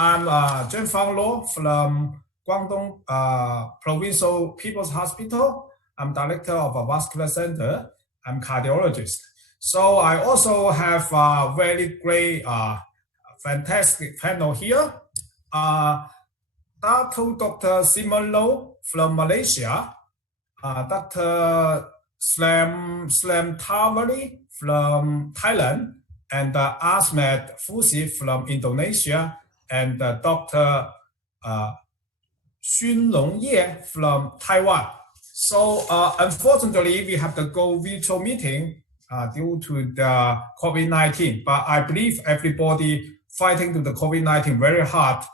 I'm Jianfang Luo from Guangdong Provincial People's Hospital. I'm director of a vascular center. I'm cardiologist. So I also have a very great, fantastic panel here. Dr. Simon Low from Malaysia, Dr. Sriram Tiwari from Thailand, and Achmad Fauzi from Indonesia, and Dr. Hseng-Long Yeh from Taiwan. So unfortunately, we have to go virtual meeting due to the COVID-19, but I believe everybody fighting to the COVID-19 very hard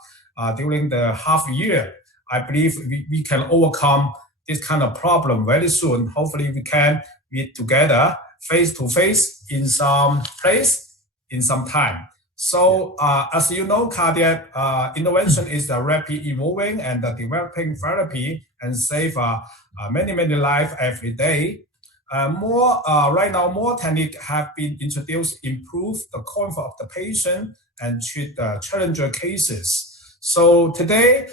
during the half year. I believe we can overcome this kind of problem very soon. Hopefully we can meet together face to face in some place in some time. So as you know, cardiac intervention is a rapid evolving and developing therapy and save many lives every day. Right now, more techniques have been introduced, improve the comfort of the patient and treat the challenger cases. So today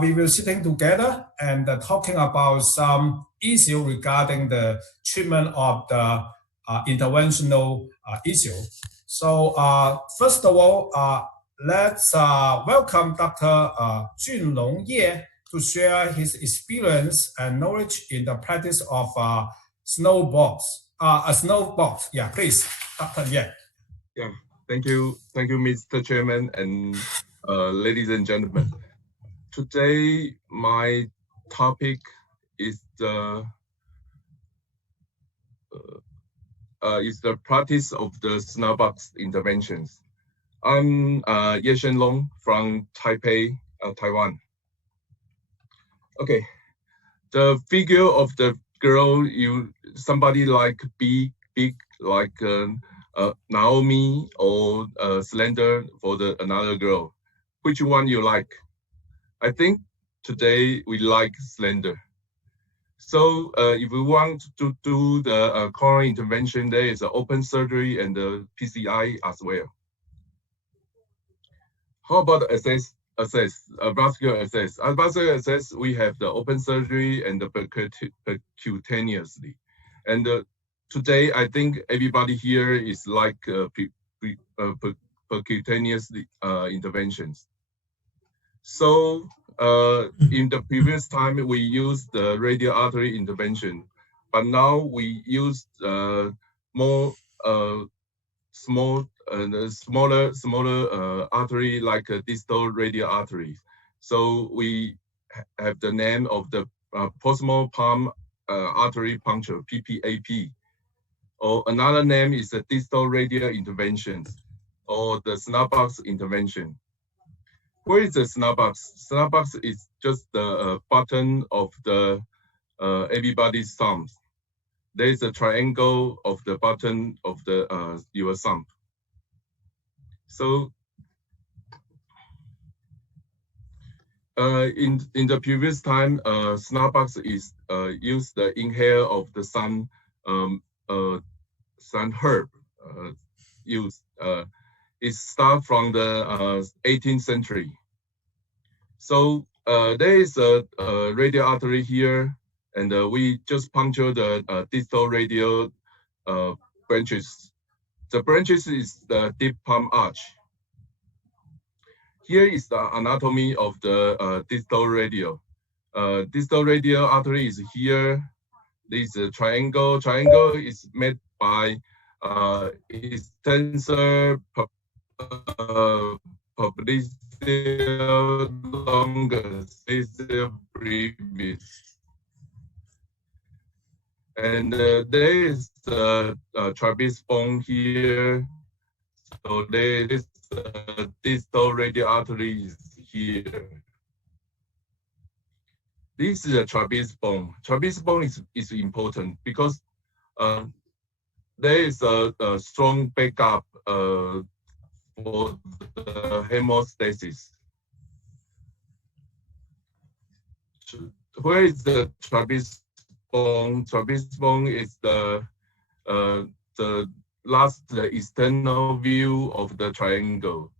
we will sitting together and talking about some issue regarding the treatment of the interventional issue. So first of all, let's welcome Dr. Hseng-Long Yeh to share his experience and knowledge in the practice of snowbox. Yeah, please, Dr. Yeh. Yeah, thank you, Mr. Chairman, and ladies and gentlemen. Today, my topic is the practice of the snowbox interventions. I'm Hseng-Long from Taipei, Taiwan. Okay, the figure of the girl, somebody like big like Naomi or slender for another girl. Which one you like? I think today we like slender. So if we want to do the coronary intervention, there is an open surgery and the PCI as well. How about vascular access? Vascular access, we have the open surgery and the percutaneously. And today, I think everybody here is like percutaneous interventions. So in the previous time, we used the radial artery intervention, but now we use more smaller artery like a distal radial artery. So we have the name of the proximal palm artery puncture, PPAP. Or another name is the distal radial intervention, or the snowbox intervention. Where is the snowbox? Snowbox is just the button of the everybody's thumb. There is a triangle of the button of the your thumb. So in the previous time, snowbox is used the inhale of the sun herb used. It starts from the 18th century. So there is a radial artery here, and we just puncture the distal radial branches. The branches is the deep palm arch. Here is the anatomy of the distal radial. Distal radial artery is here. This is a triangle. Triangle is made by extensor publicity longus brevis. And there is the trapezius bone here. So there is distal radial artery is here. This is a trapezius bone. Trapezius bone is important because there is a strong backup for the hemostasis. Where is the trapezius bone? Trapezius bone is the external view of the triangle.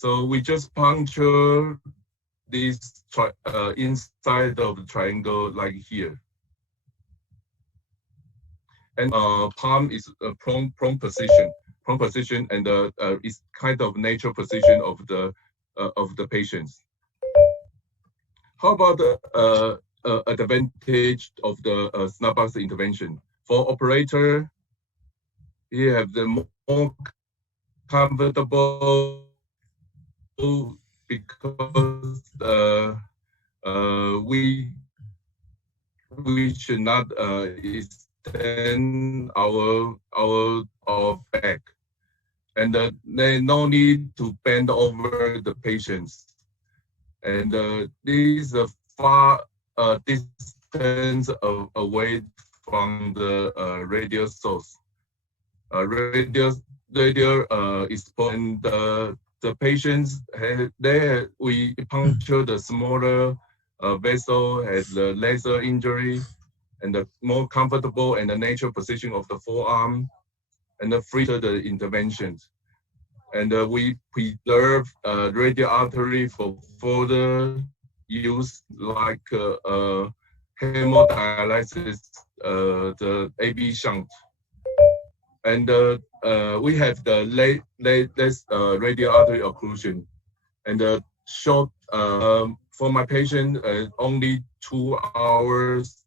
So we just puncture this inside of the triangle like here. And palm is a prone position, and is kind of natural position of the patients. How about the advantage of the snapbox intervention? For operator, you have the more comfortable because we should not extend our back, and there no need to bend over the patients, and this is a far distance away from the radial source. Radio exposure, and the patients we puncture the smaller vessel, has the laser injury, and the more comfortable and the natural position of the forearm, and the free the interventions. And we preserve radial artery for further use, like hemodialysis, the AB shunt. And we have the latest radial artery occlusion, and the short for my patient only 2 hours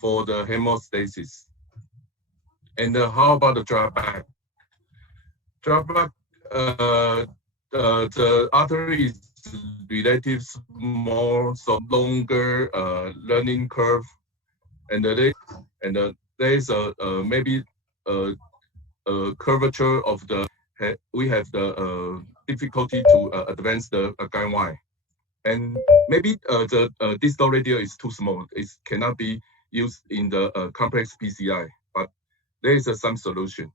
for the hemostasis. And how about the drawback? Drawback, the artery is relatively small, so longer learning curve, and there is maybe curvature of the head. We have the difficulty to advance the guideline, and maybe the distal radial is too small. It cannot be used in the complex PCI, but there is some solution.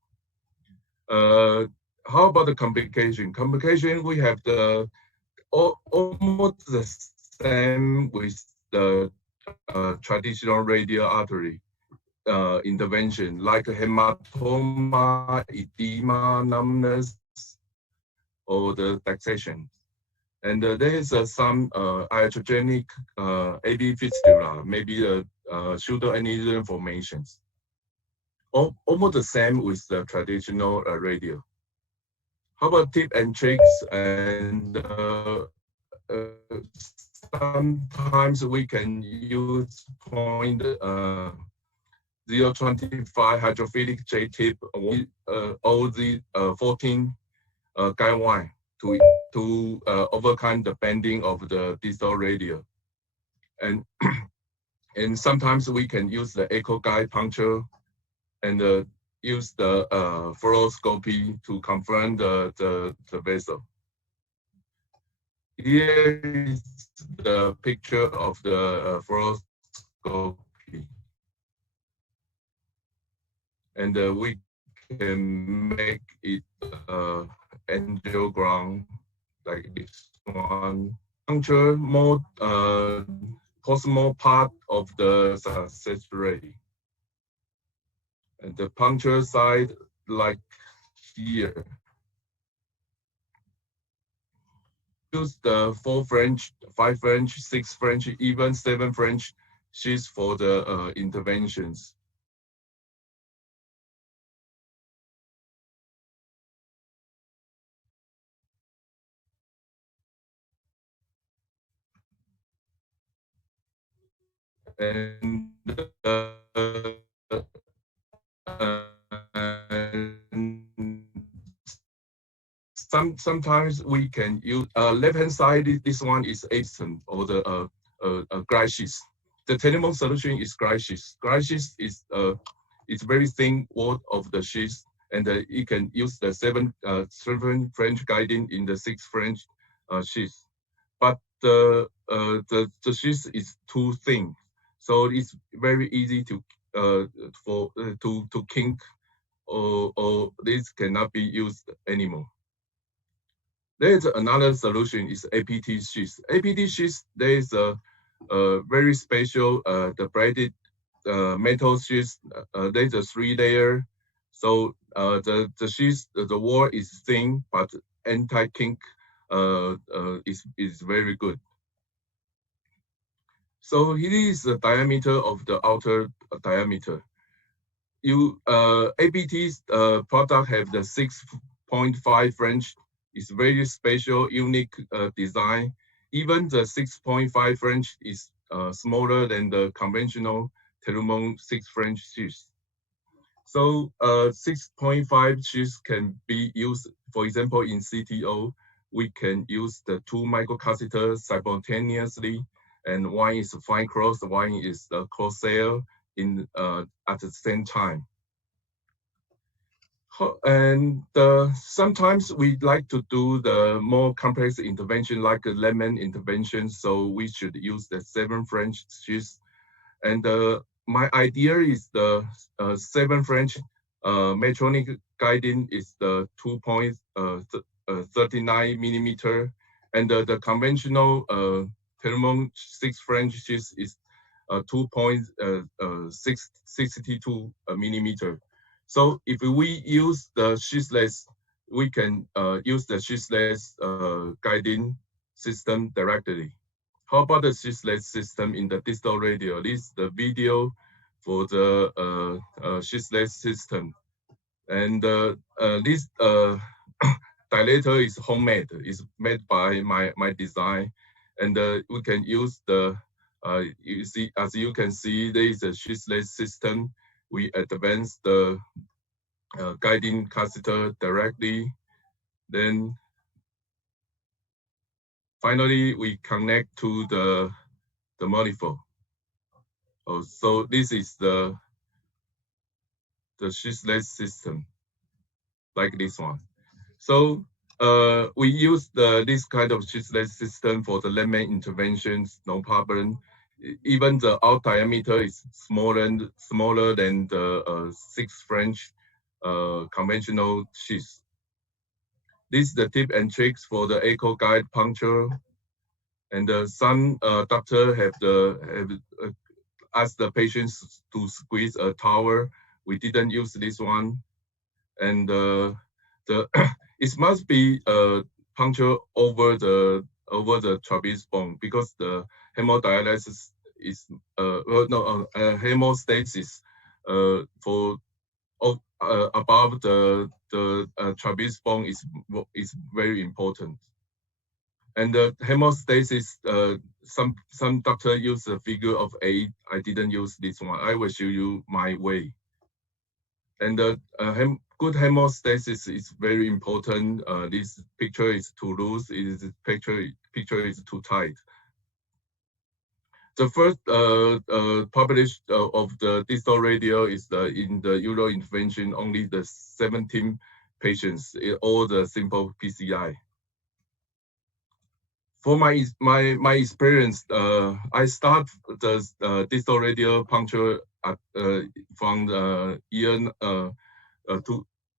How about the complication? Complication, we have the almost the same with the traditional radial artery intervention, like hematoma, edema, numbness, or the taxation. And there is some iatrogenic AV fistula, maybe shoulder aneurysm formations. Almost the same with the traditional radial. How about tip and tricks? And sometimes we can use point 0.25 hydrophilic J tip or the 14 guideline to overcome the bending of the distal radial. And and sometimes we can use the echo guide puncture and use the fluoroscopy to confirm the vessel. Here is the picture of the fluoroscopy. And we can make it angiogram like this one. Puncture more proximal part of the success rate. And the puncture side, like here. Use the 4 French, 5 French, 6 French, even 7 French sheaths for the interventions. And sometimes we can use left-hand side. This one is Epson or the glass sheath. The technical solution is glass sheath. Glass sheath is it's very thin wall of the sheath, and you can use the 7 French guiding in the 6 French sheath. But the sheath is too thin, so it's very easy to kink, or this cannot be used anymore. There's another solution is APT sheath. APT sheath, there is a very special the braided metal sheath. There's a 3-layer, so the sheath, the wall is thin but anti-kink is very good. So here is the diameter of the outer diameter. ABT's product have the 6.5 French. It's very special, unique design. Even the 6.5 French is smaller than the conventional Telumon 6 French sheath. So 6.5 sheath can be used, for example, in CTO, we can use the 2 microcatheters simultaneously, and one is fine cross, one is crosshair at the same time. And sometimes we like to do the more complex intervention like a lemon intervention, so we should use the 7 French sheath. And my idea is the 7 French Medtronic guiding is the 2.39 millimeter, and the conventional Telumon 6 French sheath is 2.62 millimeter. So if we use the sheathless, we can use the sheathless guiding system directly. How about the sheathless system in the distal radial? This is the video for the sheathless system. And this dilator is homemade. It's made by my design. And we can use the, as you can see, there is a sheathless system. We advance the guiding catheter directly. Then finally, we connect to the manifold. So this is the sheathless system, like this one. So we use this kind of sheathless system for the lemon interventions, no problem. Even the out diameter is smaller than the 6 French conventional sheath. This is the tip and tricks for the echo guide puncture. And some doctor have asked the patients to squeeze a towel. We didn't use this one. And it must be puncture over the trapezius bone because the hemodialysis is hemostasis for above the trapezius bone is very important. And the hemostasis, some doctor use a figure of 8. I didn't use this one. I will show you my way. And good hemostasis is very important. This picture is too loose. Picture is too tight. The first published of the distal radial is in the Euro intervention, only the 17 patients, all the simple PCI. For my experience, I start the distal radial puncture from the year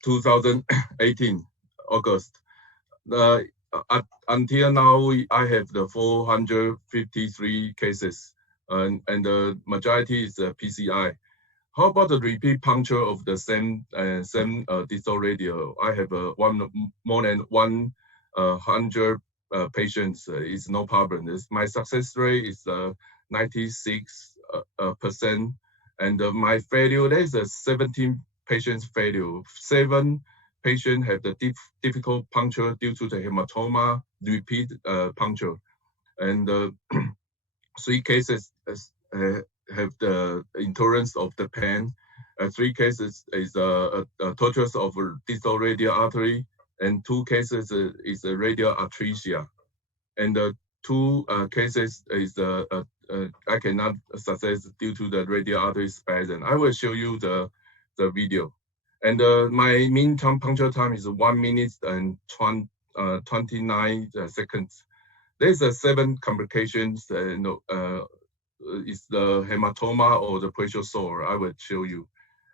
2018 August. Until now, I have the 453 cases, and the majority is PCI. How about the repeat puncture of the same distal radial? I have more than 100 patients. Is no problem. My success rate is 96%, and my failure, there is a 17 patients failure. 7 patients have the difficult puncture due to the hematoma, repeat puncture, and 3 cases have the intolerance of the pain. 3 cases is tortuous of distal radial artery, and 2 cases is a radial atresia, and 2 cases is I cannot success due to the radial artery spasm. I will show you the video. And my mean puncture time is 1 minute and 29 seconds. There's 7 complications. It's the hematoma or the pressure sore. I will show you.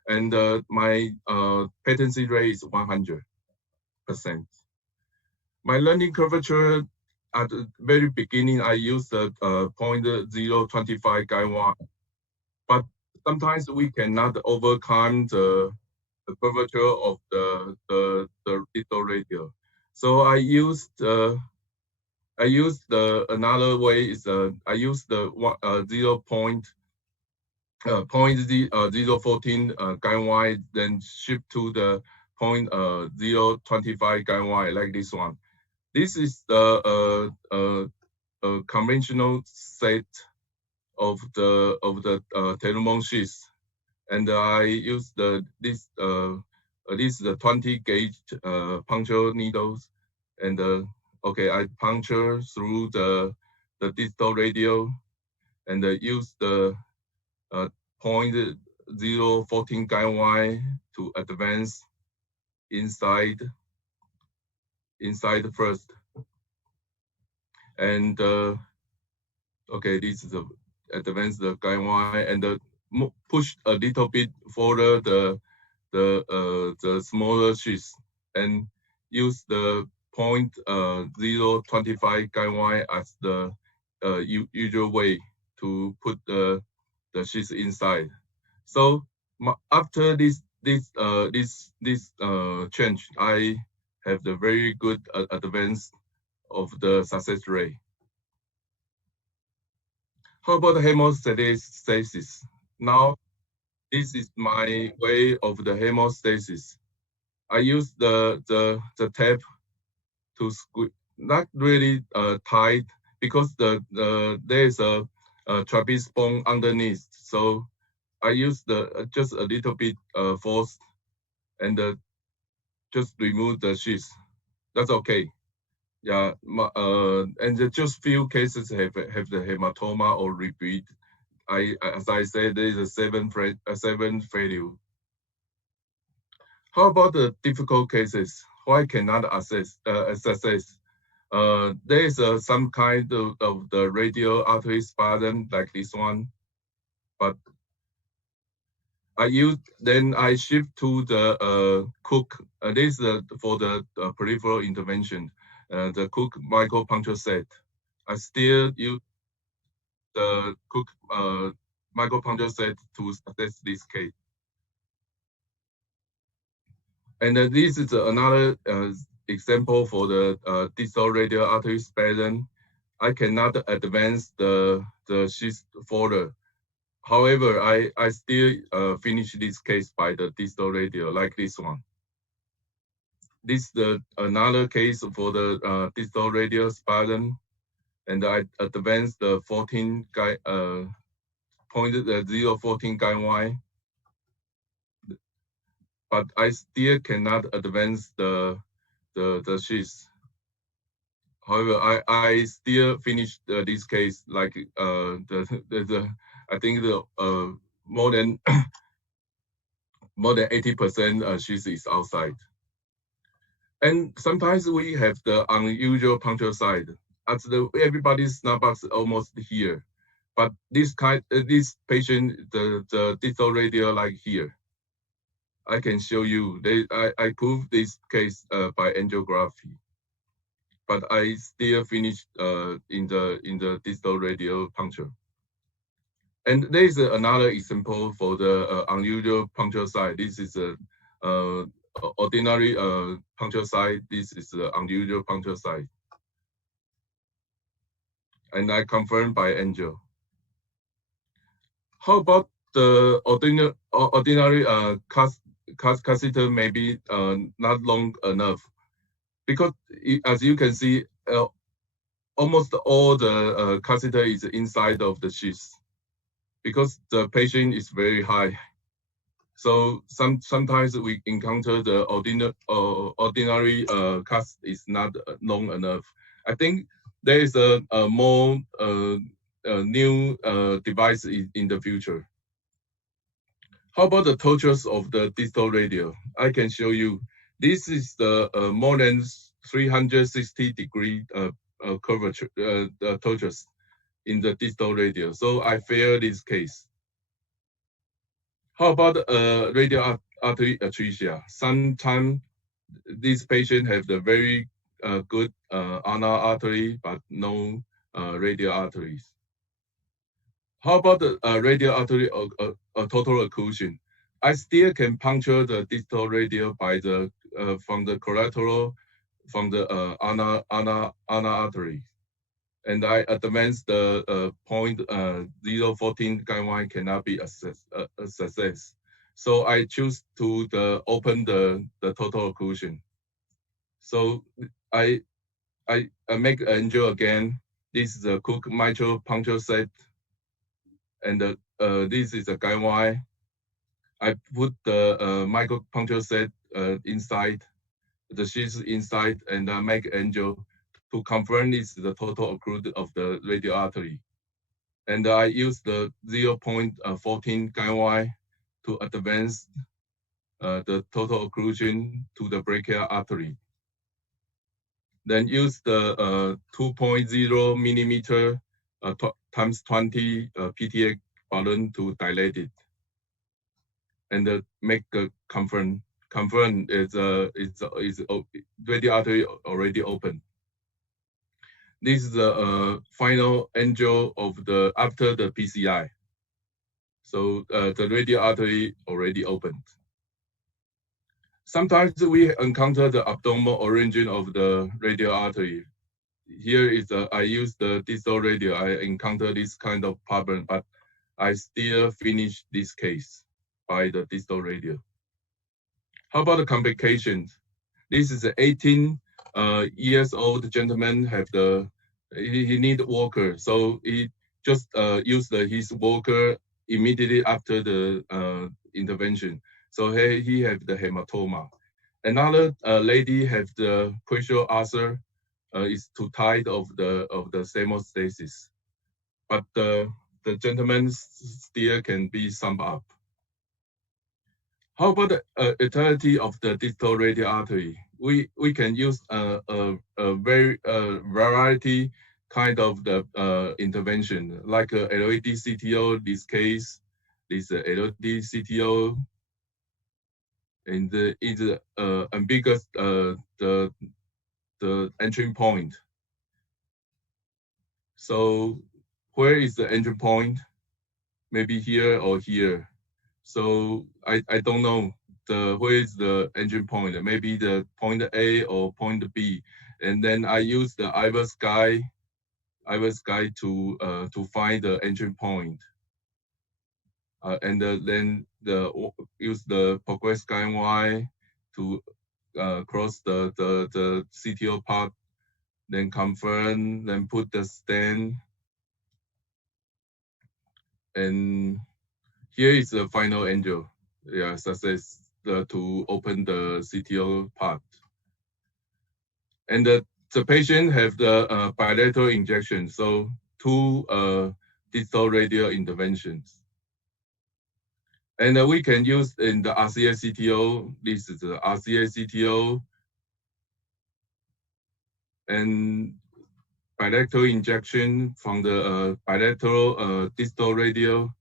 And my patency rate is 100%. My learning curvature at the very beginning, I used the 0.025 guide wire, but sometimes we cannot overcome the curvature of the distal radial. So I used I use the another way is I use the 0.014 guide wire, then shift to the 0.025 guide wire like this one. This is the conventional set of the Telomon sheath, and I use this is the 20 gauge puncture needles, and okay, I puncture through the distal radial, and use the 0.014 guide wire to advance inside first, and okay, this is the advance the guide wire, and push a little bit further the smaller sheath, and use the 0.025 guide wire as the usual way to put the sheath inside. So after this change, I have the very good advance of the success rate. How about hemostasis? Now, this is my way of the hemostasis. I use the tape to squeeze, not really tight, because there is a trapeze bone underneath. So I use the just a little bit force, and just remove the sheath. That's okay. Yeah, and just few cases have the hematoma or repeat. As I said, there is a seven failure. How about the difficult cases? Why cannot assess? There is some kind of the radial artery spasm like this one, but I shift to the Cook. This is for the peripheral intervention, the Cook micropuncture set. I still use the Cook micropuncture set to assess this case. And this is another example for the distal radial artery spasm. I cannot advance the sheath further. However, I still finish this case by the distal radial like this one. This is another case for the distal radial spasm, and I advance the 0.014 guide wire, but I still cannot advance the sheath. However, I still finish this case like I think the more than 80% sheath is outside. And sometimes we have the unusual puncture side. As everybody's snap box almost here, but this patient the distal radial like here. I can show you. I prove this case by angiography, but I still finished in the distal radial puncture. And there is another example for the unusual puncture site. This is a ordinary puncture site. This is the unusual puncture site, and I confirmed by angio. How about the ordinary catheter? Maybe not long enough, because as you can see, almost all the catheter is inside of the sheath, because the patient is very high. So sometimes we encounter the ordinary cast is not long enough. I think there is a more new device in the future. How about the tortuous of the distal radial? I can show you. This is the more than 360-degree curvature tortuous in the distal radial. So I failed this case. How about radial artery atresia? Sometimes these patients have the very good ulnar artery, but no radial arteries. How about the radial artery total occlusion? I still can puncture the distal radial by the from the collateral, from the ulnar artery. and I advance the point 0.14 guideline cannot be a success. So I choose to open the total occlusion. So I make angio again. This is a Cook mitral puncture set, and this is a guideline. I put the micro puncture set inside, the sheath inside, and make angio to confirm this is the total occlusion of the radial artery. And I use the 0.14 guideline to advance the total occlusion to the brachial artery. Then use the 2.0 millimeter times 20 PTA balloon to dilate it, and make a confirm is radial artery already open. This is the final angio of the after the PCI. So the radial artery already opened. Sometimes we encounter the abdominal origin of the radial artery. Here is I use the distal radial. I encounter this kind of problem, but I still finish this case by the distal radial. How about the complications? This is an 18 years old gentleman have he need walker, so he just used his walker immediately after the intervention. So he have the hematoma. Another lady have the pressure ulcer, is too tight of the hemostasis, but the gentleman still can be summed up. How about the entirety of the distal radial artery? We can use a very variety kind of the intervention, like a LAD CTO. This case, this LAD CTO, and is ambiguous the entry point. So where is the entry point? Maybe here or here. So I don't know where is the entry point. Maybe the point A or point B, and then I use the Ivers guide to find the entry point, and then use the progress guide to cross the CTO part, then confirm, then put the stent, and here is the final angio. Yeah, success to open the CTO part. And the patient have the bilateral injection, so 2 distal radial interventions. And we can use in the RCA CTO, this is the RCA CTO, and bilateral injection from the bilateral distal radial.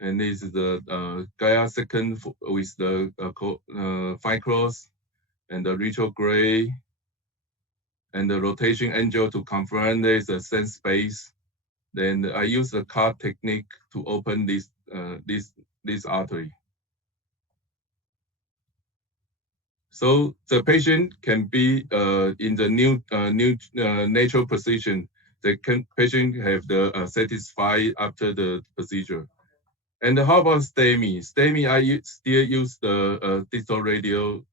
And this is the Gaia second with the fine cross and the retrograde, and the rotation angel to confirm there is a sense space. Then I use the card technique to open this artery. So the patient can be in the new natural position. The patient have the satisfied after the procedure. And how about STEMI? STEMI, I still use the distal radial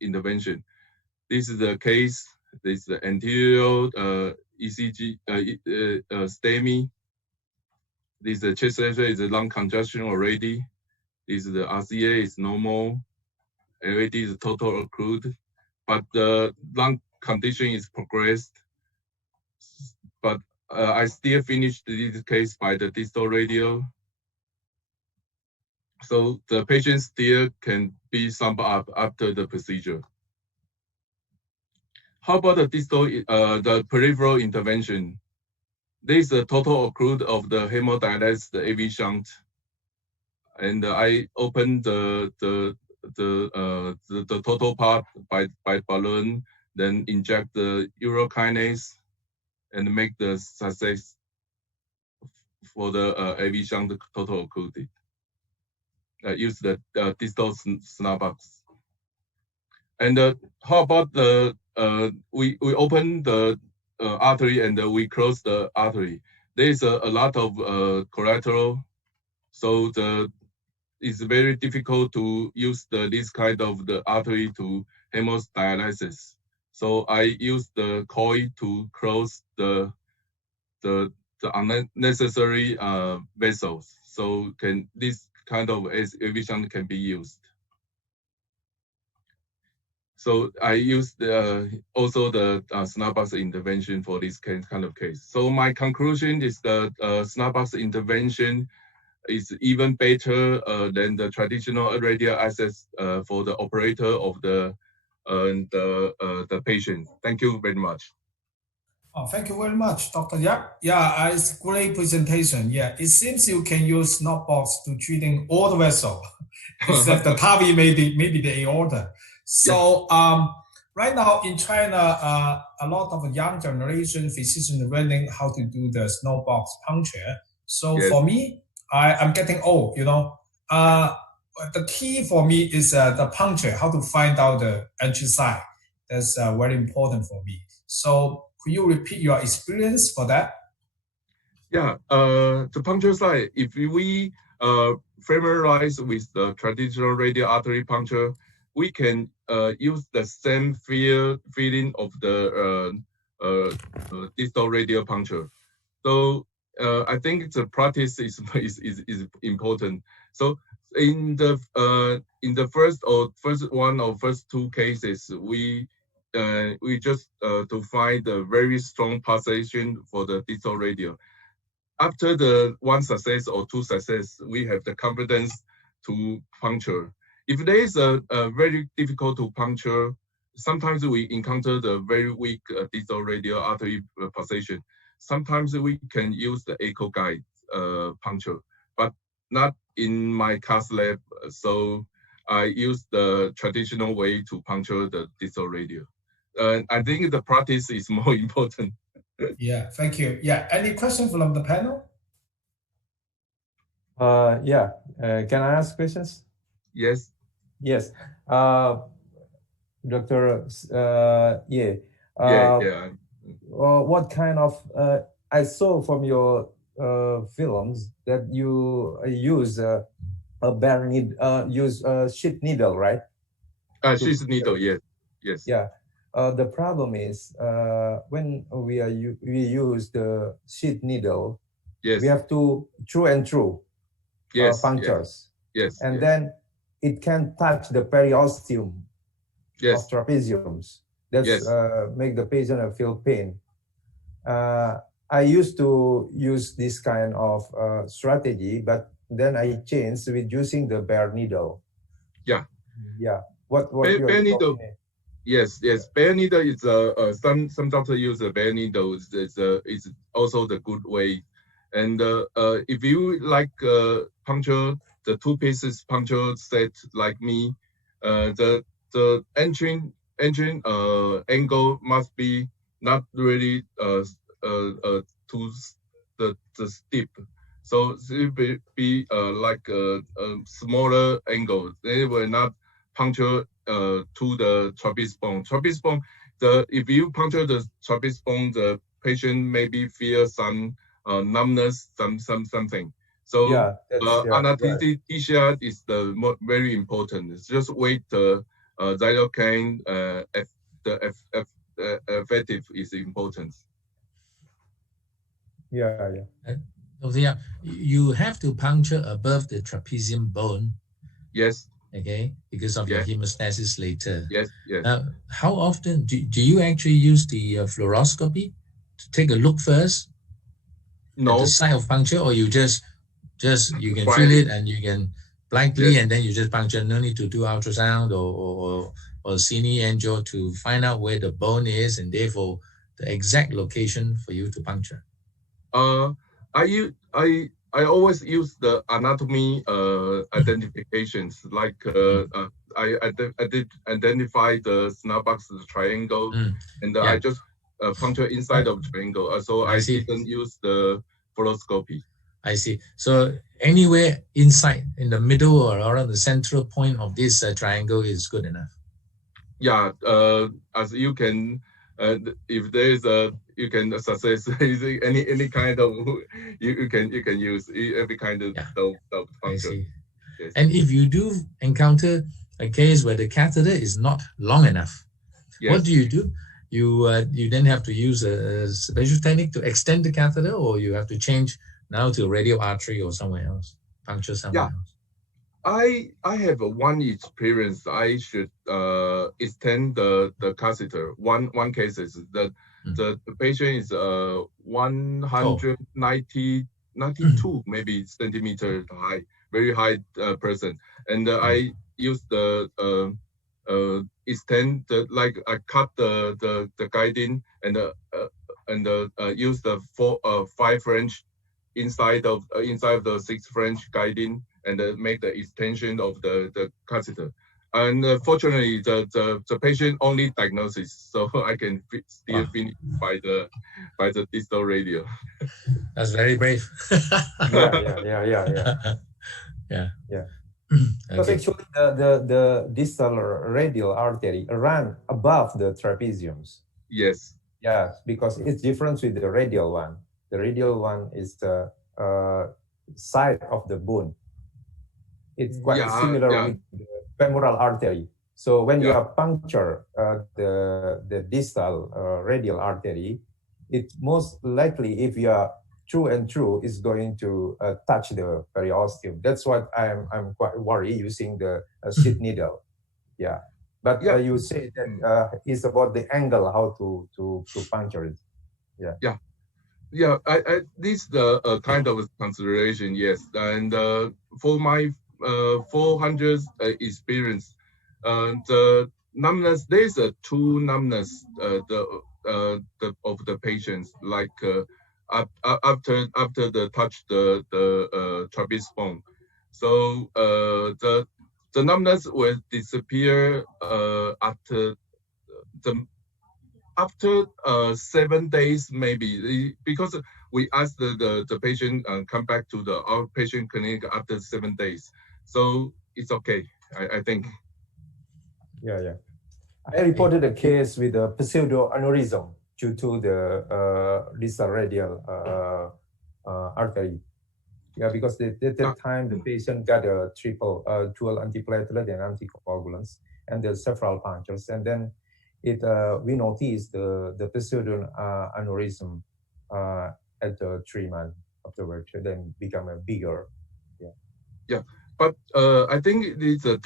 intervention. This is the case. This is the anterior ECG STEMI. This is the chest X-ray, is the lung congestion already. This is the RCA is normal. LAD is total occlude, but the lung condition is progressed. But I still finished this case by the distal radial. So the patient still can be summed up after the procedure. How about the distal, the peripheral intervention? There is a total occlude of the hemodialysis, the AV shunt, and I open the total part by balloon, then inject the urokinase, and make the success for the AV shunt total occluded. Use the distal snapbox. And how about the we open the artery and we close the artery. There is a lot of collateral, so it's very difficult to use this kind of the artery to hemodialysis. So I use the coil to close the unnecessary vessels. So this kind of efficient can be used. So I used also the snapbox intervention for this kind of case. So my conclusion is that snapbox intervention is even better than the traditional radial access for the operator of the patient. Thank you very much. Oh, thank you very much, Dr. Yap. Yeah, it's great presentation. Yeah, it seems you can use snapbox to treating all the vessel, except the TAVI, maybe the aorta. So right now in China, a lot of young generation physicians learning how to do the snapbox puncture. So Yes. for me, I'm getting old, you know. The key for me is the puncture, how to find out the entry site. That's very important for me. So could you repeat your experience for that? Yeah, the puncture site, if we familiarize with the traditional radial artery puncture, we can use the same feeling of the distal radial puncture. So I think the practice is important. So in the first two cases, we just to find a very strong pulsation for the distal radial. After the one success or two success, we have the confidence to puncture. If there is a very difficult to puncture, sometimes we encounter the very weak distal radial artery pulsation. Sometimes we can use the echo guide puncture, but not in my cath lab. So I use the traditional way to puncture the distal radial. I think the practice is more important. Yeah, thank you. Yeah, any question from the panel? Yeah, can I ask questions? Yes. Yes. Dr. Yeh. Yeah. What kind of, I saw from your films that you use a bare needle, use a sheath needle, right? Sheath needle, yes. Yeah. The problem is when we use the sheath needle, yes, we have to through and through punctures. Yes. And then it can touch the periosteum of trapeziums. That's make the patient feel pain. I used to use this kind of strategy, but then I changed with using the bare needle. Yeah. What bare needle? Yes. Bare needle is some doctors use a bare needle. Is also the good way. And if you like puncture the two pieces puncture set like me, the engine angle must be not really too steep. So it will be like a smaller angle. They will not puncture to the trapeze bone. Trapeze bone, if you puncture the trapeze bone, the patient maybe feel some numbness, something. So anesthesia is very important. It's just wait the xylocaine the effective is important. You have to puncture above the trapezium bone. Yes. Okay, because of your hemostasis later. Yes. How often do you actually use the fluoroscopy to take a look first? No. At the site of puncture, or you just you can feel it and you can blankly and then you just puncture. No need to do ultrasound or CNE angio to find out where the bone is and therefore the exact location for you to puncture. I always use the anatomy identifications, like I did identify the snapbox triangle, and I just puncture inside of triangle. So I didn't use the fluoroscopy. I see. So anywhere inside, in the middle or around the central point of this triangle is good enough. Yeah, as you can And if there is you can success any kind of you can use every kind of puncture. Yes. And if you do encounter a case where the catheter is not long enough, what do? You then have to use a special technique to extend the catheter, or you have to change now to a radial artery or somewhere else, puncture somewhere else. I have one experience. I should extend the catheter. One case is that the patient is 192 maybe centimeter high, very high person, and I use the extend I cut the guiding and use the 5 French inside of the 6 French guiding and make the extension of the catheter. And fortunately, the patient only diagnosis, so I can still finish by the distal radial. That's very brave. Yeah. Because actually the distal radial artery run above the trapeziums. Yes. Yeah, because it's different with the radial one. The radial one is the side of the bone. It's quite similar with the femoral artery. So when you puncture the distal radial artery, it most likely, if you are true and true, is going to touch the periosteum. That's what I'm quite worried using the sheath needle. Yeah, but you say that it's about the angle how to puncture it. This the kind of consideration, yes. And for my 400 experience, the numbness, there's a two numbness of the patients, like after the touch the trapeze bone. So the numbness will disappear after 7 days, maybe, because we asked the patient come back to the outpatient clinic after 7 days. So it's okay, I think. Yeah. I reported a case with a pseudo aneurysm due to the distal radial artery. Yeah, because at that time the patient got a dual antiplatelet and anticoagulants, and there's several punctures, and then we noticed the pseudo aneurysm at 3 months afterwards, then become a bigger. Yeah. But I think it's the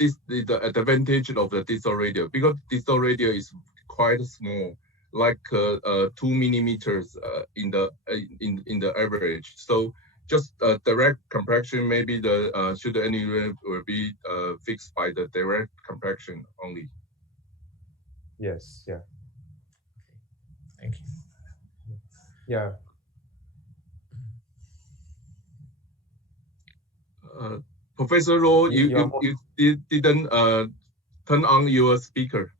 advantage of the distal radial, because distal radial is quite small, like 2 millimeters in the average. So just direct compression, maybe the pseudo aneurism will be fixed by the direct compression only. Yes. Yeah. Thank you. Yeah. Professor Luo, you didn't turn on your speaker,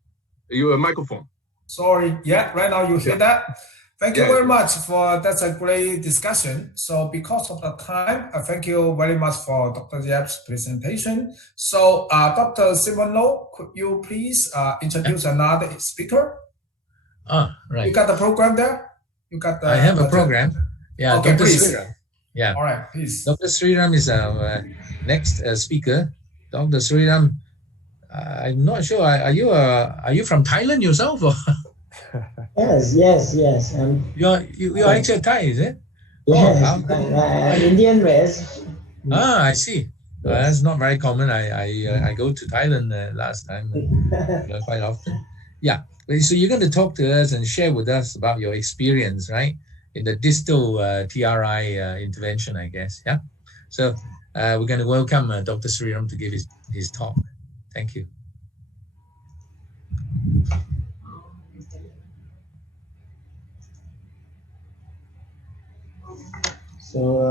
your microphone. Sorry. Yeah, right now you hear that. Thank you very much for that's a great discussion. So because of the time, thank you very much for Dr. Yeh's presentation. So Dr. Hseng-Long, could you please introduce another speaker? Right. You got the program there? You got the. I have a program. Yeah. Okay, Dr. please. Sriram. Yeah. All right, please. Dr. Sriram is our next speaker. Dr. Sriram, I'm not sure. Are you from Thailand yourself? Or? Yes. You're actually Thai, is it? Yes, Indian race. I see. That's not very common. I go to Thailand last time quite often. Yeah. So you're going to talk to us and share with us about your experience, right, in the distal TRI intervention, I guess. Yeah. So we're going to welcome Dr. Sriram to give his talk. Thank you. So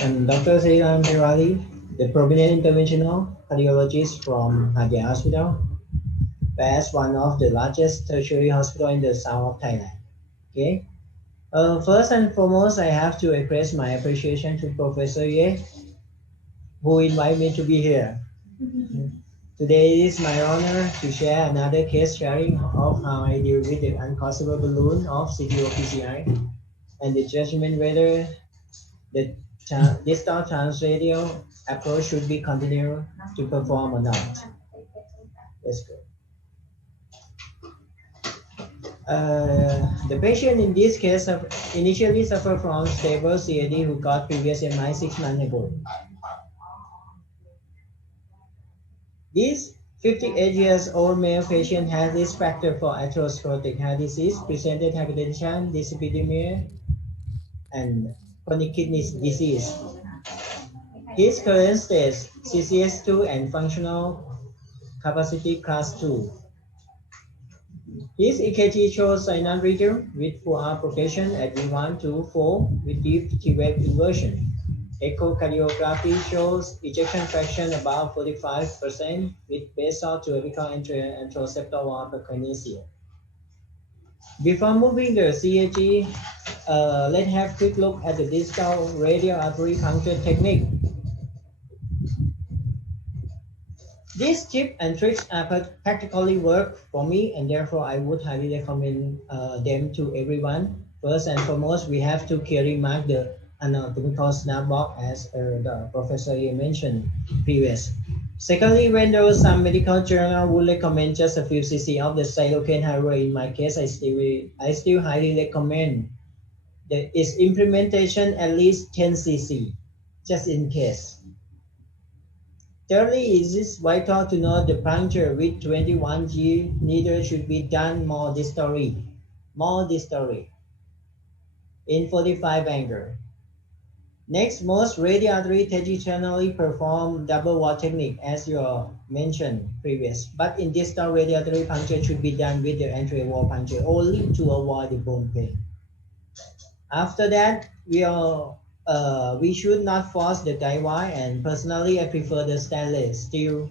I'm Dr. Sriram Tiwari, the prominent interventional cardiologist from Hajia Hospital, as one of the largest tertiary hospitals in the south of Thailand. Okay. First and foremost, I have to express my appreciation to Professor Yeh, who invited me to be here. Today it is my honor to share another case sharing of how I deal with the uncrossable balloon of CTO-PCI and the judgment whether the distal transradial approach should be continued to perform or not. Let's go. The patient in this case initially suffered from stable CAD who got previous MI 6 months ago. This 58 years old male patient has risk factor for atherosclerotic heart disease, presented hypertension, dyslipidemia, and chronic kidney disease. His current stage, CCS2 and functional capacity class 2. His EKG shows sinus rhythm with 4-hour progression at V1 to 4 with deep T-wave inversion. Echocardiography shows ejection fraction about 45% with basal to apical anteroceptal wall hyperkinesia. Before moving the CAG, let's have a quick look at the distal radial artery puncture technique. These tips and tricks are practically work for me, and therefore I would highly recommend them to everyone. First and foremost, we have to carry mark the anatomical snapback as the professor here mentioned previous. Secondly, when there was some medical journal would recommend just a few cc of the silocaine however, in my case, I still highly recommend that its implementation at least 10 cc, just in case. Thirdly, it is vital to know the puncture with 21G needle should be done more distally in 45 angle. Next, most radial artery traditionally perform double wall technique as you mentioned previous, but in distal radial artery puncture should be done with the anterior wall puncture only to avoid the bone pain. After that, we should not force the guide wire, and personally I prefer the stainless steel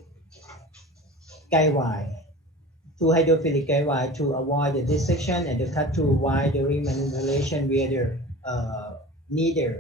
guide wire to hydrophilic guide wire to avoid the dissection and the cut through wire during manipulation via the needle.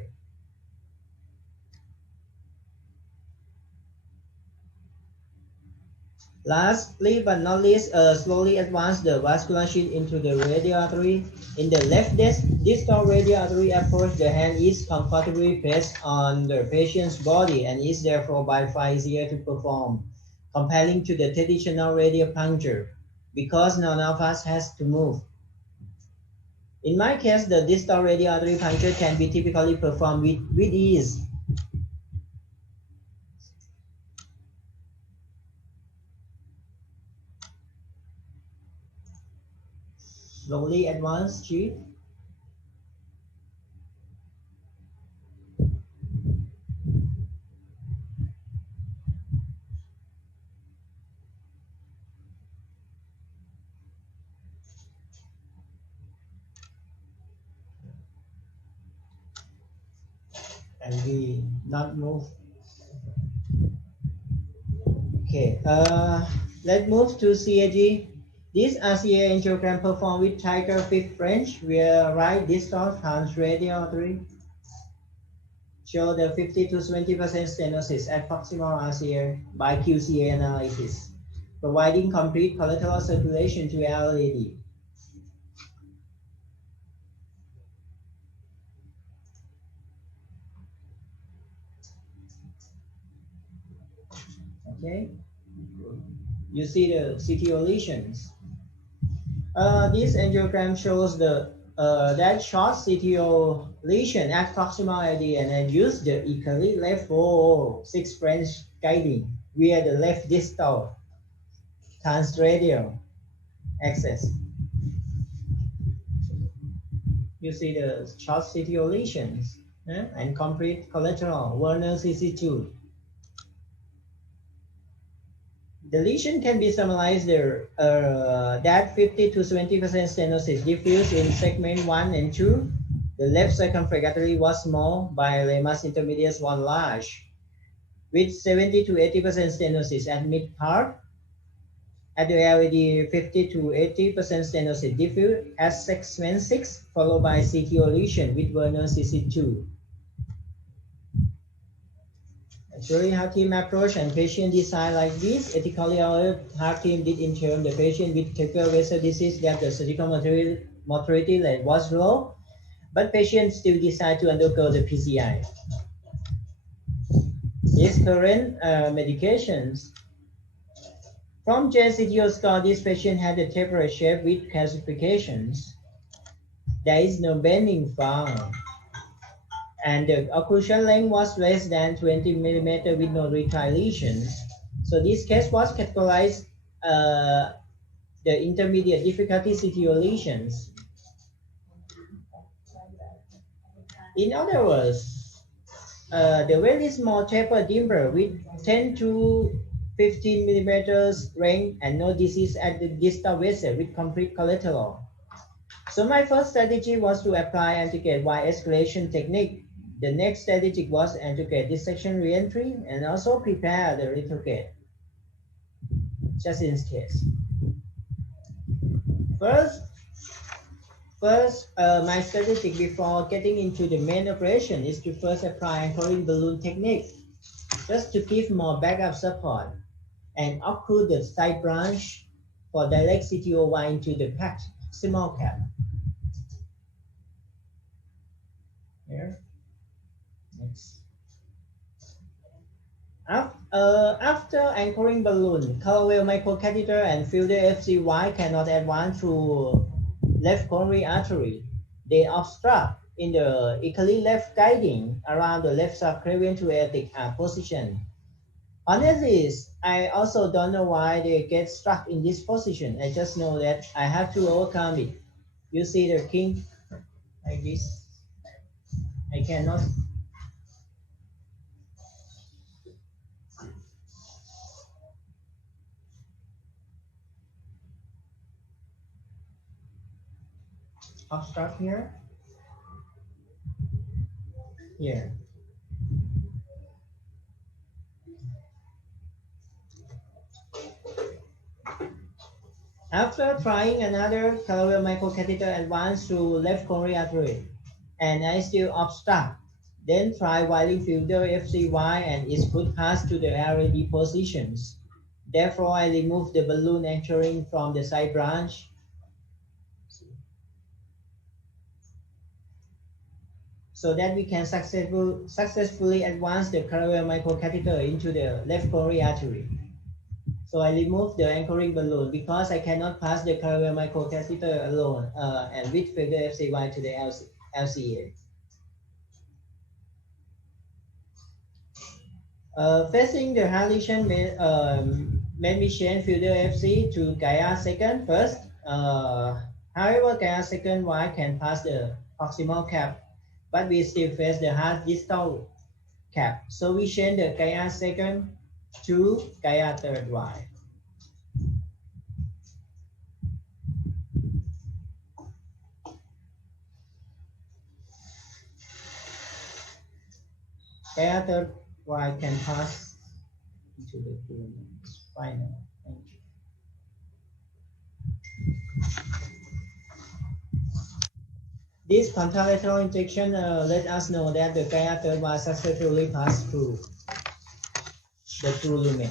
Lastly but not least, slowly advance the vascular sheath into the radial artery. In the left distal radial artery approach, the hand is comfortably placed on the patient's body and is therefore by far easier to perform, comparing to the traditional radial puncture, because none of us has to move. In my case, the distal radial artery puncture can be typically performed with ease. Slowly advance sheath. And we not move. Okay, let's move to CAG. This RCA angiogram performed with Tiger 5th French, where right distal transradial artery show the 50 to 20% stenosis at proximal RCA by QCA analysis, providing complete collateral circulation to LAD. Okay, you see the CTO lesions. This angiogram shows the that short CTO lesion at proximal AD, and I use the equally left 4/6 French guiding via the left distal transradial axis. You see the short CTO lesions and complete collateral Werner CC2. The lesion can be summarized there that 50 to 20% stenosis diffuse in segment 1 and 2. The left circumflex was small, by ramus intermedius was large, with 70 to 80% stenosis at mid part. At the LAD, 50 to 80% stenosis diffuse at segment 6, followed by CTO lesion with Werner CC2. Actually, heart team approach and patient design like this. Ethically, our heart team did intern the patient with critical vessel disease that the surgical mortality rate was low, but patients still decide to undergo the PCI. These current medications. From JCTO score, this patient had a tapered shape with calcifications. There is no bending found. And the occlusion length was less than 20 millimeter with no retile lesions. So this case was categorized the intermediate difficulty CTO lesions. In other words, the very small tapered dimple with 10 to 15 millimeters range and no disease at the distal vessel with complete collateral. So my first strategy was to apply anti-gate Y escalation technique. The next strategy was anti-gate dissection reentry and also prepare the retrogate, just in case. First, my strategy before getting into the main operation is to first apply anchoring balloon technique, just to give more backup support and occlude the side branch for direct CTOY into the proximal cap. Here. Next. After anchoring balloon, color microcatheter and filter FCY cannot advance through left coronary artery. They obstruct in the equally left guiding around the left subclavian to aortic position. Honestly, I also don't know why they get stuck in this position. I just know that I have to overcome it. You see the king like this. I cannot. Obstruct here. Here. After trying another color microcatheter advance to left coronary artery, and I still obstruct, then try wiring filter FCY and it could pass to the RAD positions. Therefore, I remove the balloon anchoring from the side branch. So that we can successfully advance the color microcatheter into the left coronary artery. So I remove the anchoring balloon because I cannot pass the color microcatheter alone and with filter FCY to the LCA. Facing the heart lesion made me change filter FC to Gaia second first. However, Gaia second Y can pass the proximal cap, but we still face the heart distal cap. So we change the Gaia second to Gaia third Y. Gaia third Y can pass into the spinal. Thank you. This contralateral injection let us know that the Gaia third Y successfully passed through the true lumen.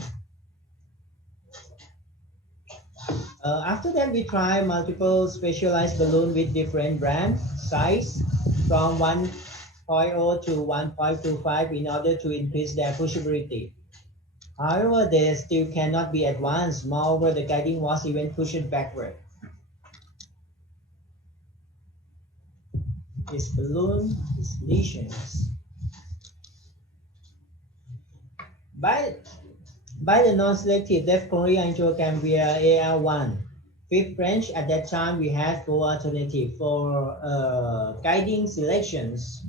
After that, we try multiple specialized balloons with different brand size from 1.0 to 1.25 in order to increase their pushability. However, they still cannot be advanced. Moreover, the guiding was even pushed backward. This balloon is lesions. By the non-selective left coronary angiogram via AL1, fifth branch, at that time we had 4 alternatives for guiding selections: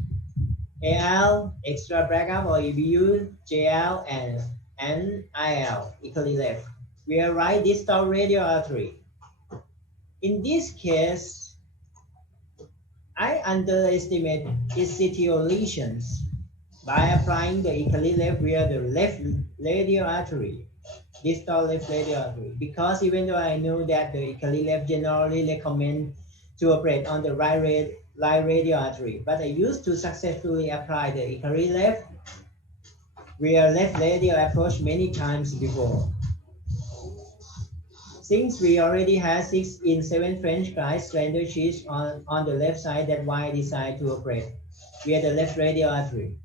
AL, extra backup or EBU, JL, and IL, equally left. We are right distal radial artery. In this case, I underestimate its CTO lesions by applying the equally left via the left radial artery, distal left radial artery, because even though I know that the equally left generally recommend to operate on the right radial artery, but I used to successfully apply the equally left rear left radial approach many times before. Since we already have 6 in 7 French guys slender sheaths on the left side, that's why I decided to operate via the left radial artery.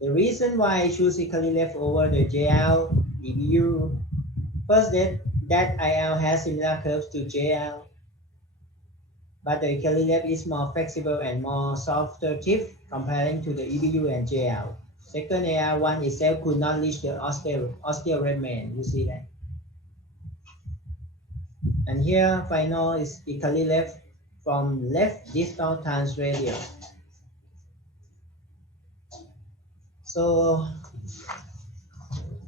The reason why I choose Icali left over the JL, EBU, first that IL has similar curves to JL, but the Icali left is more flexible and more softer tip comparing to the EBU and JL. Second, AL1 itself could not reach the osteal remain, you see that? And here, final is Icali left from left distal trans radial. So,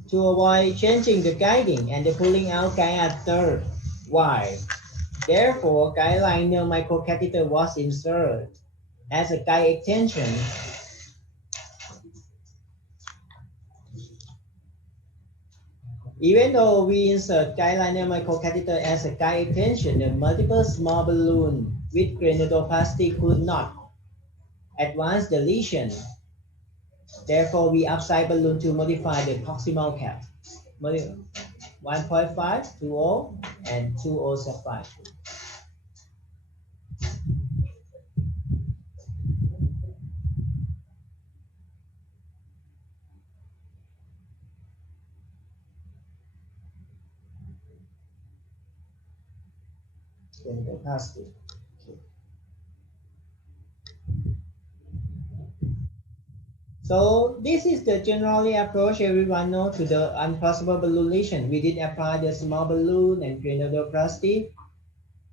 to avoid changing the guiding and the pulling out catheter wide, therefore, guideliner microcatheter was inserted as a guide extension. Even though we insert guideliner microcatheter as a guide extension, the multiple small balloon with granuloplasty could not advance the lesion. Therefore, we upside balloon to modify the proximal cap. 1.5, 2.0, and 2.075. Capacity. So this is the generally approach everyone knows to the unplausible balloon lesion. We did apply the small balloon and granuloplasty,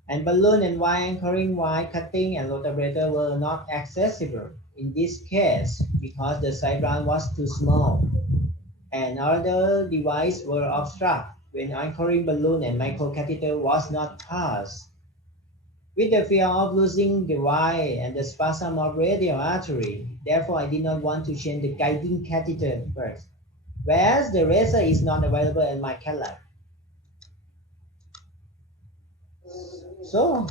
and balloon and wire anchoring, wire cutting, and rotabrator were not accessible in this case because the side round was too small, and other devices were obstructed when anchoring balloon and microcatheter was not passed. With the fear of losing the wire and the spasm of radial artery, therefore I did not want to change the guiding catheter first, whereas the razor is not available in my cat lab. So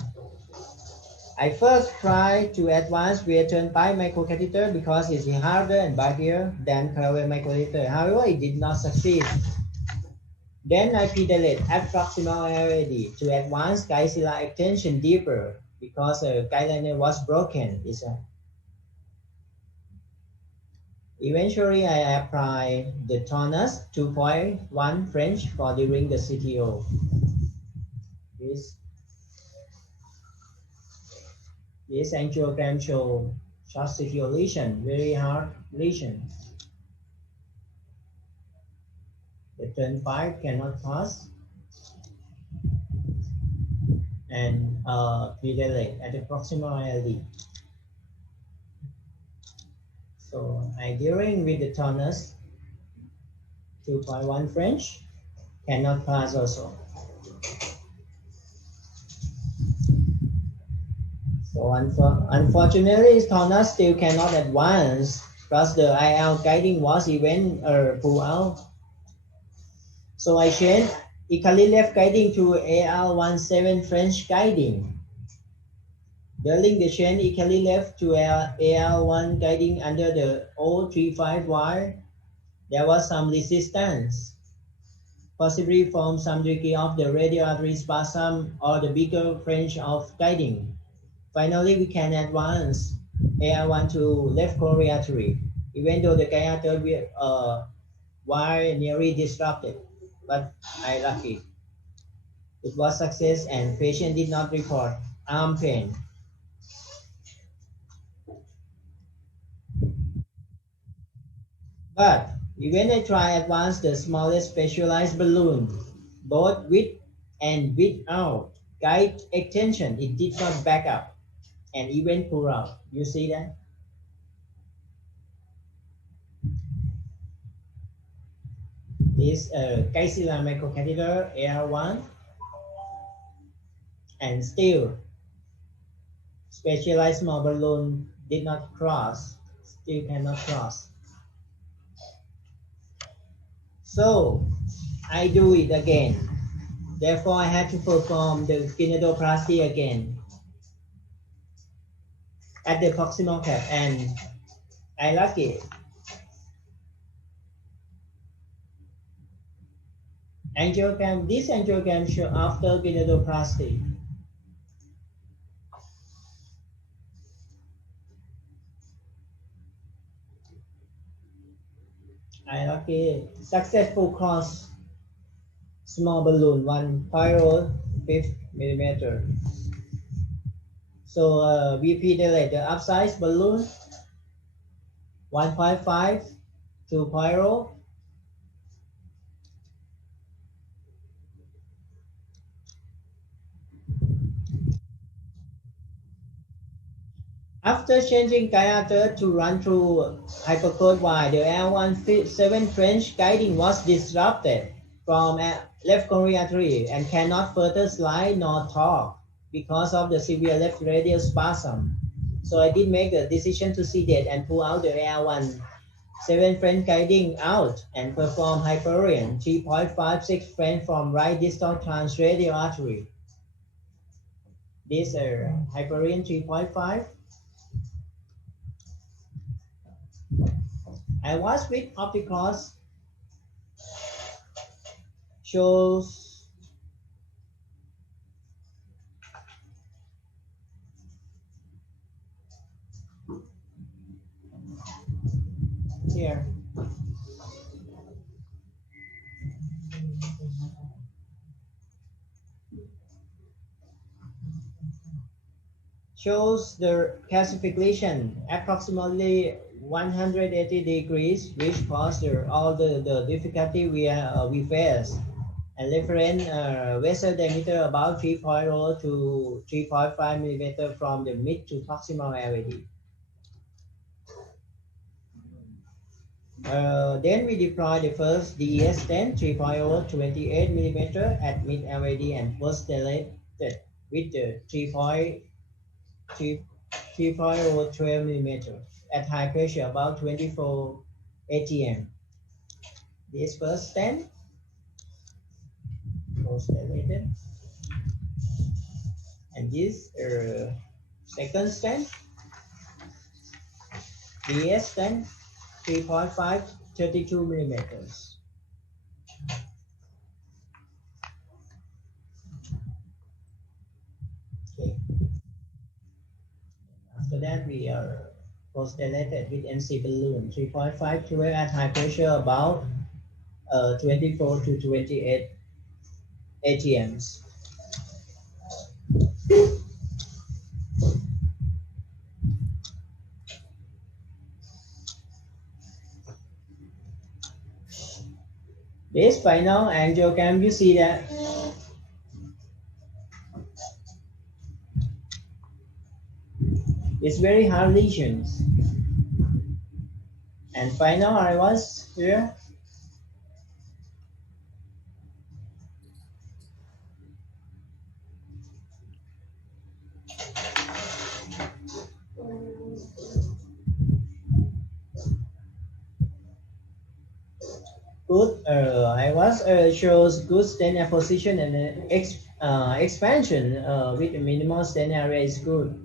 I first tried to advance via turnpike microcatheter because it's harder and bulkier than parallel microcatheter. However, it did not succeed. Then I pedaled at proximal already to advance guidilla extension deeper because the guideliner was broken. Eventually, I applied the tonus 2.1 French for during the CTO. This angiogram shows short CTO lesion, very hard lesion. The turnpike cannot pass, and pedalate at the proximal ILD. So I during with the tonus 2.1 French cannot pass also. So unfortunately, tonus still cannot advance, plus the IL guiding was even pulled out. So I changed Icali left guiding to AL17 French guiding. During the change Icali left to AL1 guiding under the 035 wire, there was some resistance, possibly from some degree of the radial artery spasm or the bigger French of guiding. Finally, we can advance AL1 to left coronary artery, even though the catheter wire nearly disrupted. But I lucky. It was success and patient did not report arm pain. But even I try advance the smallest specialized balloon, both with and without guide extension, it did not back up and even pull out. You see that? Is a Geisila microcatheter AR1, and still specialized small balloon did not cross, still cannot cross. So I do it again. Therefore, I had to perform the granuloplasty again at the proximal cap, and I lucky. Angiogram. This angiogram show after gonadoplasty. Okay, successful cross small balloon 1 pyro 5 millimeter. So we pedalate the upsize balloon 1.5 to pyro. After changing catheter to run through hypercode Y, the L17 French guiding was disrupted from left coronary artery and cannot further slide nor torque because of the severe left radial spasm. So I did make the decision to sedate and pull out the L17 French guiding out and perform Hyperion 3.56 French from right distal transradial artery. This Hyperion 3.5. I was with Opticross shows here. Shows the calcification approximately 180 degrees, which caused all the difficulty we face. And reference vessel diameter about 3.0 to 3.5 millimeter from the mid to proximal LAD. Then we deploy the first DES stent 3.0 28 millimeter at mid LAD and post dilated with the 3.0 12 millimeter at high pressure about 24 atm. This first stent post dilated, and this second stent DES stent 3.5 32 millimeters. Okay. After that, we are post-dilated with NC balloon 3.5 12 at high pressure about 24 to 28 atms. This final angiogram, you see that it's very hard lesions. And final I was here. Good. I was shows good stent position and expansion with the minimal stent area is good.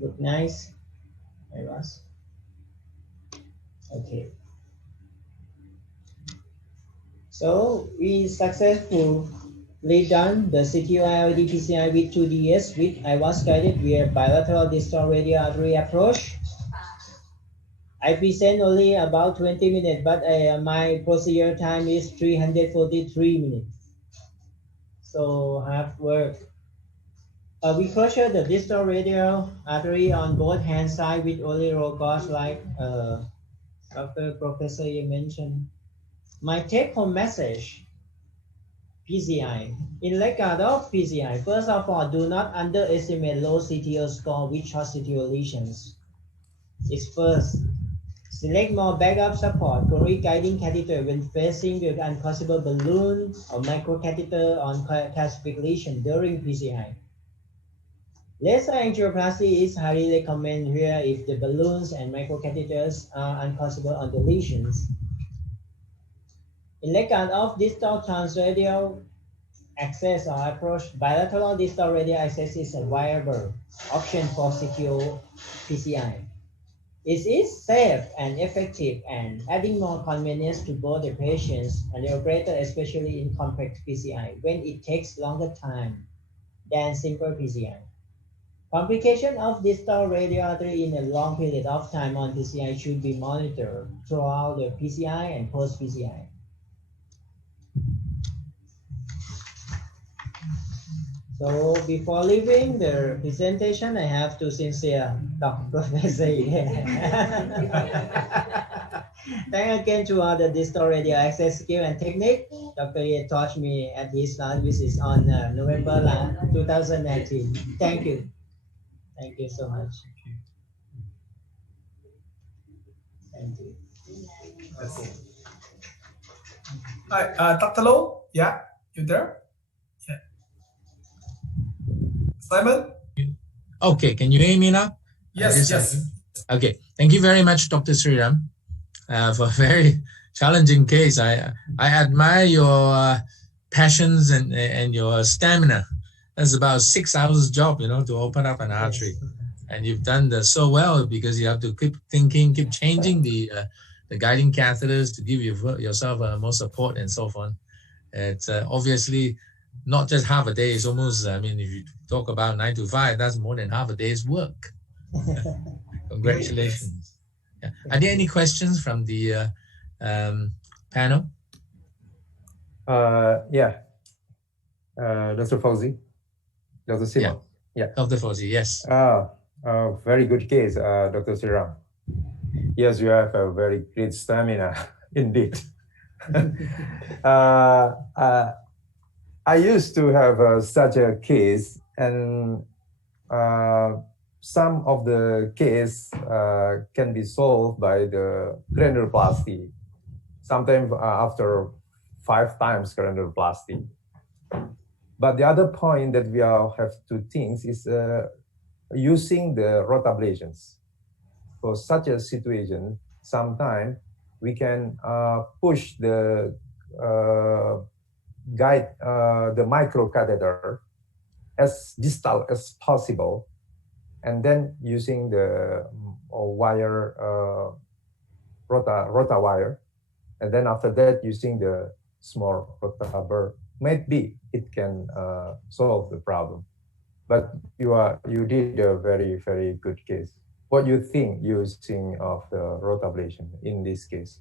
Look nice. I was. Okay. So we successfully done the CTO-IOD PCI with 2DS with I was guided via bilateral distal radial artery approach. I present only about 20 minutes, but my procedure time is 343 minutes. So hard work. We closure the distal radial artery on both hand side with only raw gauge like Dr. Professor Yeh mentioned. My take-home message PCI. In regard of PCI, first of all, do not underestimate low CTO score with short CTO lesions. It's first. Select more backup support, coronary guiding catheter when facing the uncrossable balloon or microcatheter on calcific lesion during PCI. Laser angioplasty is highly recommended here if the balloons and microcatheters are uncrossable on the lesions. In regard of distal transradial access or approach, bilateral distal radial access is a viable option for CTO PCI. It is safe and effective and adding more convenience to both the patients and the operator, especially in complex PCI when it takes longer time than simple PCI. Complication of distal radial artery in a long period of time on PCI should be monitored throughout the PCI and post-PCI. So before leaving the presentation, I have to sincere Dr. Professor Yeh. Thank again to all the distal radial access skill and technique Dr. Yeh taught me at his last visit on November 2019. Thank you. Thank you so much. Thank you. Okay. Hi, Dr. Luo, yeah, you there? Yeah. Simon? Okay, can you hear me now? Yes, yes. Okay, thank you very much, Dr. Sriram, for a very challenging case. I admire your passions and your stamina. That's about 6 hours job, you know, to open up an artery. And you've done that so well because you have to keep thinking, keep changing the guiding catheters to give yourself more support and so on. It's obviously not just half a day. It's almost, I mean, if you talk about 9 to 5, that's more than half a day's work. Congratulations. Yeah. Are there any questions from the panel? Yeah. Dr. Fauzi, Dr. Simon. Yeah. Dr. Fauzi, yes. Very good case, Dr. Sriram. Yes, you have a very great stamina, indeed. I used to have such a case, and some of the case can be solved by the granuloplasty, sometimes after 5 times granuloplasty. But the other point that we all have to think is using the rotablations. For such a situation, sometimes we can push the the microcatheter as distal as possible, and then using the wire, rota wire, and then after that using the small rota burr. Maybe it can solve the problem. But you did a very, very good case. What do you think using of the rotablation in this case?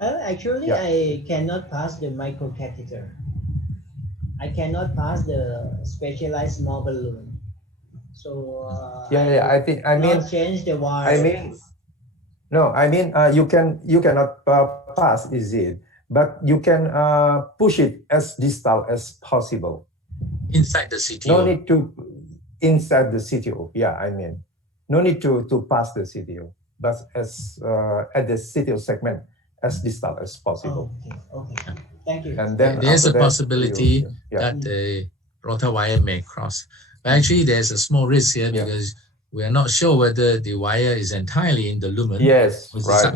Actually, I cannot pass the microcatheter. I cannot pass the specialized small balloon. So I mean change the wire. I mean you cannot pass, is it? But you can push it as distal as possible. Inside the CTO. No need to inside the CTO. Yeah, I mean, no need to pass the CTO, but as at the CTO segment as distal as possible. Okay. Thank you. And then there's a possibility that the rota wire may cross. But actually, there's a small risk here because we are not sure whether the wire is entirely in the lumen. Yes, with right.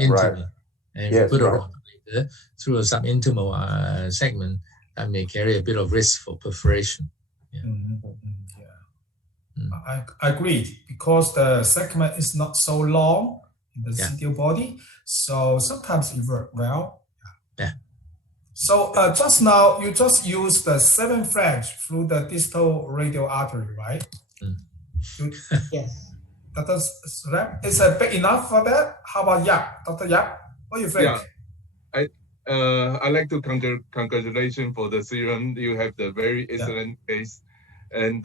And if you put a rotablator through a subintimal segment, that may carry a bit of risk for perforation. I agree, because the segment is not so long in the CTO body, so sometimes it works well. So just now you just used the 7 flange through the distal radial artery, right? Yes. Dr. Sriram, is it big enough for that? How about Yap? Dr. Yap, what do you think? I like to congratulations for the Sriram. You have the very excellent case, and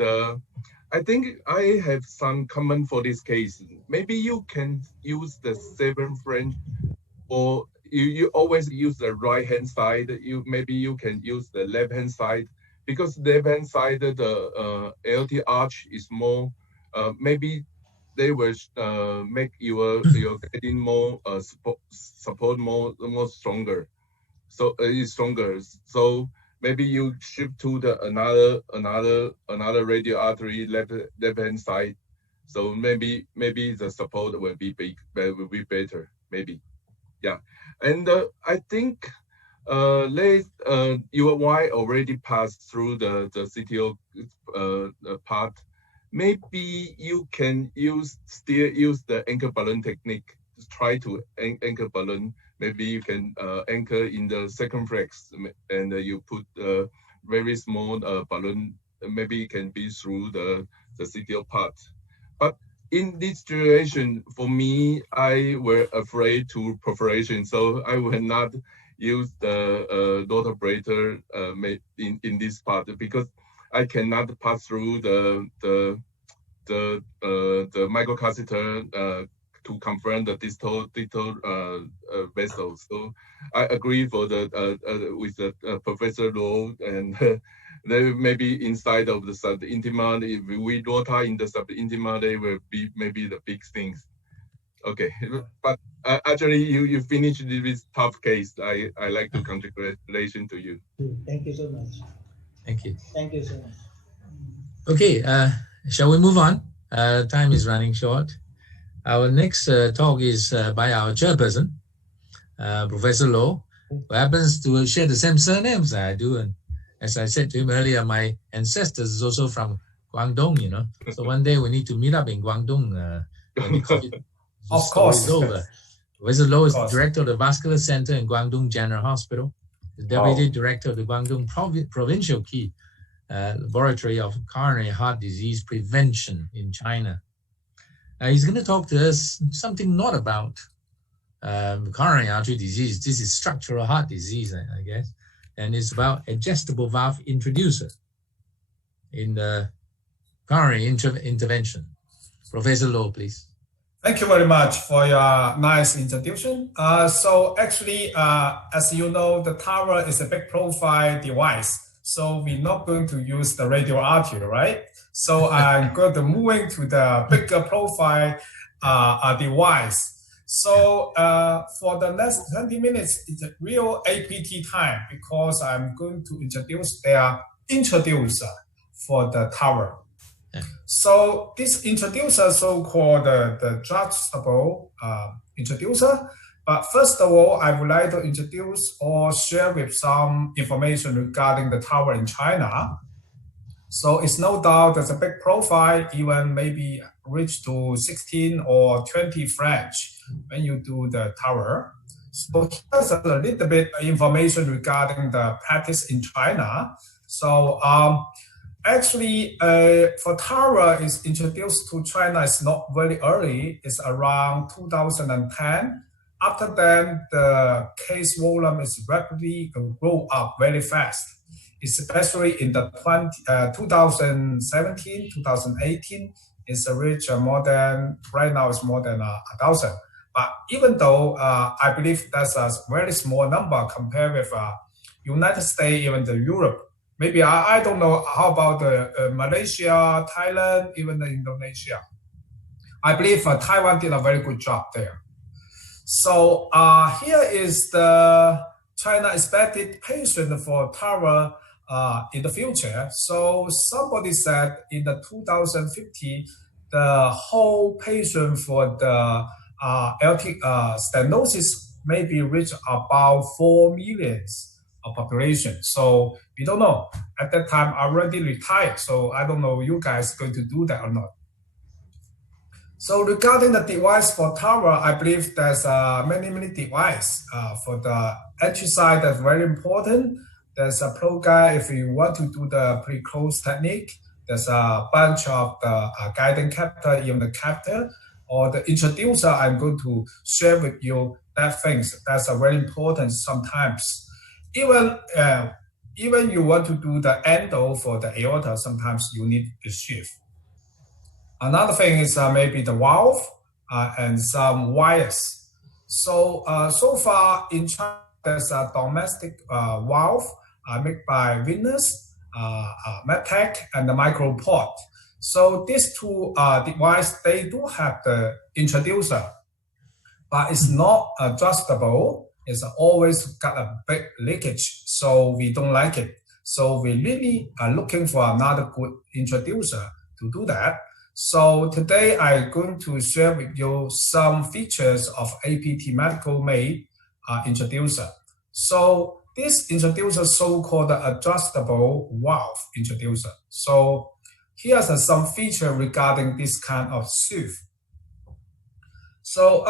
I think I have some comment for this case. Maybe you can use the 7 flange, or you always use the right hand side. Maybe you can use the left hand side, because left hand side the LT arch is more. Maybe they will make your guiding more support more stronger. So it's stronger. So maybe you shift to the another radial artery left hand side. So maybe the support will be better. Maybe, yeah. And I think your Y already passed through the CTO part. Maybe you can still use the anchor balloon technique to try to anchor balloon. Maybe you can anchor in the circumflex, and you put a very small balloon. Maybe it can be through the CTO part. But in this situation, for me, I were afraid to perforation, so I will not use the rotor-brader in this part, because I cannot pass through the microcatheter to confirm the distal vessel. So I agree for with Professor Luo, and then maybe inside of the subintima, if we rotor in the subintima, they will be maybe the big things. Okay, but actually you finished this tough case. I like to congratulations to you. Thank you so much. Thank you. Thank you so much. Okay, shall we move on? Time is running short. Our next talk is by our chairperson, Professor Luo, who happens to share the same surnames I do. And as I said to him earlier, my ancestors is also from Guangdong, you know. So one day we need to meet up in Guangdong. Of course. Professor Luo is director of the Vascular Center in Guangdong General Hospital, the deputy director of the Guangdong Provincial Key Laboratory of Coronary Heart Disease Prevention in China. He's going to talk to us something not about coronary artery disease. This is structural heart disease, I guess. And it's about adjustable valve introducer in the coronary intervention. Professor Luo, please. Thank you very much for your nice introduction. So actually, as you know, the tower is a big profile device. So we're not going to use the radial artery, right? So I'm going to move into the bigger profile device. So for the next 20 minutes, it's a real APT time, because I'm going to introduce their introducer for the tower. So this introducer, so-called the adjustable introducer. But first of all, I would like to introduce or share with some information regarding the tower in China. So it's no doubt there's a big profile, even maybe reach to 16 or 20 French when you do the tower. So here's a little bit of information regarding the practice in China. So actually, for tower is introduced to China is not very early. It's around 2010. After that, the case volume is rapidly grow up very fast, especially in the 2017, 2018. It's reached more than, right now it's more than 1,000. But even though I believe that's a very small number compared with United States, even the Europe. Maybe I don't know how about the Malaysia, Thailand, even the Indonesia. I believe Taiwan did a very good job there. So here is the China expected patient for tower in the future. So somebody said in the 2050, the whole patient for the aortic stenosis maybe reach about 4 million of population. So we don't know. At that time, I already retired. So I don't know you guys going to do that or not. So regarding the device for tower, I believe there's many devices. For the entry side, that's very important. There's a pro guide if you want to do the pre-close technique. There's a bunch of the guiding catheter, even the catheter, or the introducer. I'm going to share with you that things. That's very important sometimes. Even you want to do the endo for the aorta, sometimes you need the sheath. Another thing is maybe the valve and some wires. So, so far in China, there's a domestic valve made by Venus, MedTech, and the MicroPort. So these two devices, they do have the introducer, but it's not adjustable. It's always got a big leakage, so we don't like it. So we really are looking for another good introducer to do that. So today I'm going to share with you some features of APT medical made introducer. So this introducer is so-called adjustable valve introducer. So here's some feature regarding this kind of sheath. So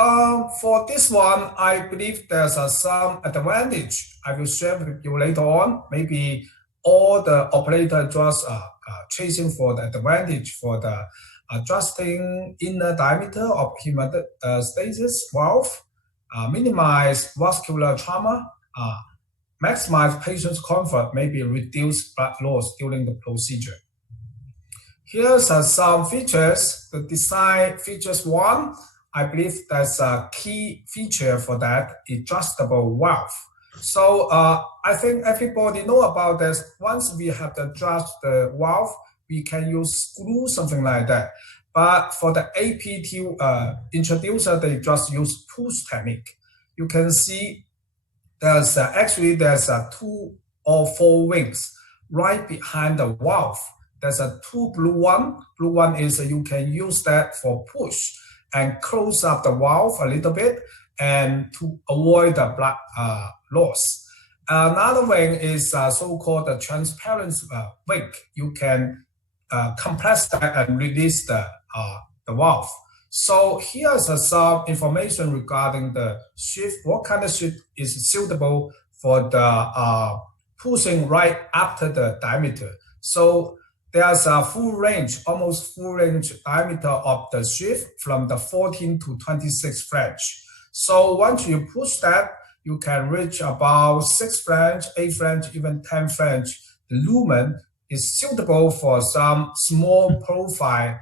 for this one, I believe there's some advantage I will share with you later on. Maybe all the operator just chasing for the advantage for the adjusting inner diameter of hemostasis valve, minimize vascular trauma, maximize patient's comfort, maybe reduce blood loss during the procedure. Here's some features. The design features one, I believe that's a key feature for that adjustable valve. So I think everybody know about this. Once we have to adjust the valve, we can use screw, something like that. But for the APT introducer, they just use push technique. You can see there's actually 2 or 4 wings right behind the valve. There's a 2 blue one. Blue one is you can use that for push and close up the valve a little bit and to avoid the blood loss. Another wing is so-called the transparent wing. You can compress that and release the valve. So here's some information regarding the sheath. What kind of sheath is suitable for the pushing right after the diameter? So there's a full range, almost full range diameter of the sheath from the 14 to 26 French. So once you push that, you can reach about 6 French, 8 French, even 10 French. The lumen is suitable for some small profile,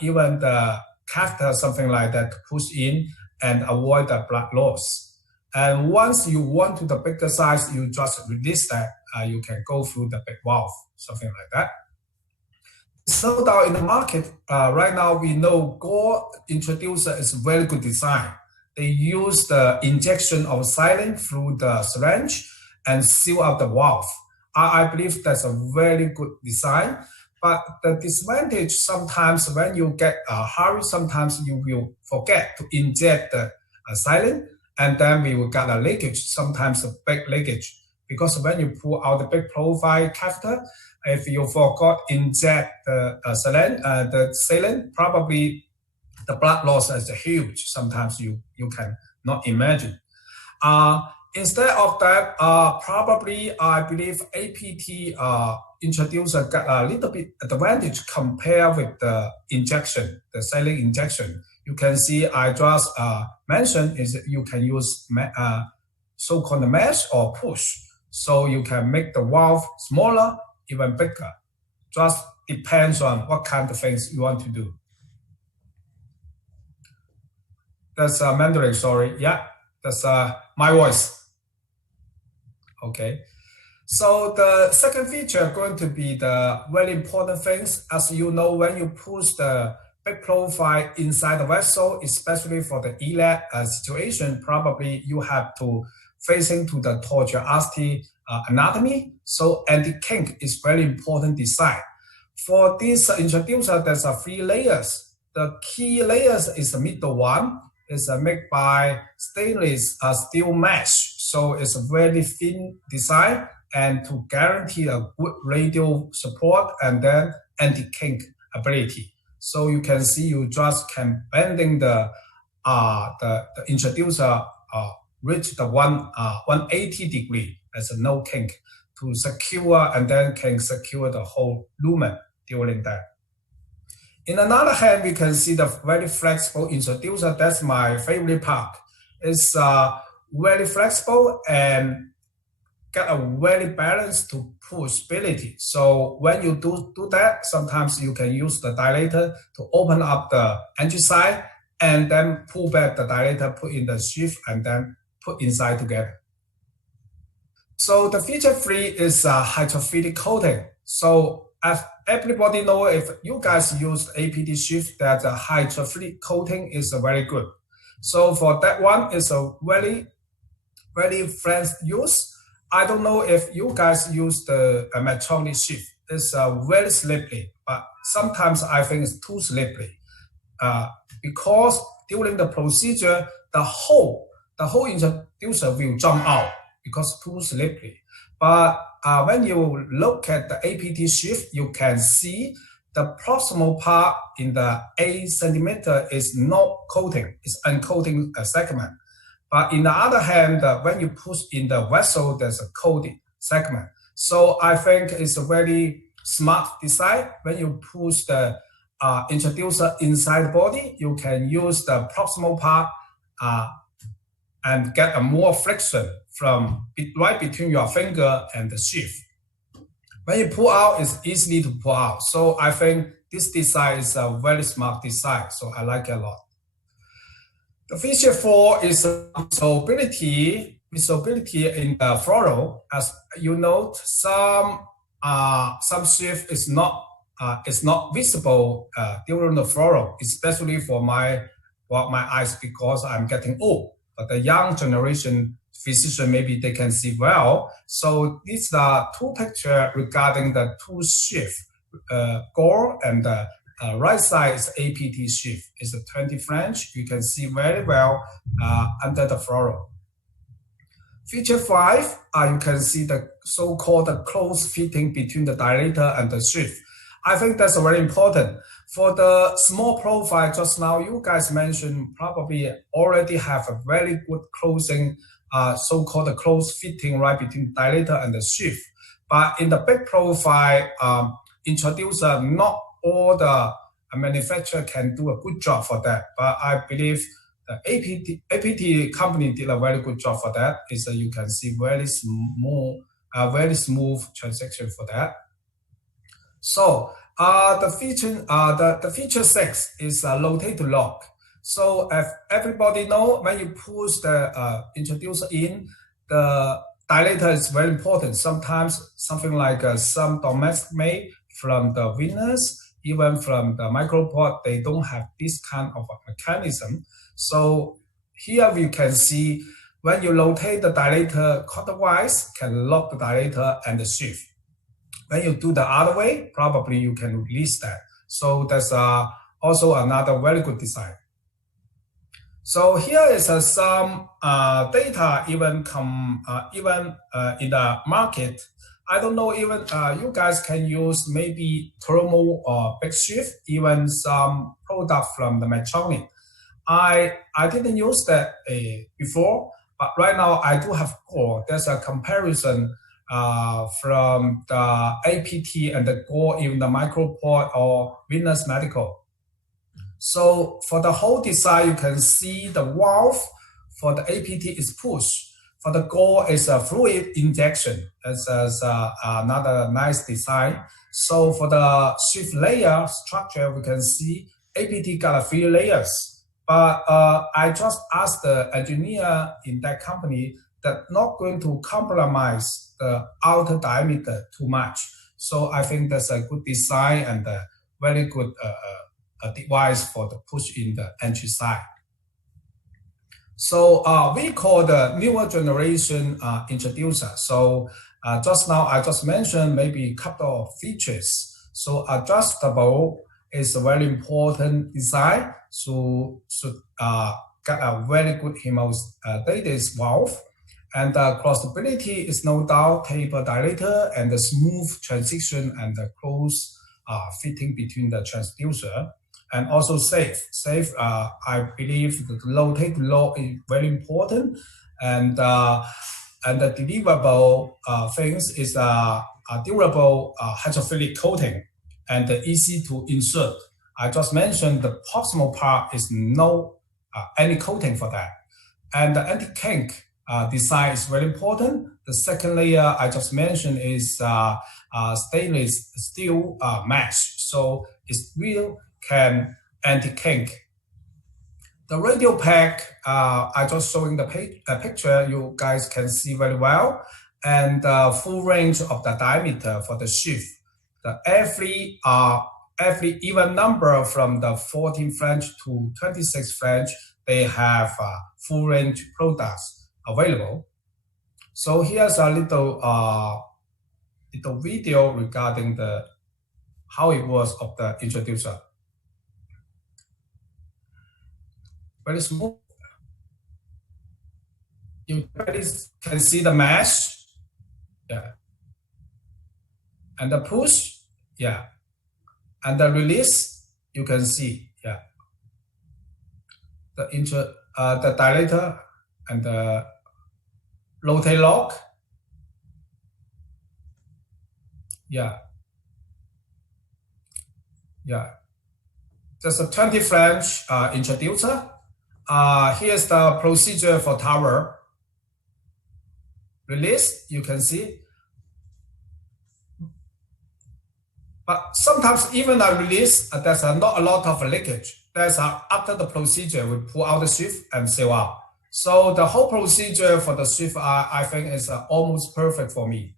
even the catheter, something like that, to push in and avoid the blood loss. And once you want to the bigger size, you just release that. You can go through the big valve, something like that. So down in the market, right now we know Gore introducer is very good design. They use the injection of saline through the syringe and seal up the valve. I believe that's a very good design. But the disadvantage sometimes when you get a hurry, sometimes you will forget to inject the saline, and then we will get a leakage, sometimes a big leakage. Because when you pull out the big profile catheter, if you forgot inject the saline, probably the blood loss is huge. Sometimes you can not imagine. Instead of that, probably I believe APT introducer got a little bit advantage compared with the injection, the saline injection. You can see I just mentioned is you can use so-called mesh or push. So you can make the valve smaller, even bigger. Just depends on what kind of things you want to do. That's Mandarin, sorry. Yeah, that's my voice. Okay. So the second feature going to be the very important things. As you know, when you push the big profile inside the vessel, especially for the ELAD situation, probably you have to facing to the tortuosity anatomy. So anti-kink is very important design. For this introducer, there's 3 layers. The key layers is the middle one. It's made by stainless steel mesh. So it's a very thin design and to guarantee a good radial support and then anti-kink ability. So you can see you just can bending the introducer reach the 180 degree as a no kink to secure and then can secure the whole lumen during that. In another hand, we can see the very flexible introducer. That's my favorite part. It's very flexible and get a very balanced to pushability. So when you do that, sometimes you can use the dilator to open up the entry side and then pull back the dilator, put in the sheath, and then put inside together. So the feature 3 is hydrophilic coating. So as everybody know, if you guys use APT sheath, that the hydrophilic coating is very good. So for that one, it's a very, very friendly use. I don't know if you guys use the Medtronic sheath. It's very slippery, but sometimes I think it's too slippery because during the procedure, the whole introducer will jump out because too slippery. But when you look at the APT sheath, you can see the proximal part in the 8 centimeter is not coating, it's uncoating segment. But in the other hand, when you push in the vessel, there's a coated segment. So I think it's a very smart design. When you push the introducer inside the body, you can use the proximal part and get a more friction from right between your finger and the sheath. When you pull out, it's easy to pull out. So I think this design is a very smart design. So I like it a lot. The feature 4 is visibility in the fluoro. As you note, some sheath is not visible during the fluoro, especially for my eyes because I'm getting old. But the young generation physician, maybe they can see well. So these are 2 pictures regarding the 2 sheath, gore and the right side is APT sheath. It's a 20 French. You can see very well under the fluoro. Feature 5, you can see the so-called close fitting between the dilator and the sheath. I think that's very important. For the small profile just now, you guys mentioned probably already have a very good closing, so-called close fitting right between dilator and the sheath. But in the big profile introducer, not all the manufacturer can do a good job for that. But I believe the APT company did a very good job for that. Is that you can see very smooth transaction for that. So the feature 6 is rotate to lock. So if everybody know, when you push the introducer in, the dilator is very important. Sometimes something like some domestic made from the venous, even from the microport, they don't have this kind of a mechanism. So here we can see when you rotate the dilator clockwise, can lock the dilator and the sheath. When you do the other way, probably you can release that. So that's also another very good design. So here is some data even in the market. I don't know, even you guys can use maybe thermal or big sheath, even some product from the Medtronic. I didn't use that before, but right now I do have core. There's a comparison from the APT and the core in the microport or venous medical. So for the whole design, you can see the valve for the APT is push. For the core is a fluid injection. That's another nice design. So for the sheath layer structure, we can see APT got 3 layers. But I just asked the engineer in that company that not going to compromise the outer diameter too much. So I think that's a good design and a very good device for the push in the entry side. So we call the newer generation introducer. So just now I just mentioned maybe a couple of features. So adjustable is a very important design. So get a very good hemostasis valve. And crossability is no doubt taper dilator and the smooth transition and the close fitting between the transducer. And also safe. I believe that rotate lock is very important. And the deliverable things is a durable hydrophilic coating and easy to insert. I just mentioned the proximal part is no any coating for that. And the anti-kink design is very important. The second layer I just mentioned is stainless steel mesh. So it's real can anti-kink. The radial peg, I just showing the picture, you guys can see very well, and the full range of the diameter for the sheath. Every even number from the 14 flange to 26 flange, they have full range products available. So here's a little video regarding how it was of the introducer. Very smooth. You can see the mesh, yeah, and the push, yeah, and the release. You can see, yeah, the dilator and the rotate lock, yeah, yeah. Just a 20 flange introducer. Here's the procedure for tower. Release, you can see. But sometimes even a release, there's not a lot of leakage. There's after the procedure, we pull out the sheath and seal up. So the whole procedure for the sheath, I think is almost perfect for me.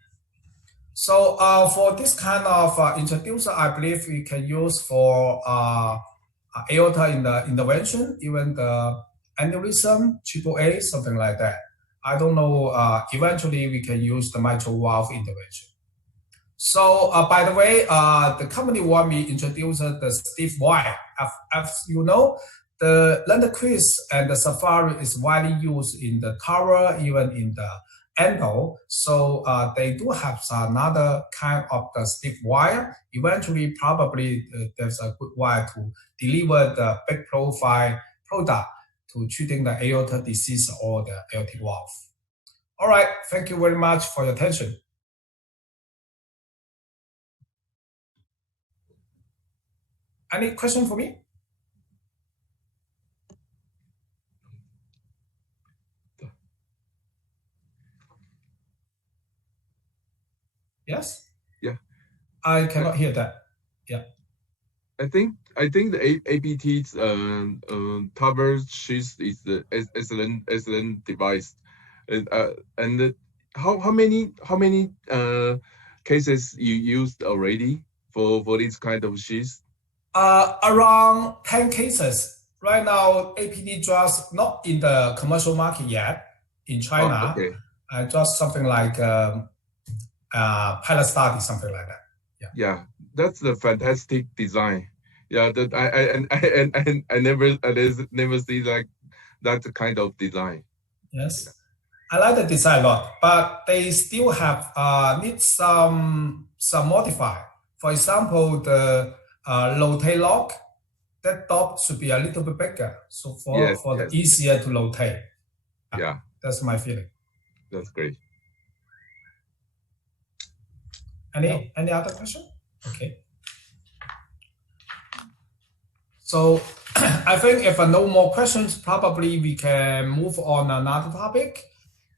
So for this kind of introducer, I believe we can use for aorta in the intervention, even the aneurysm, AAA, something like that. I don't know, eventually we can use the mitral valve intervention. So by the way, the company want me to introduce the stiff wire. As you know, the Lundquist and the Safari is widely used in the tower, even in the endo. So they do have another kind of the stiff wire. Eventually, probably there's a good wire to deliver the big profile product to treating the aorta disease or the aortic valve. All right, thank you very much for your attention. Any question for me? Yes? Yeah. I cannot hear that. Yeah. I think the APT's tower sheath is the excellent device, and how many cases you used already for this kind of sheath? Around 10 cases. Right now, APT drugs not in the commercial market yet in China. Oh, okay. Just something like pilot study, something like that. Yeah. Yeah, that's the fantastic design. Yeah, that I never see like that kind of design. Yes, I like the design a lot, but they still have need some modify. For example, the rotate lock, that dot should be a little bit bigger, so for the easier to rotate. Yeah, that's my feeling. That's great. Any other question? Okay. So I think if no more questions, probably we can move on another topic,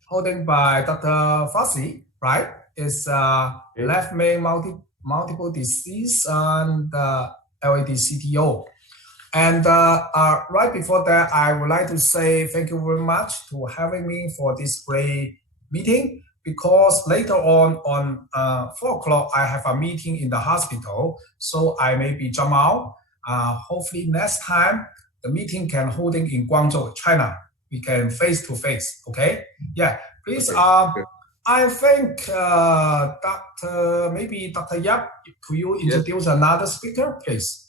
holding by Dr. Fauzi, right? It's left main multiple disease and LAD-CTO. And right before that, I would like to say thank you very much to having me for this great meeting, because later on 4 o'clock, I have a meeting in the hospital, so I may be jump out. Hopefully next time, the meeting can holding in Guangzhou, China. We can face to face, okay? Yeah, please. Okay. I think maybe Dr. Yap, could you introduce another speaker, please?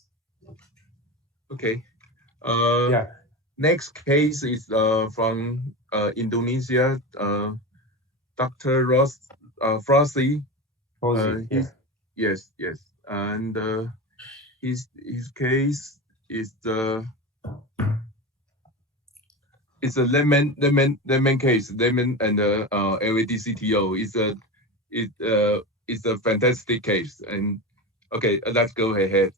Okay. Next case is from Indonesia, Dr. Fauzi. Yes. And his case is it's a lemon case, lemon and LAD-CTO. It's a fantastic case. And okay, let's go ahead.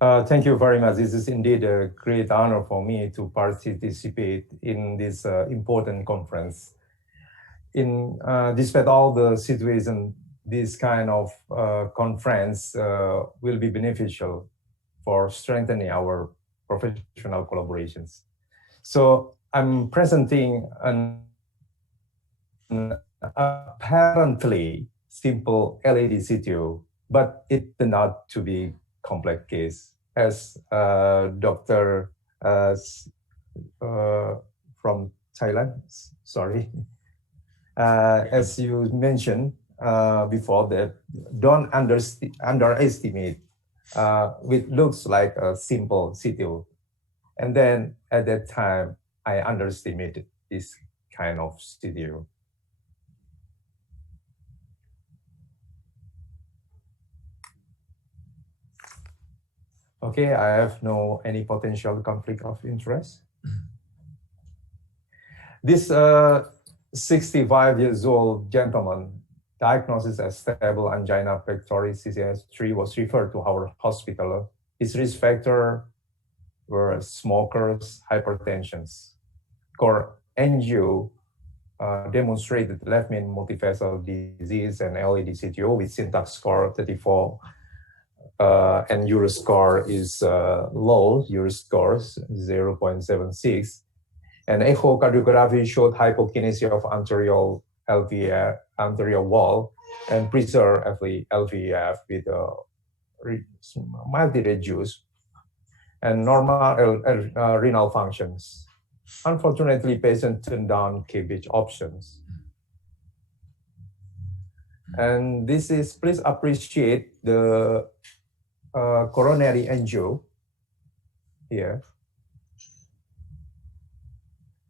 Thank you very much. This is indeed a great honor for me to participate in this important conference. Despite all the situation, this kind of conference will be beneficial for strengthening our professional collaborations. So I'm presenting an apparently simple LED CTO, but it turned out to be complex case. As Dr. From Thailand, sorry, as you mentioned before, that don't underestimate which looks like a simple CTO. And then at that time, I underestimated this kind of CTO. Okay, I have no any potential conflict of interest. This 65 years old gentleman diagnosed as stable angina pectoris CCS3 was referred to our hospital. His risk factor were smokers, hypertensions. Core angio demonstrated left main multivessel disease and LED CTO with syntax score 34. And Euro score is low, Euro scores 0.76. And echocardiography showed hypokinesia of anterior LVF, anterior wall, and preserved LVF with mildly reduced and normal renal functions. Unfortunately, patient turned down KBH options. And this is, please appreciate the coronary angio here.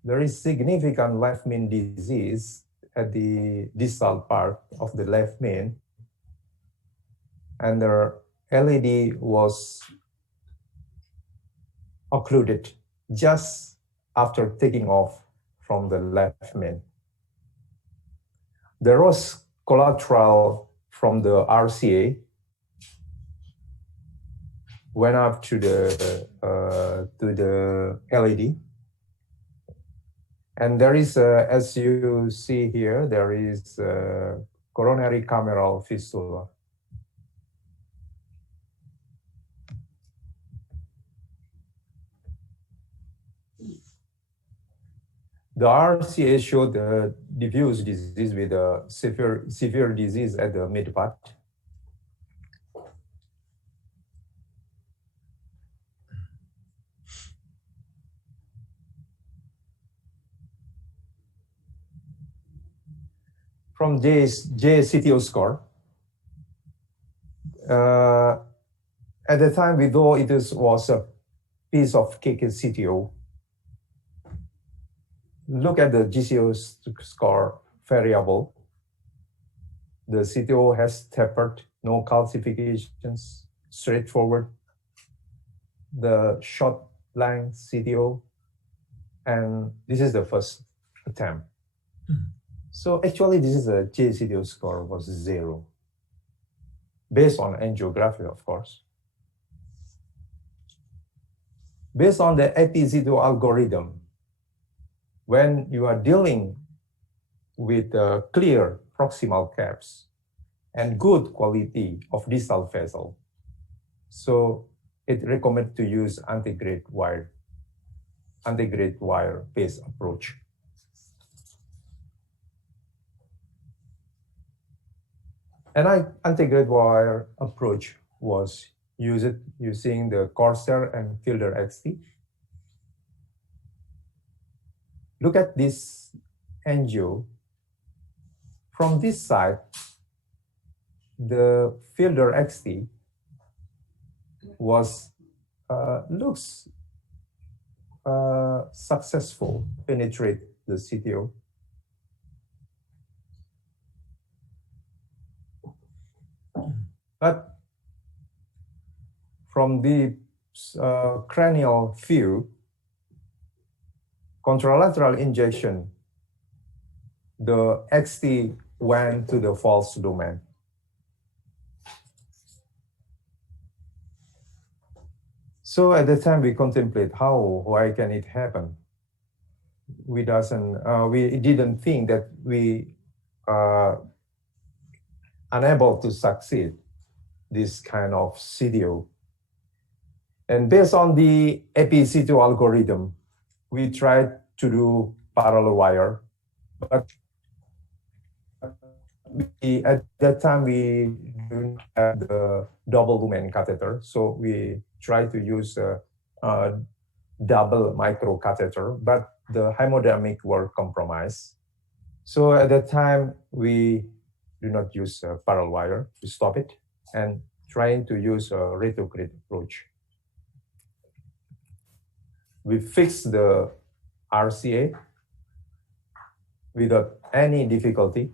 There is significant left main disease at the distal part of the left main, and the LED was occluded just after taking off from the left main. There was collateral from the RCA went up to the LED. And there is, as you see here, there is coronary cameral fistula. The RCA showed the diffuse disease with a severe disease at the mid part. From JCTO score, at the time we thought it was a piece of cake CTO. Look at the GCO score variable. The CTO has tapered, no calcifications, straightforward. The short line CTO, and this is the first attempt. So actually, this is a JCTO score was 0, based on angiography, of course. Based on the APCTO algorithm, when you are dealing with clear proximal caps and good quality of distal vessel, so it recommends to use anti-grade wire-based approach. And anti-grade wire approach was used using the Corsair and Fielder XT. Look at this angio. From this side, the Fielder XT was looks successful, penetrate the CTO. But from the cranial view, contralateral injection, the XT went to the false domain. So at the time we contemplate why can it happen? We didn't think that we are unable to succeed this kind of CDO. And based on the AP-C2 algorithm, we tried to do parallel wire, but at that time we didn't have the double lumen catheter, so we tried to use a double micro catheter, but the hemodynamic were compromised. So at that time we do not use parallel wire. We stop it and trying to use a retrograde approach. We fixed the RCA without any difficulty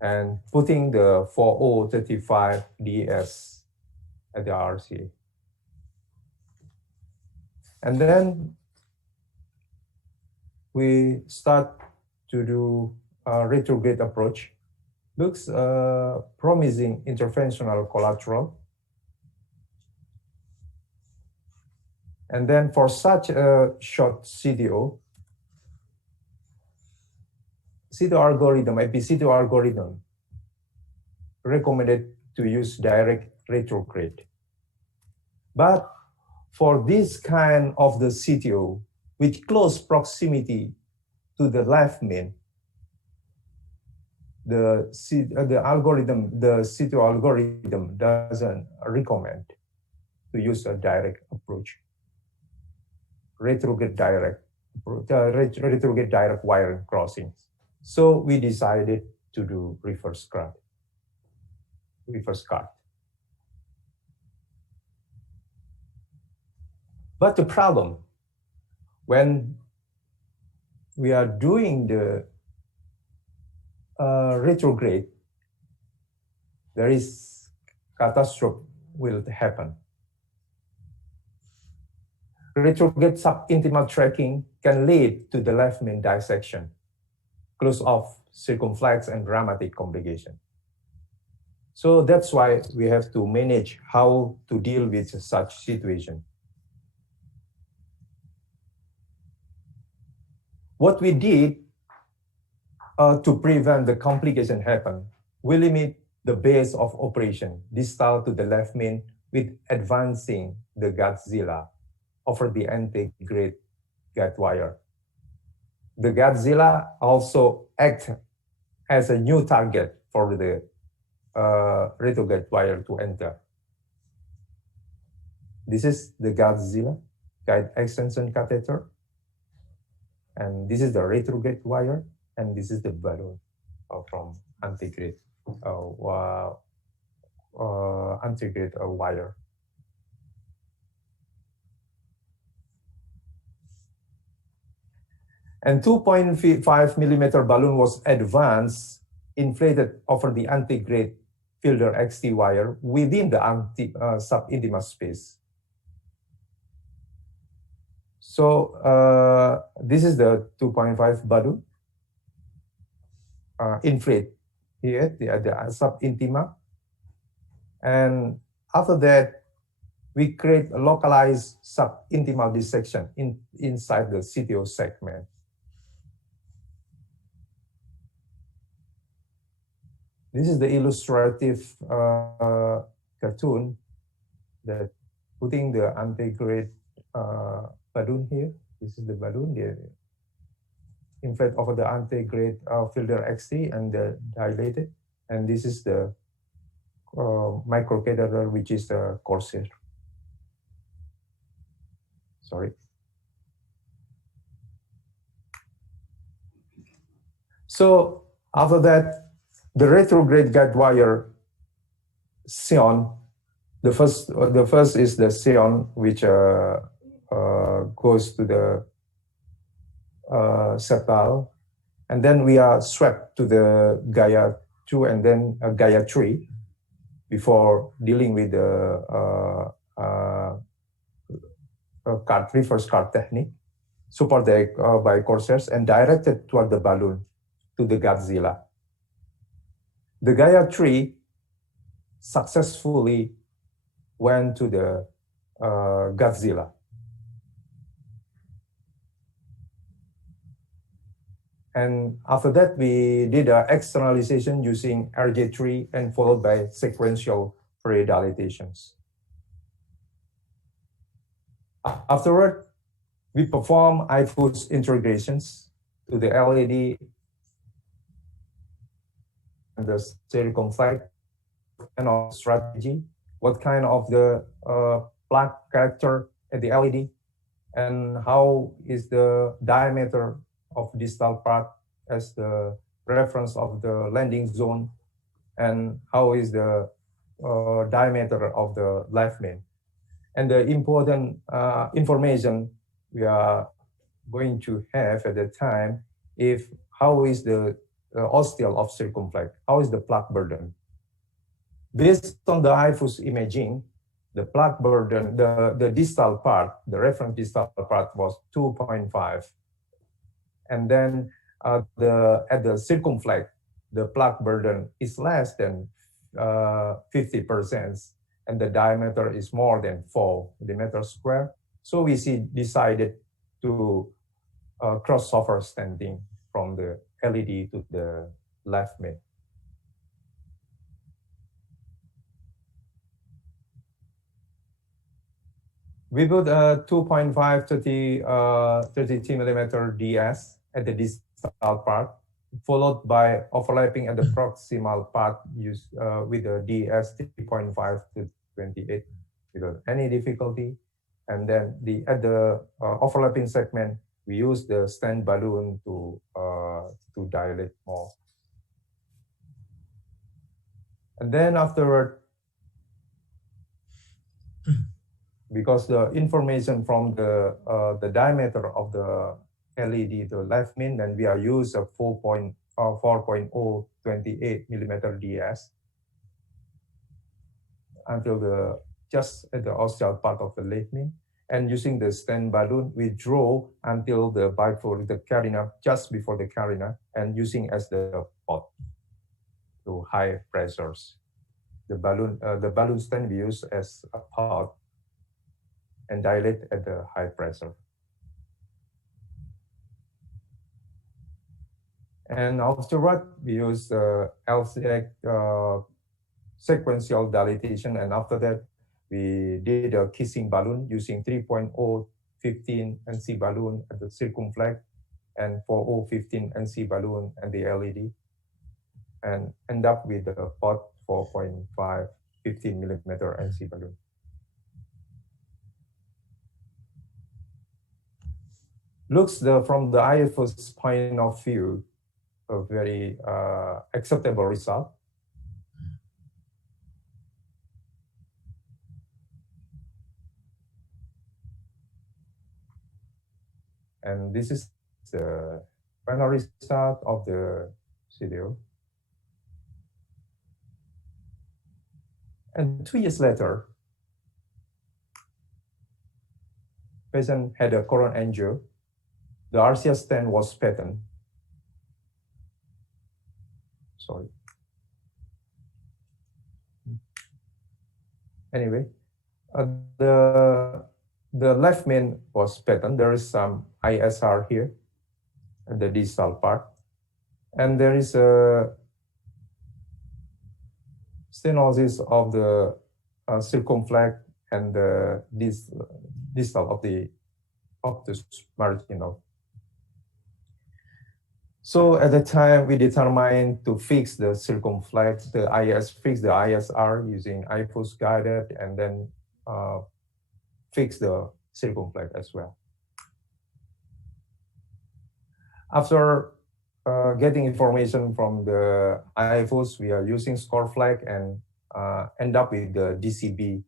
and putting the 4035 DS at the RCA. And then we start to do a retrograde approach. Looks promising interventional collateral. And then for such a short CTO algorithm, AP-C2 algorithm, recommended to use direct retrograde. But for this kind of the CTO, with close proximity to the left main, the CTO algorithm doesn't recommend to use a direct approach. Retrograde direct wiring crossings. So we decided to do reverse cut. But the problem, when we are doing the retrograde, there is catastrophe will happen. Retrograde subintimal tracking can lead to the left main dissection, close off, circumflex, and dramatic complication. So that's why we have to manage how to deal with such situation. What we did to prevent the complication happen, we limit the base of operation distal to the left main with advancing the Godzilla over the antegrade guide wire. The Godzilla also acts as a new target for the retrograde wire to enter. This is the Godzilla guide extension catheter, and this is the retrograde wire, and this is the balloon from antegrade wire. And 2.5 millimeter balloon was advanced, inflated over the antegrade filter XT wire within the subintimal space. So this is the 2.5 balloon inflate here the subintima. And after that, we create a localized subintimal dissection inside the CTO segment. This is the illustrative cartoon that putting the antegrade balloon here. This is the balloon there. Inflate over the antegrade filter XT and dilated. And this is the microcatheter, which is the corsair. Sorry. So after that, the retrograde guide wire Sion, the first is the Sion, which goes to the septal, and then we are swept to the Gaia 2 and then Gaia 3 before dealing with the reverse card technique, supported by corsairs and directed toward the balloon to the Godzilla. The Gaia 3 successfully went to the Godzilla. And after that, we did an externalization using RJ3 and followed by sequential periodilitations. Afterward, we perform IFUS integrations to the LED and the circumflex and of strategy, what kind of the plaque character at the LED, and how is the diameter of distal part as the reference of the landing zone, and how is the diameter of the left main. And the important information we are going to have at the time, if how is the ostial of circumflex, how is the plaque burden. Based on the IFUS imaging, the plaque burden, the distal part, the reference distal part was 2.5. And then at the circumflex, the plaque burden is less than 50%, and the diameter is more than 4 millimeters square. So we decided to crossover stenting from the LED to the left main. We put a 2.5 32 millimeter DS at the distal part, followed by overlapping at the proximal part used with the DS 3.5 to 28 without any difficulty. And then at the overlapping segment, we use the stent balloon to dilate more. And then afterward, because the information from the diameter of the LED to left main, then we are use a 4.028 millimeter DS until just at the ostial part of the left main. And using the stent balloon, we draw until the carina, just before the carina, and using as the pot to high pressures. The balloon stent we use as a pot and dilate at the high pressure. And afterward, we use LCX sequential dilatation, and after that, we did a kissing balloon using 3.015 NC balloon at the circumflex and 4.015 NC balloon at the LED, and end up with a pot 4.5 15 millimeter NC balloon. Looks from the IFUS point of view, a very acceptable result. And this is the final result of the video. And 2 years later, patient had a coronary angio. The RCS stent was patent. Sorry. Anyway, the left main was patent. There is some ISR here at the distal part. And there is a stenosis of the circumflex and the distal of the obtuse marginal. So at the time, we determined to fix the circumflex, fix the ISR using IFUS guided, and then fix the circumflex as well. After getting information from the IFUS, we are using ScoreFlag and end up with the DCB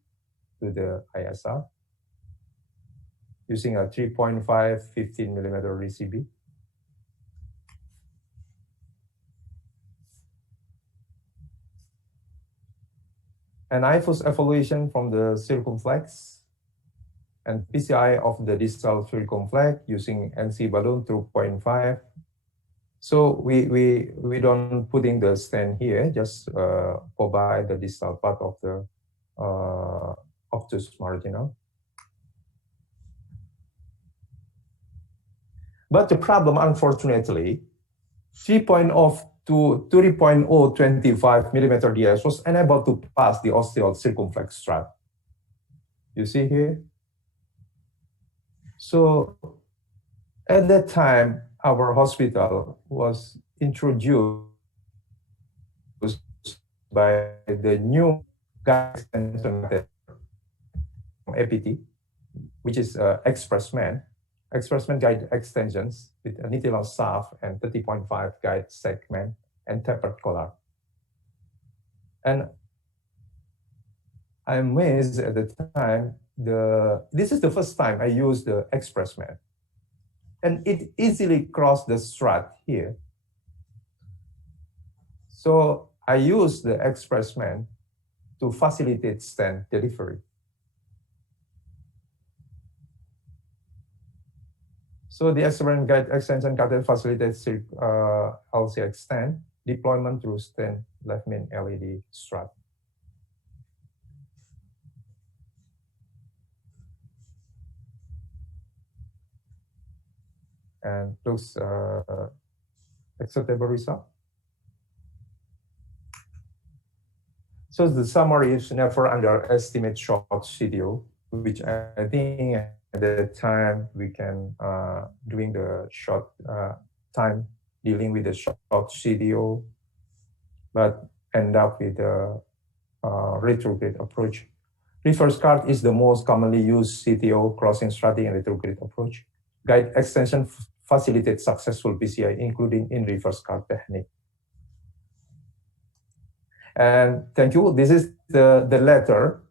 to the ISR using a 3.5 15 millimeter DCB. And IFUS evaluation from the circumflex and PCI of the distal circumflex using NC balloon 2.5. So we don't putting the stent here, just provide the distal part of the obtuse marginal. But the problem, unfortunately, 3.025 millimeter DS was unable to pass the ostial circumflex strap. You see here? So at that time, our hospital was introduced by the new extension APT, which is Expressman guide extensions with a needle shaft and 30.5 guide segment and tapered collar. And I'm amazed at the time, this is the first time I used the Expressman. And it easily crossed the strut here. So I used the Expressman to facilitate stent delivery. So the Expressman guide extension catheter facilitates LCX stent deployment through stent left main LED strut. And looks acceptable result. So the summary is never underestimate short CDO, which I think at the time we can doing the short time dealing with the short CDO, but end up with a retrograde approach. Reverse card is the most commonly used CTO crossing strutting and retrograde approach. Guide extension facilitates successful PCI, including in reverse card technique. And thank you. This is the letter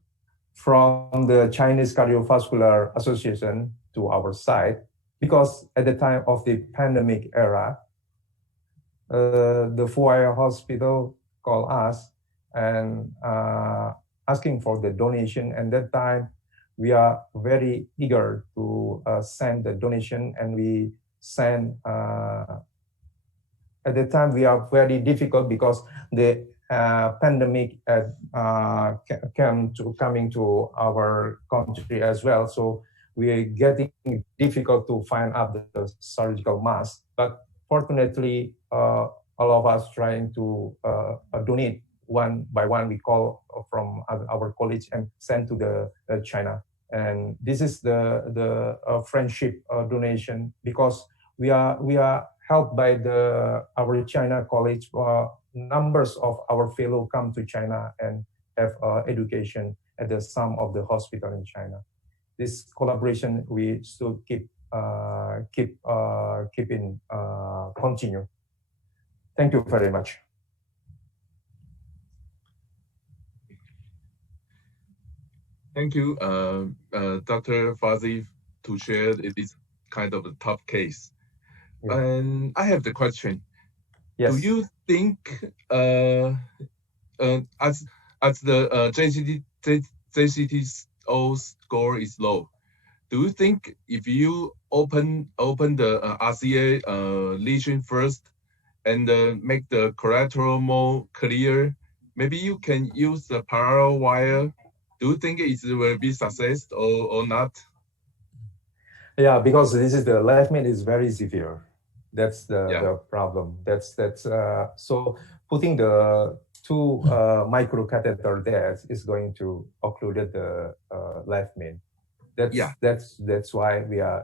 from the Chinese Cardiovascular Association to our site, because at the time of the pandemic era, the Fuai Hospital called us and asking for the donation. And that time, we are very eager to send the donation, and we send, at the time we are very difficult because the pandemic coming to our country as well. So we are getting difficult to find out the surgical mask. But fortunately, all of us trying to donate one by one. We call from our college and send to the China. And this is the friendship donation, because we are helped by our China college. Numbers of our fellow come to China and have education at some of the hospital in China. This collaboration we still continue. Thank you very much. Thank you, Dr. Fauzi, to share this kind of a tough case. Yeah. And I have the question. Yes. Do you think, as the JCTO score is low, do you think if you open the RCA lesion first and make the collateral more clear, maybe you can use the parallel wire? Do you think it will be success or not? Yeah, because this is the left main is very severe. That's the problem. So putting the two micro catheter there is going to occlude the left main. That's why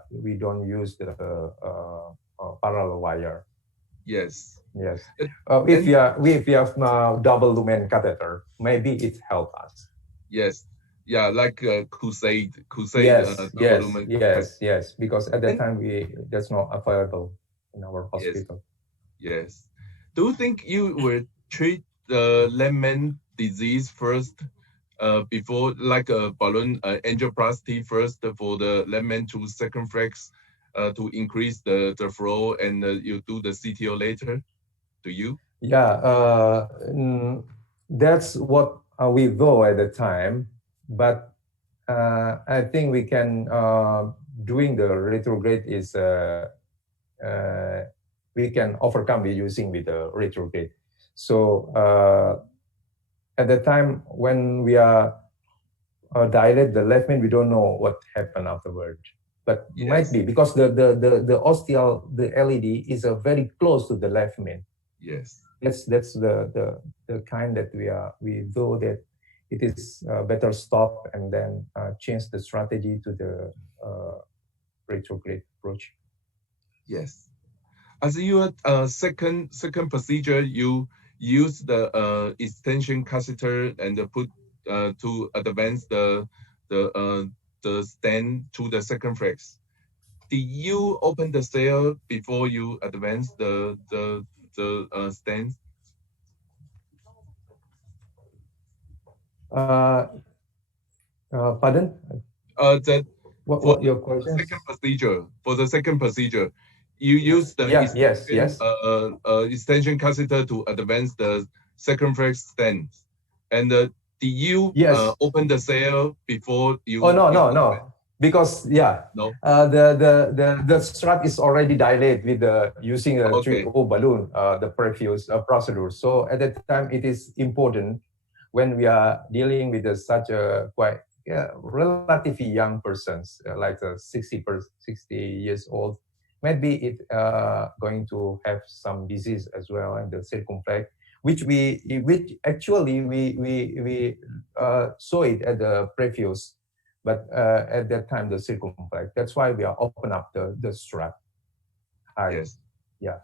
we don't use the parallel wire. Yes. Yes. If you have double lumen catheter, maybe it helps us. Yes. Yeah, like Crusade. Yes. Because at that time that's not available in our hospital. Yes. Do you think you will treat the left main disease first before, like a balloon angioplasty first for the left main to circumflex to increase the flow, and you do the CTO later? Do you? Yeah, that's what we do at the time. But I think we can, doing the retrograde is, we can overcome it using with the retrograde. So at the time when we are dilate the left main, we don't know what happened afterward. But it might be because the LED is very close to the left main. Yes. That's the kind that we do that it is better stop and then change the strategy to the retrograde approach. Yes. As your second procedure, you use the extension catheter and put to advance the stent to the circumflex. Did you open the cell before you advance the stent? Pardon? What your question? For the second procedure, you use the extension catheter to advance the circumflex stent. And did you open the cell before you? Oh no. Because the strap is already dilated with using a 3O balloon, the previous procedure. So at that time, it is important when we are dealing with such a quite relatively young persons, like 60 years old. Maybe it going to have some disease as well, and the circumflex, which actually we saw it at the previous. But at that time, the circumflex. That's why we are open up the strap. Yes. Yeah.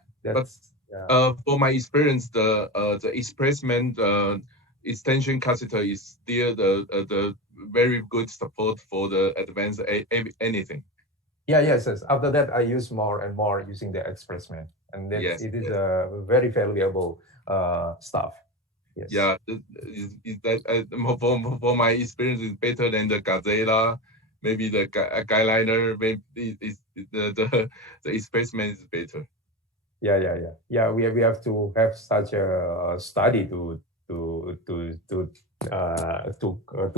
For my experience, the Expressman extension catheter is still the very good support for the advanced anything. Yes. After that, I use more and more using the Expressman, and then it is a very valuable stuff. Yes. Yeah, is that for my experience is better than the Gazella, maybe the guideliner. Maybe the Expressman is better. Yeah. We have to have such a study to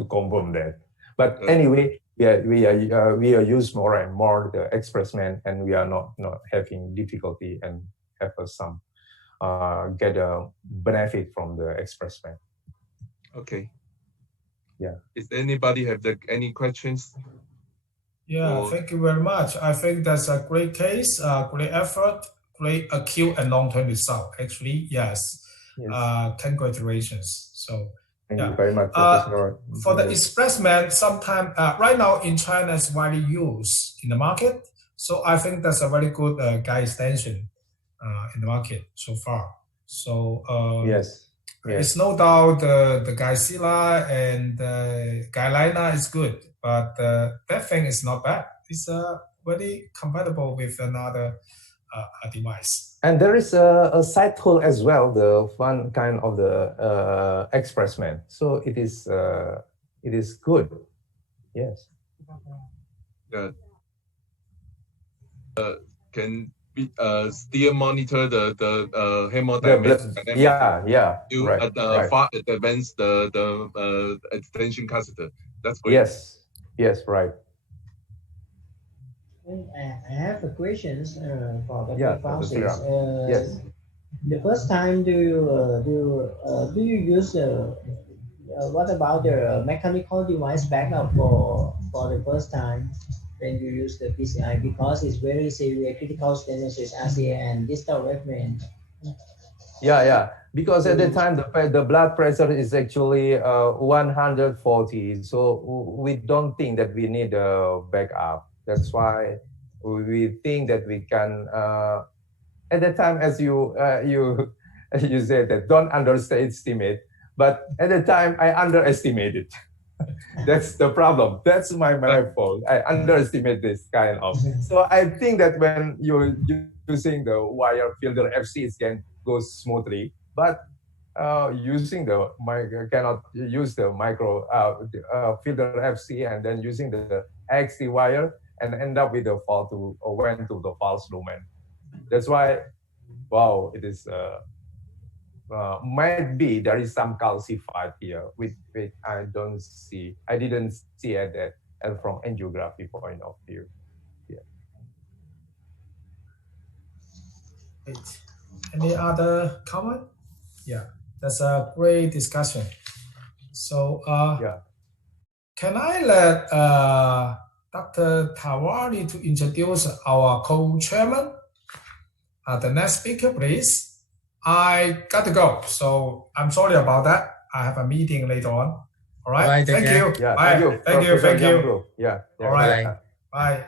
confirm that. But anyway, we are use more and more the Expressman, and we are not having difficulty and have some. Get a benefit from the Expressman. Okay. Yeah. Is anybody have any questions? Yeah, thank you very much. I think that's a great case, great effort, great acute and long-term result. Actually, yes. Congratulations. So thank you very much, Professor. For the Expressman, sometime right now in China is widely used in the market. So I think that's a very good guide extension. In the market so far. So it's no doubt the Gaisila and the Guilina is good, but that thing is not bad. It's very compatible with another device. And there is a side hole as well, the one kind of the Expressman. So it is good. Yes. Can still monitor the hemodynamics. Far advance the extension catheter. That's great. Yes, right. I have a question for Dr. Fauzi. Yes. The first time do you use what about the mechanical device backup for the first time when you use the PCI, because it's very severe critical stenosis, RCA, and distal reference? Yeah. Because at the time the blood pressure is actually 140, so we don't think that we need a backup. That's why we think that we can. At the time, as you said, that don't underestimate. But at the time, I underestimated. That's the problem. That's my fault. I underestimate this kind of. So I think that when you're using the wire filter FC, it can go smoothly. But using cannot use the micro filter FC and then using the XT wire and end up with the went to the false lumen. That's why, wow, it is. Might be there is some calcified here, which I didn't see at that and from angiography point of view. Yeah. Any other comment? Yeah, that's a great discussion. So can I let Dr. Tiwari to introduce our co-chairman? The next speaker, please. I got to go, so I'm sorry about that. I have a meeting later on. All right. Thank you. Yeah, bye. Thank you. Thank you. Yeah. All right. Bye.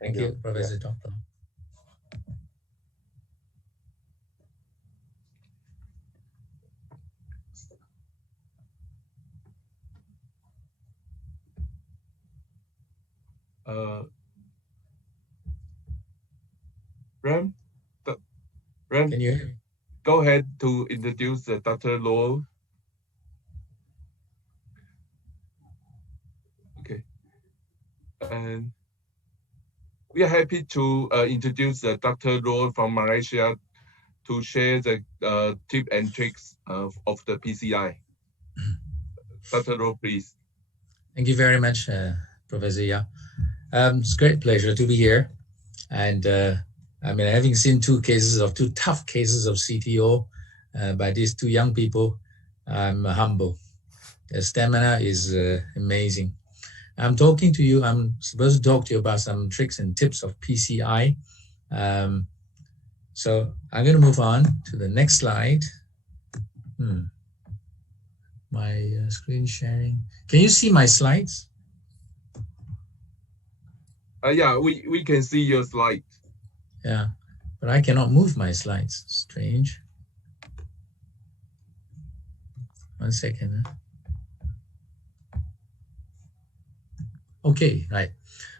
Thank you, Professor Doctor. Ram, Can you hear me? Go ahead to introduce Dr. Luo. Okay. And we are happy to introduce Dr. Luo from Malaysia to share the tip and tricks of the PCI. Dr. Luo, please. Thank you very much, Professor Yah. It's a great pleasure to be here. And I mean, having seen two tough cases of CTO by these two young people, I'm humble. Their stamina is amazing. I'm talking to you, I'm supposed to talk to you about some tricks and tips of PCI. So I'm going to move on to the next slide. My screen sharing. Can you see my slides? Yeah, we can see your slide. Yeah, but I cannot move my slides. Strange. One second. Okay, right.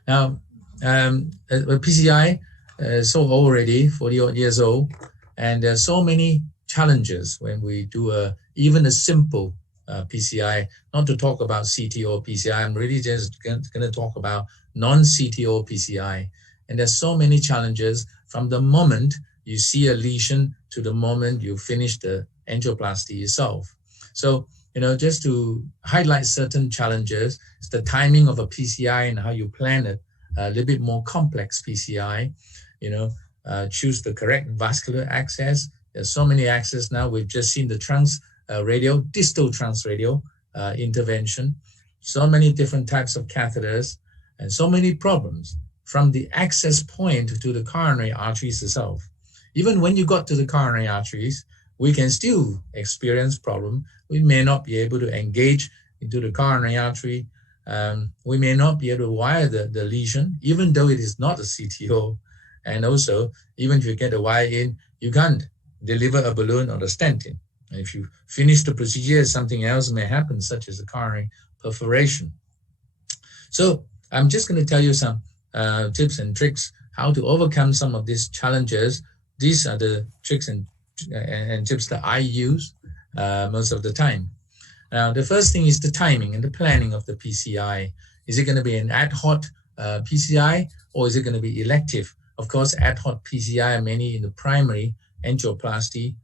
Now, PCI is so old already, 40 years old, and there's so many challenges when we do even a simple PCI, not to talk about CTO PCI, I'm really just going to talk about non-CTO PCI. And there's so many challenges from the moment you see a lesion to the moment you finish the angioplasty yourself. So, you know, just to highlight certain challenges, it's the timing of a PCI and how you plan it, a little bit more complex PCI, you know, choose the correct vascular access. There's so many access now. We've just seen the transradial, distal transradial intervention, so many different types of catheters and so many problems from the access point to the coronary arteries itself. Even when you got to the coronary arteries, we can still experience problem. We may not be able to engage into the coronary artery. We may not be able to wire the lesion, even though it is not a CTO. And also, even if you get a wire in, you can't deliver a balloon or the stenting. And if you finish the procedure, something else may happen, such as a coronary perforation. So I'm just going to tell you some tips and tricks how to overcome some of these challenges. These are the tricks and tips that I use most of the time. Now, the first thing is the timing and the planning of the PCI. Is it going to be an ad hoc PCI or is it going to be elective? Of course, ad hoc PCI are many in the primary angioplasty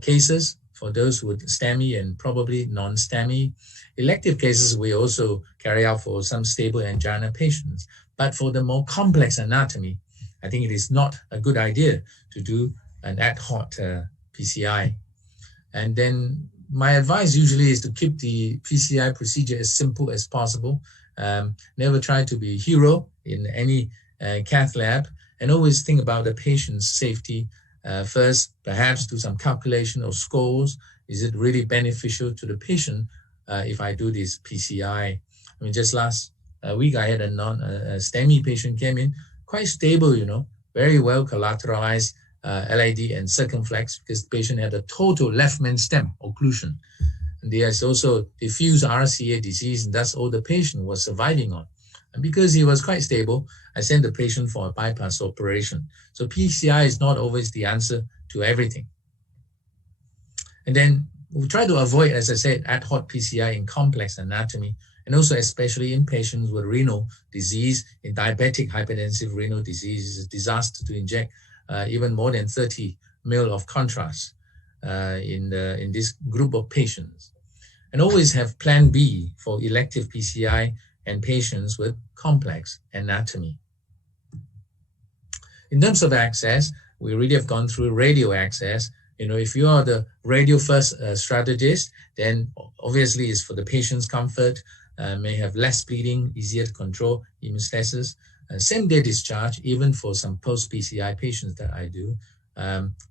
cases for those with STEMI and probably non-STEMI. Elective cases we also carry out for some stable angina patients. But for the more complex anatomy, I think it is not a good idea to do an ad hoc PCI. And then my advice usually is to keep the PCI procedure as simple as possible. Never try to be a hero in any cath lab, and always think about the patient's safety first, perhaps do some calculation of scores. Is it really beneficial to the patient if I do this PCI? I mean, just last week I had a STEMI patient came in, quite stable, you know, very well collateralized LID and circumflex because the patient had a total left main stem occlusion. And there's also diffuse RCA disease, and that's all the patient was surviving on. And because he was quite stable, I sent the patient for a bypass operation. So PCI is not always the answer to everything. And then we try to avoid, as I said, ad hoc PCI in complex anatomy, and also especially in patients with renal disease. In diabetic hypertensive renal disease, it's a disaster to inject even more than 30 ml of contrast in this group of patients. And always have plan B for elective PCI and patients with complex anatomy. In terms of access, we really have gone through radio access. You know, if you are the radio first strategist, then obviously it's for the patient's comfort, may have less bleeding, easier to control hemostasis. Same day discharge, even for some post-PCI patients that I do,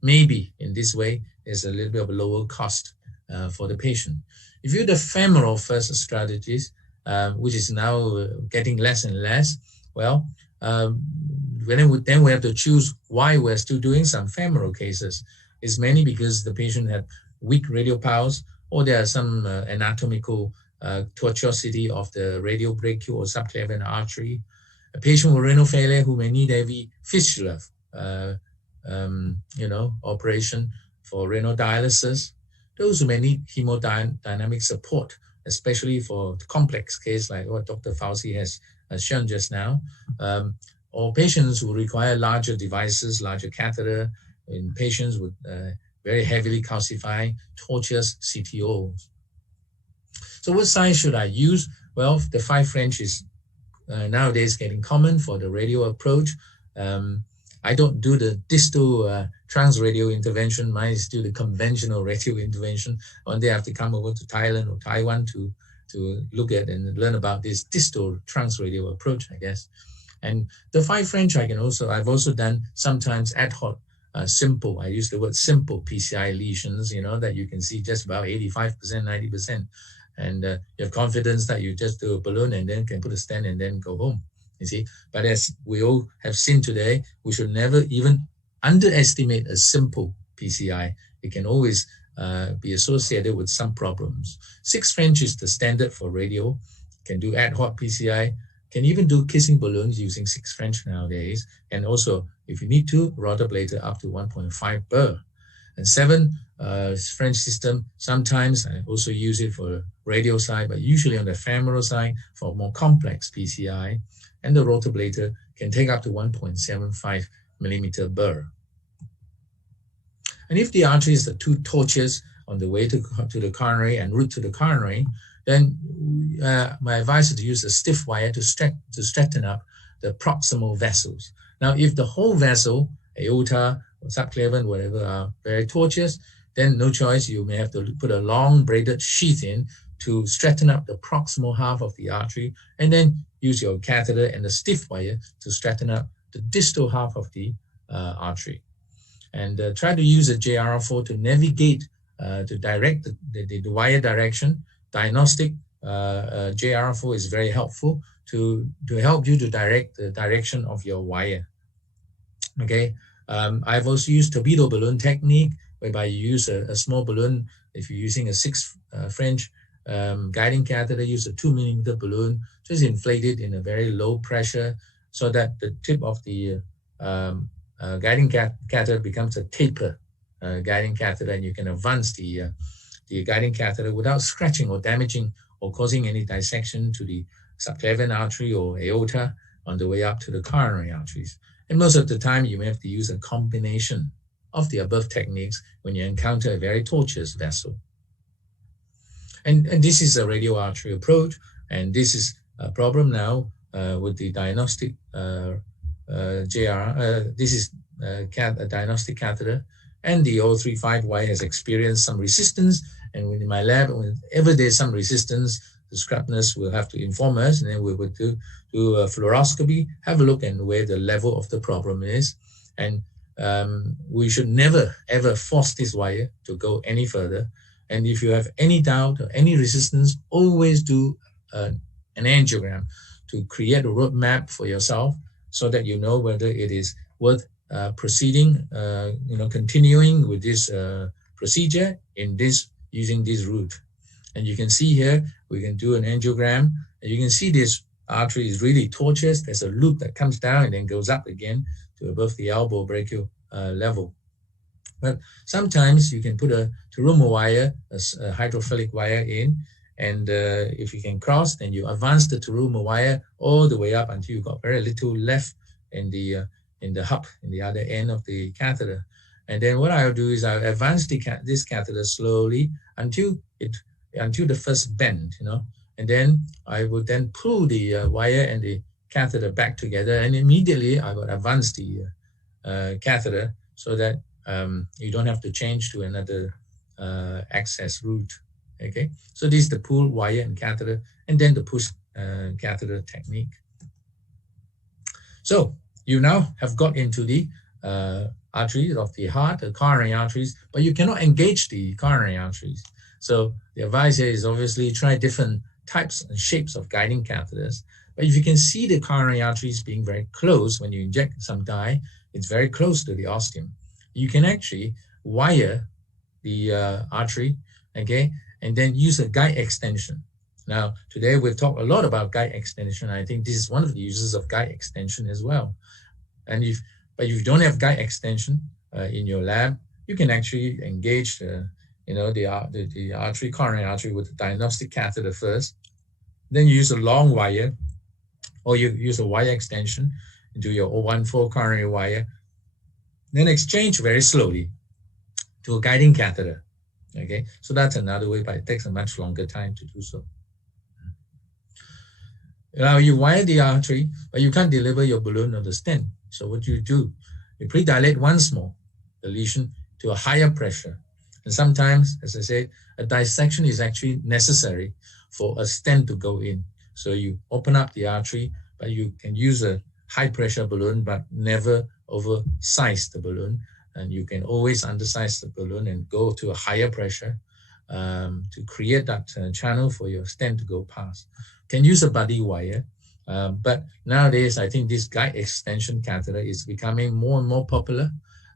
maybe in this way, there's a little bit of a lower cost for the patient. If you're the femoral first strategist, which is now getting less and less. Well, then we have to choose why we're still doing some femoral cases. It's mainly because the patient had weak radial pulse, or there are some anatomical tortuosity of the radial brachial or subclavian artery. A patient with renal failure who may need heavy fistula, operation for renal dialysis. Those who may need hemodynamic support, especially for complex case like what Dr. Fauzi has shown just now, or patients who require larger devices, larger catheter, in patients with very heavily calcifying tortuous CTOs. So what size should I use? Well, the 5 French is nowadays getting common for the radial approach. I don't do the distal transradial intervention. Mine is still the conventional radial intervention. One day I have to come over to Thailand or Taiwan to look at and learn about this distal transradial approach, I guess. And the 5 French I've also done sometimes ad hoc simple. I use the word simple PCI lesions, that you can see just about 85%, 90%. And you have confidence that you just do a balloon and then can put a stent and then go home, you see. But as we all have seen today, we should never even underestimate a simple PCI. It can always be associated with some problems. 6 French is the standard for radial. Can do ad hoc PCI, can even do kissing balloons using 6 French nowadays. And also, if you need to, rotablator up to 1.5 Burr. And 7 French system, sometimes I also use it for radial side, but usually on the femoral side for more complex PCI. And the rotablator can take up to 1.75 millimeter Burr. And if the arteries are too tortuous on the way to the coronary and route to the coronary, then my advice is to use a stiff wire to straighten up the proximal vessels. Now, if the whole vessel, aorta, or subclavian, whatever, are very tortuous, then no choice, you may have to put a long braided sheath in to straighten up the proximal half of the artery, and then use your catheter and the stiff wire to straighten up the distal half of the artery. And try to use a JR4 to navigate, to direct the wire direction. Diagnostic JR4 is very helpful to help you to direct the direction of your wire. Okay, I've also used torpedo balloon technique, whereby you use a small balloon. If you're using a 6 French guiding catheter, use a 2 millimeter balloon, just inflate it in a very low pressure so that the tip of the guiding catheter becomes a taper guiding catheter, and you can advance the guiding catheter without scratching or damaging or causing any dissection to the subclavian artery or aorta on the way up to the coronary arteries. And most of the time, you may have to use a combination of the above techniques when you encounter a very tortuous vessel. And this is a radial artery approach, and this is a problem now with the diagnostic this is a diagnostic catheter, and the 035Y has experienced some resistance. And in my lab, whenever there's some resistance, the scrub nurse will have to inform us, and then we will do a fluoroscopy, have a look at where the level of the problem is. And we should never, ever force this wire to go any further. And if you have any doubt or any resistance, always do an angiogram to create a roadmap for yourself so that you know whether it is worth proceeding, continuing with this procedure in using this route. And you can see here, we can do an angiogram, and you can see this artery is really tortuous. There's a loop that comes down and then goes up again to above the elbow brachial level. But sometimes you can put a Terumo wire, a hydrophilic wire in, and if you can cross, then you advance the Terumo wire all the way up until you've got very little left in the hub, in the other end of the catheter. And then what I'll do is I'll advance this catheter slowly until the first bend, and then I would then pull the wire and the catheter back together, and immediately I would advance the catheter so that you don't have to change to another access route. Okay, so this is the pull wire and catheter, and then the push catheter technique. So you now have got into the arteries of the heart, the coronary arteries, but you cannot engage the coronary arteries. So the advice here is obviously try different types and shapes of guiding catheters. But if you can see the coronary arteries being very close when you inject some dye, it's very close to the ostium. You can actually wire the artery, okay, and then use a guide extension. Now, today we've talked a lot about guide extension. I think this is one of the uses of guide extension as well. And if you don't have guide extension in your lab, you can actually engage the artery, coronary artery, with the diagnostic catheter first. Then you use a long wire, or you use a wire extension into your 014 coronary wire. Then exchange very slowly to a guiding catheter. Okay, so that's another way, but it takes a much longer time to do so. Now you wire the artery, but you can't deliver your balloon or the stent. So what do? You pre-dilate once more the lesion to a higher pressure. And sometimes, as I said, a dissection is actually necessary for a stent to go in. So you open up the artery, but you can use a high pressure balloon, but never oversize the balloon. And you can always undersize the balloon and go to a higher pressure to create that channel for your stent to go past. Can use a buddy wire, but nowadays I think this guide extension catheter is becoming more and more popular,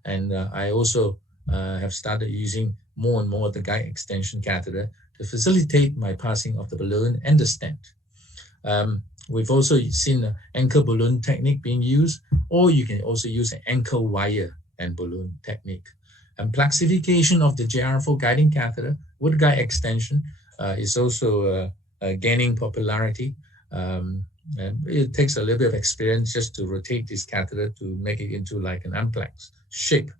and I also have started using more and more the guide extension catheter to facilitate my passing of the balloon and the stent. We've also seen the anchor balloon technique being used, or you can also use an anchor wire and balloon technique. And plaxification of the JR4 guiding catheter with guide extension is also gaining popularity. And it takes a little bit of experience just to rotate this catheter to make it into like an amplex shape.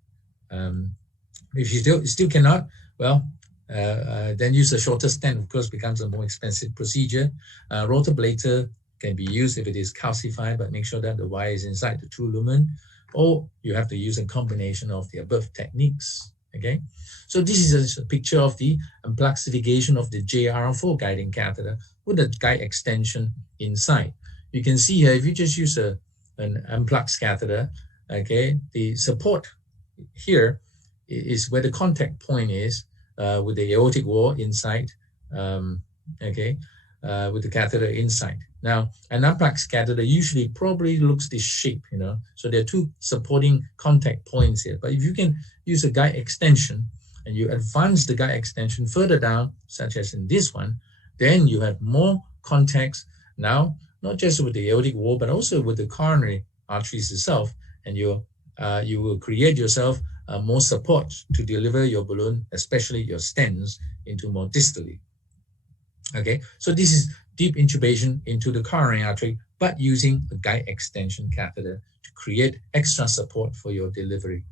If you still cannot, well, then use a shorter stent. Of course, becomes a more expensive procedure. Rotablator can be used if it is calcified, but make sure that the wire is inside the true lumen, or you have to use a combination of the above techniques. Okay, so this is a picture of the plaxification of the JR4 guiding catheter with a guide extension inside. You can see here, if you just use an amplex catheter, okay, the support here is where the contact point is with the aortic wall inside, okay, with the catheter inside. Now, an amplex catheter usually probably looks this shape, you know, so there are two supporting contact points here. But if you can use a guide extension and you advance the guide extension further down, such as in this one, then you have more contacts now, not just with the aortic wall, but also with the coronary arteries itself, and you will create yourself more support to deliver your balloon, especially your stents, into more distally. Okay, so this is deep intubation into the coronary artery, but using a guide extension catheter to create extra support for your delivery.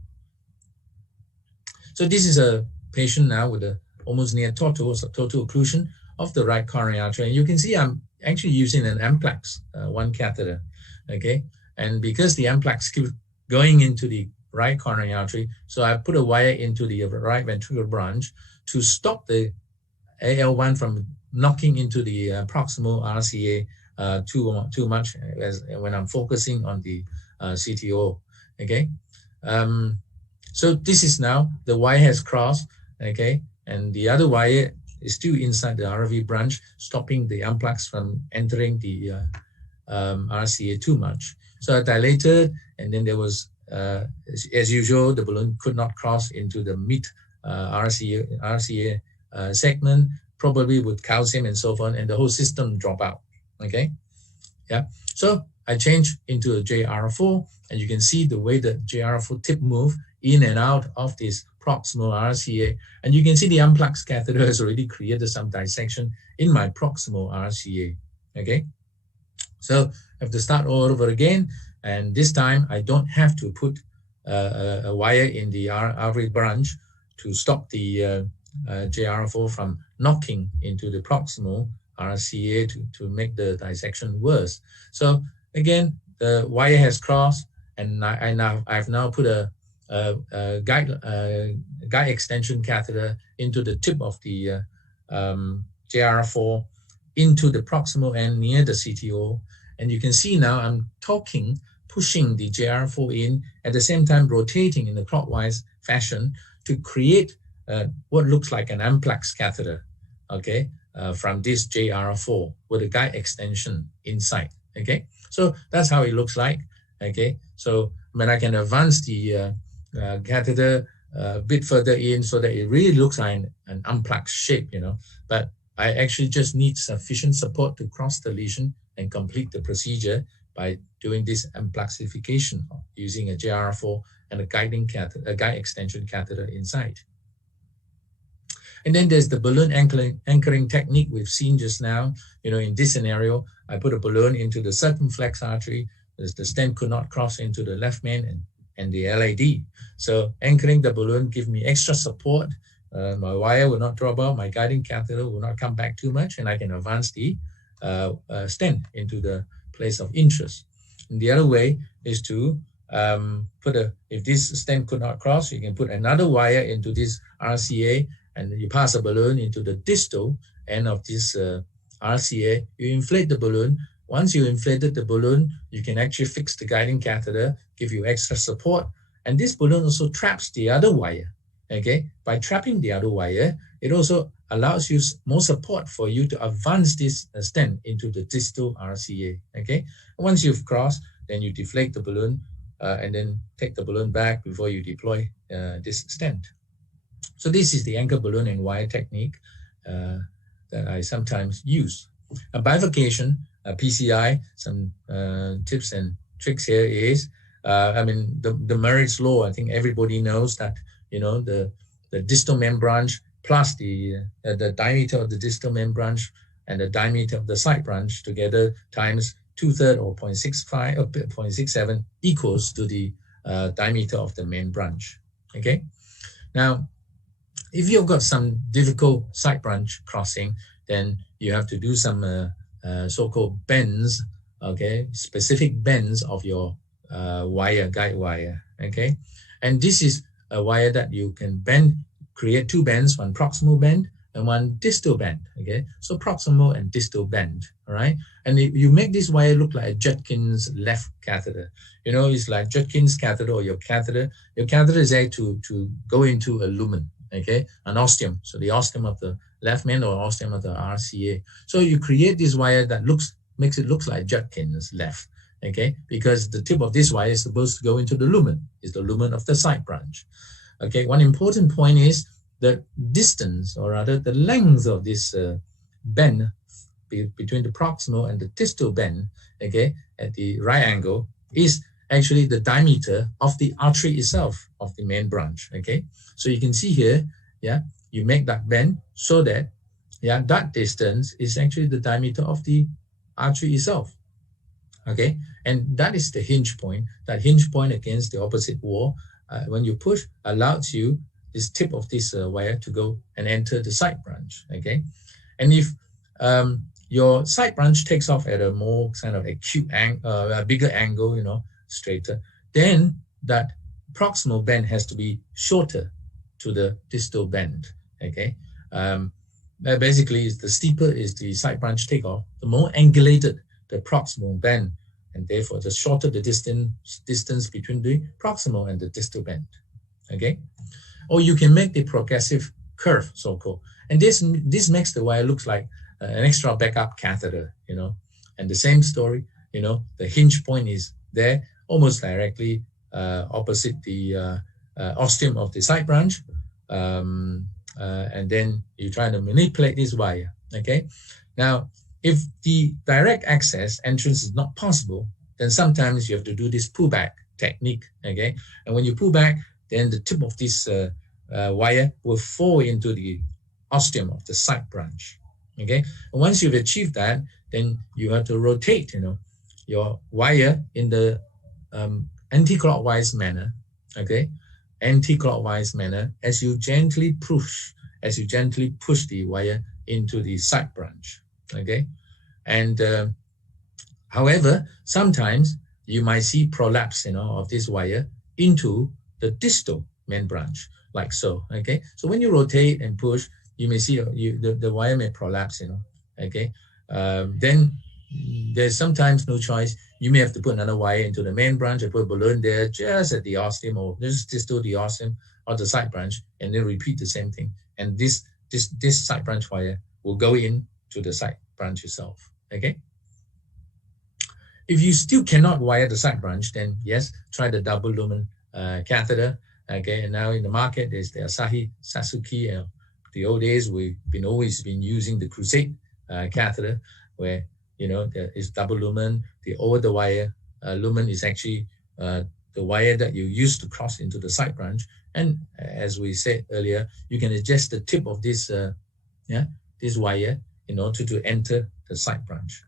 So this is a patient now with a almost near total occlusion of the right coronary artery. And you can see I'm actually using an amplex, one catheter, okay? And because the amplex keeps going into the right coronary artery, so I put a wire into the right ventricular branch to stop the AL1 from knocking into the proximal RCA too much when I'm focusing on the CTO, okay? So this is now, the wire has crossed, okay? And the other wire is still inside the RV branch, stopping the amplex from entering the RCA too much. So I dilated, and then there was, as usual, the balloon could not cross into the mid RCA segment, probably with calcium and so on, and the whole system drop out, okay? Yeah, so I change into a JR4, and you can see the way the JR4 tip move in and out of this proximal RCA, and you can see the amplex catheter has already created some dissection in my proximal RCA, okay? So I have to start all over again, and this time I don't have to put a wire in the RV branch to stop the JR4 from knocking into the proximal RCA to make the dissection worse. So again, the wire has crossed, and I've now put a guide extension catheter into the tip of the JR4 into the proximal end near the CTO. And you can see now I'm pushing the JR4 in, at the same time rotating in a clockwise fashion to create what looks like an amplex catheter, okay, from this JR4 with a guide extension inside. Okay, so that's how it looks like. Okay, so when I can advance the catheter a bit further in so that it really looks like an unplugged shape, you know, but I actually just need sufficient support to cross the lesion and complete the procedure by doing this emplastification using a JR4 and a guide extension catheter inside. And then there's the balloon anchoring technique we've seen just now. You know, in this scenario, I put a balloon into the circumflex artery. The stent could not cross into the left main and the LAD. So anchoring the balloon gives me extra support. My wire will not drop out. My guiding catheter will not come back too much, and I can advance the stent into the place of interest. And the other way is to if this stent could not cross, you can put another wire into this RCA, and you pass a balloon into the distal end of this RCA. You inflate the balloon. Once you inflated the balloon, you can actually fix the guiding catheter, give you extra support. And this balloon also traps the other wire. Okay, by trapping the other wire, it also allows you more support for you to advance this stent into the distal RCA. Okay, once you've crossed, then you deflate the balloon and then take the balloon back before you deploy this stent. So this is the anchor balloon and wire technique that I sometimes use. A bifurcation, a PCI, some tips and tricks here is, I mean, the Merritt's law. I think everybody knows that, you know, the distal main branch plus the diameter of the distal main branch and the diameter of the side branch together times 2/3 or 0.65 or 0.67 equals to the diameter of the main branch. Okay. Now, if you've got some difficult side branch crossing, then you have to do some so-called bends, okay, specific bends of your wire, guide wire, okay? And this is a wire that you can bend, create two bends, one proximal bend and one distal bend, okay? So proximal and distal bend, all right? And you make this wire look like a Judkins left catheter. You know, it's like Judkins catheter or your catheter. Your catheter is there to go into a lumen, okay? An ostium. So the ostium of the left main or ostium of the RCA. So you create this wire that makes it look like Judkins left, okay? Because the tip of this wire is supposed to go into the lumen. It's the lumen of the side branch. Okay, one important point is the distance, or rather the length of this bend between the proximal and the distal bend, okay, at the right angle is actually the diameter of the artery itself of the main branch, okay? So you can see here, yeah, you make that bend so that, yeah, that distance is actually the diameter of the artery itself, okay? And that is the hinge point. That hinge point against the opposite wall, when you push, allows you this tip of this wire to go and enter the side branch, okay? And if your side branch takes off at a more kind of acute angle, a bigger angle, you know, straighter, then that proximal bend has to be shorter to the distal bend, okay? Basically, the steeper is the side branch takeoff, the more angulated the proximal bend, and therefore the shorter the distance between the proximal and the distal bend, okay? Or you can make the progressive curve, so-called, and this makes the wire looks like an extra backup catheter, you know. And the same story, you know, the hinge point is there, almost directly opposite the ostium of the side branch, and then you try to manipulate this wire, okay? Now, if the direct access entrance is not possible, then sometimes you have to do this pullback technique, okay? And when you pull back, then the tip of this wire will fall into the ostium of the side branch, okay? And once you've achieved that, then you have to rotate, you know, your wire in the anti-clockwise manner, okay? Anti-clockwise manner as you gently push the wire into the side branch, okay? And however, sometimes you might see prolapse, you know, of this wire into the distal main branch, like so, okay? So when you rotate and push, you may see the wire may prolapse, you know, okay? Then there's sometimes no choice. You may have to put another wire into the main branch and put a balloon there just at the ostium or just distal the ostium or the side branch, and then repeat the same thing. And this side branch wire will go into the side branch itself. Okay. If you still cannot wire the side branch, then yes, try the double lumen catheter. Okay, and now in the market there's the Asahi, Sasuki. The old days we've always been using the Crusade catheter, where there is double lumen. The over the wire lumen is actually the wire that you use to cross into the side branch. And as we said earlier, you can adjust the tip of this this wire in order to enter the side branch.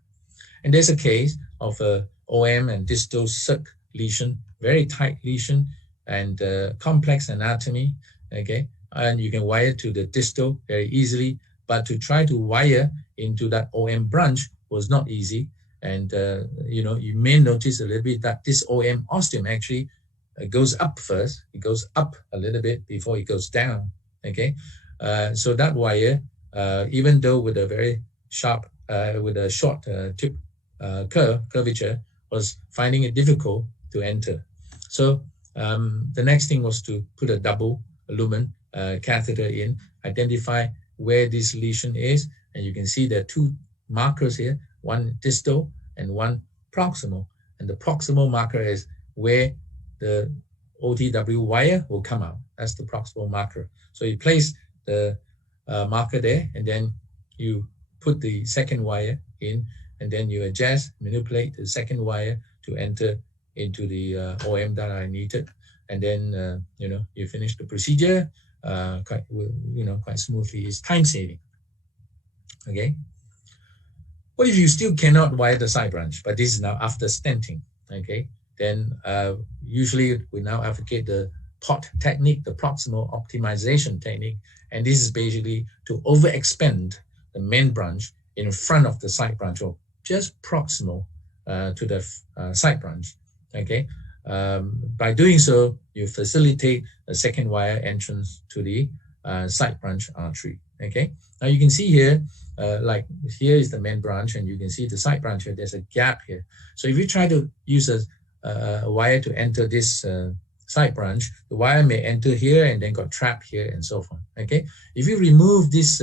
And there's a case of a OM and distal circ lesion, very tight lesion and complex anatomy, okay? And you can wire to the distal very easily, but to try to wire into that OM branch was not easy. And, you may notice a little bit that this OM ostium actually goes up first. It goes up a little bit before it goes down, okay? So that wire, even though with a very sharp, with a short tip curvature, was finding it difficult to enter. So the next thing was to put a double lumen catheter in, identify where this lesion is, and you can see there are two markers here, one distal and one proximal. And the proximal marker is where the OTW wire will come out. That's the proximal marker. So you place the marker there, and then you put the second wire in, and then you adjust, manipulate the second wire to enter into the OM that I needed. And then, you finish the procedure quite smoothly. It's time saving, okay? What if you still cannot wire the side branch, but this is now after stenting, okay? Then usually we now advocate the POT technique, the proximal optimization technique. And this is basically to overexpand the main branch in front of the side branch, or just proximal to the side branch, okay? By doing so, you facilitate a second wire entrance to the side branch artery, okay? Now you can see here, like here is the main branch, and you can see the side branch here, there's a gap here. So if you try to use a wire to enter this side branch, the wire may enter here and then got trapped here and so forth, okay? If you remove this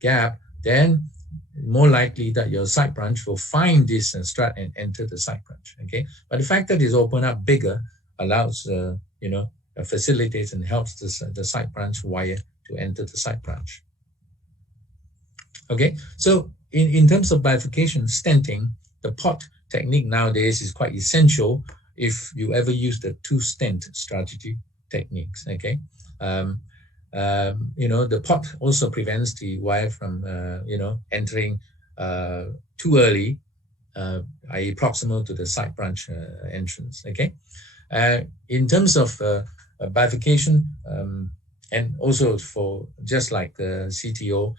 gap, then more likely that your side branch will find this strut and enter the side branch, okay? But the fact that it's open up bigger allows, facilitates and helps the side branch wire to enter the side branch. Okay, so in terms of bifurcation stenting, the POT technique nowadays is quite essential if you ever use the two-stent strategy techniques, okay? The POT also prevents the wire from, entering too early, i.e. proximal to the side branch entrance, okay? In terms of bifurcation, and also for just like the CTO,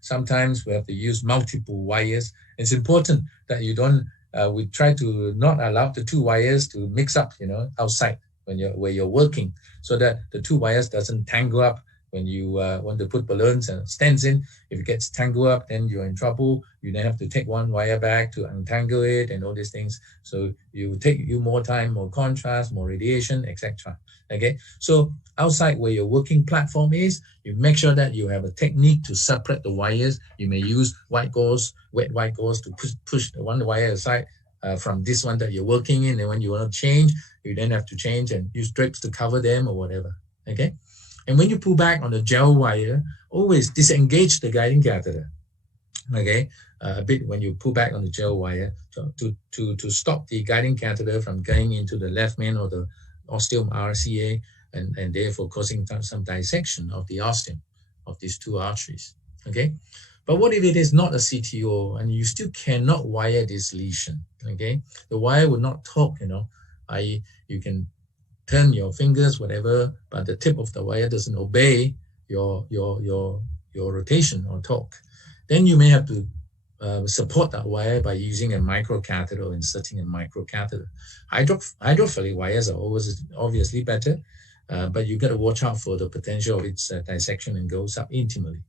sometimes we have to use multiple wires. It's important that you don't, we try to not allow the two wires to mix up, outside where you're working, so that the two wires doesn't tangle up when you want to put balloons and stents in. If it gets tangled up, then you're in trouble. You then have to take one wire back to untangle it and all these things. So you take you more time, more contrast, more radiation, etc. Okay, so outside where your working platform is, you make sure that you have a technique to separate the wires. You may use white gauze, wet white gauze to push the one wire aside from this one that you're working in. And when you want to change, you then have to change and use drapes to cover them or whatever. Okay. And when you pull back on the gel wire, always disengage the guiding catheter, okay? A bit when you pull back on the gel wire to stop the guiding catheter from going into the left main or the ostium RCA and therefore causing some dissection of the ostium of these two arteries, okay? But what if it is not a CTO and you still cannot wire this lesion, okay? The wire will not talk, i.e. you can turn your fingers, whatever, but the tip of the wire doesn't obey your rotation or torque. Then you may have to support that wire by using a microcatheter or inserting a microcatheter. Hydrophilic wires are always obviously better, but you got to watch out for the potential of its dissection and goes up intimately.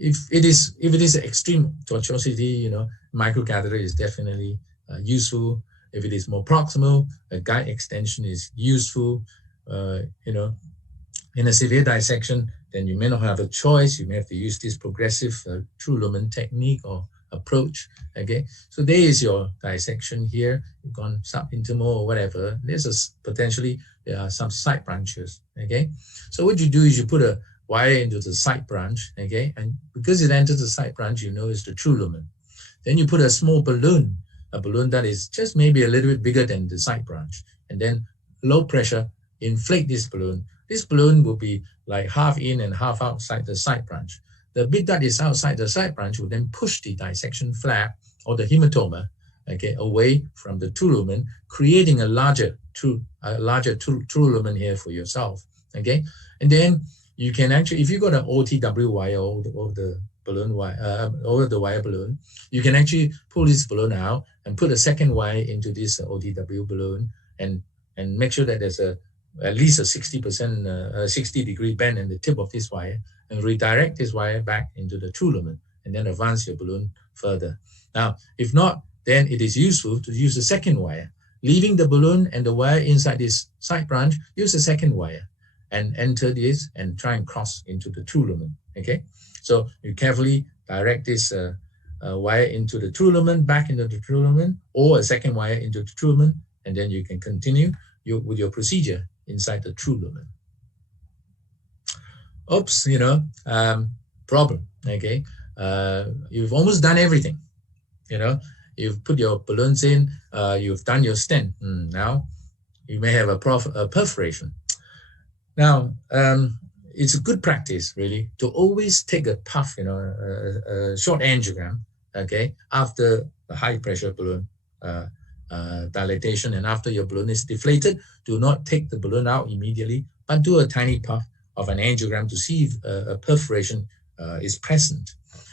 If it is extreme tortuosity, microcatheter is definitely useful. If it is more proximal, a guide extension is useful. In a severe dissection, then you may not have a choice. You may have to use this progressive true lumen technique or approach. Okay, so there is your dissection here. You've gone subintimal or whatever. There's potentially there are some side branches. Okay, so what you do is you put a wire into the side branch. Okay, and because it enters the side branch, you know it's the true lumen. Then you put a small balloon, a balloon that is just maybe a little bit bigger than the side branch, and then low pressure inflate this balloon. This balloon will be like half in and half outside the side branch. The bit that is outside the side branch will then push the dissection flap or the hematoma, okay, away from the true lumen, creating a larger true lumen here for yourself. Okay, and then you can actually, if you got an OTW wire over the balloon wire, over the wire balloon, you can actually pull this balloon out and put a second wire into this OTW balloon and make sure that there's at least a 60%, 60-degree bend in the tip of this wire, and redirect this wire back into the true lumen, and then advance your balloon further. Now, if not, then it is useful to use the second wire. Leaving the balloon and the wire inside this side branch, use the second wire and enter this and try and cross into the true lumen. Okay, so you carefully direct this wire into the true lumen, back into the true lumen, or a second wire into the true lumen, and then you can continue with your procedure inside the true lumen. Oops, problem, okay? You've almost done everything, you've put your balloons in, you've done your stent. Now, you may have a perforation. Now, it's a good practice, really, to always take a puff, a short angiogram, okay, after the high pressure balloon dilatation, and after your balloon is deflated. Do not take the balloon out immediately, but do a tiny puff of an angiogram to see if a perforation is present.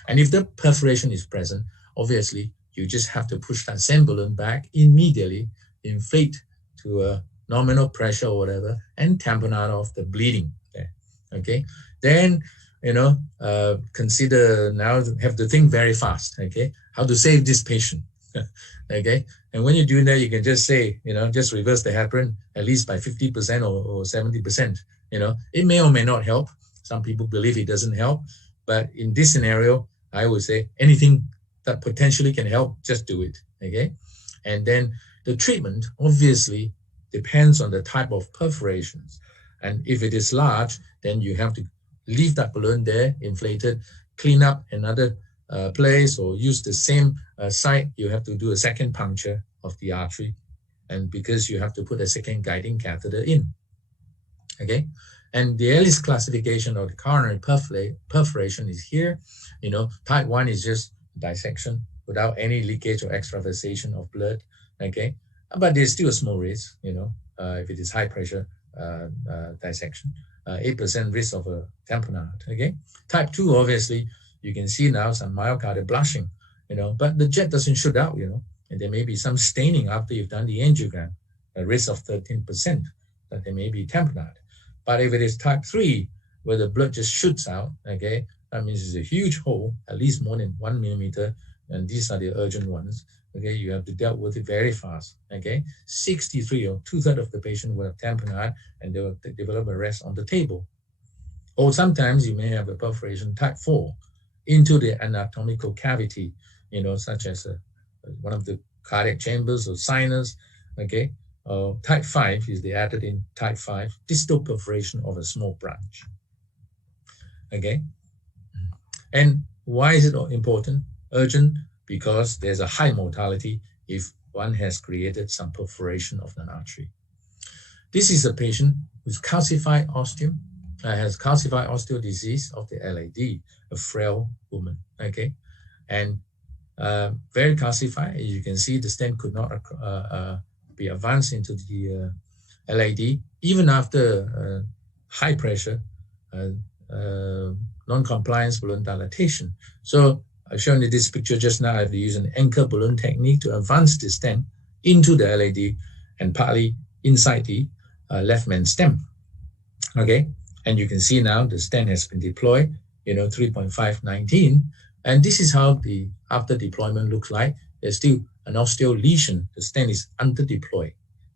And if the perforation is present, obviously, you just have to push that same balloon back immediately, inflate to a nominal pressure or whatever, and tamponade off the bleeding there. Okay, then consider now, have to think very fast. Okay, how to save this patient. Okay, and when you're doing that, you can just say, just reverse the heparin at least by 50% or 70%. It may or may not help. Some people believe it doesn't help, but in this scenario, I would say anything that potentially can help, just do it. Okay, and then the treatment obviously depends on the type of perforations, and if it is large, then you have to leave that balloon there inflated, clean up another place, or use the same site. You have to do a second puncture of the artery, and because you have to put a second guiding catheter in. Okay, and the Ellis classification of the coronary perforation is here. Type 1 is just dissection without any leakage or extravasation of blood. Okay, but there's still a small risk, if it is high pressure dissection, 8% risk of a tamponade. Okay, type 2, obviously, you can see now some myocardial blushing, but the jet doesn't shoot out, and there may be some staining after you've done the angiogram, a risk of 13% that there may be tamponade. But if it is type 3, where the blood just shoots out, okay, that means it's a huge hole, at least more than 1 millimeter, and these are the urgent ones. Okay, you have to deal with it very fast. Okay, 63 or 2/3 of the patient will have tamponade, and they will develop arrest on the table. Or sometimes you may have a perforation type 4 into the anatomical cavity, such as one of the cardiac chambers or sinus. Okay, type 5 is the added in type 5 distal perforation of a small branch. Okay, and why is it important? Urgent, because there's a high mortality if one has created some perforation of an artery. This is a patient with calcified ostium, has calcified osteo disease of the LAD, a frail woman, okay? And very calcified. As you can see, the stent could not be advanced into the LAD, even after high pressure, non-compliance balloon dilatation. So I've shown you this picture just now. I have to use an anchor balloon technique to advance the stent into the LAD and partly inside the left main stem. Okay, and you can see now the stent has been deployed, 3.519, and this is how the after deployment looks like. There's still an osteo lesion. The stent is under deployed.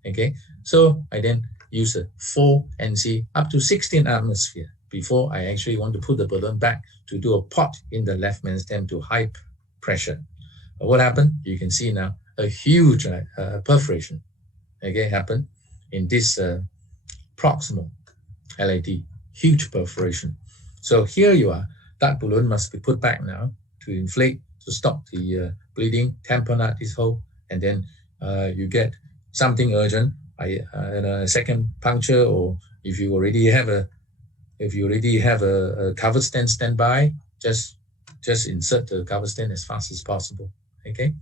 Okay, so I then use a 4 NC up to 16 atmosphere before I actually want to put the balloon back to do a pot in the left main stem to high pressure. But what happened? You can see now a huge perforation, okay, happen in this proximal LAD, huge perforation. So here you are, that balloon must be put back now to inflate, to stop the bleeding, tamponade this hole, and then you get something urgent, a second puncture, or if you already have a covered stent standby, just insert the covered stent as fast as possible. Okay,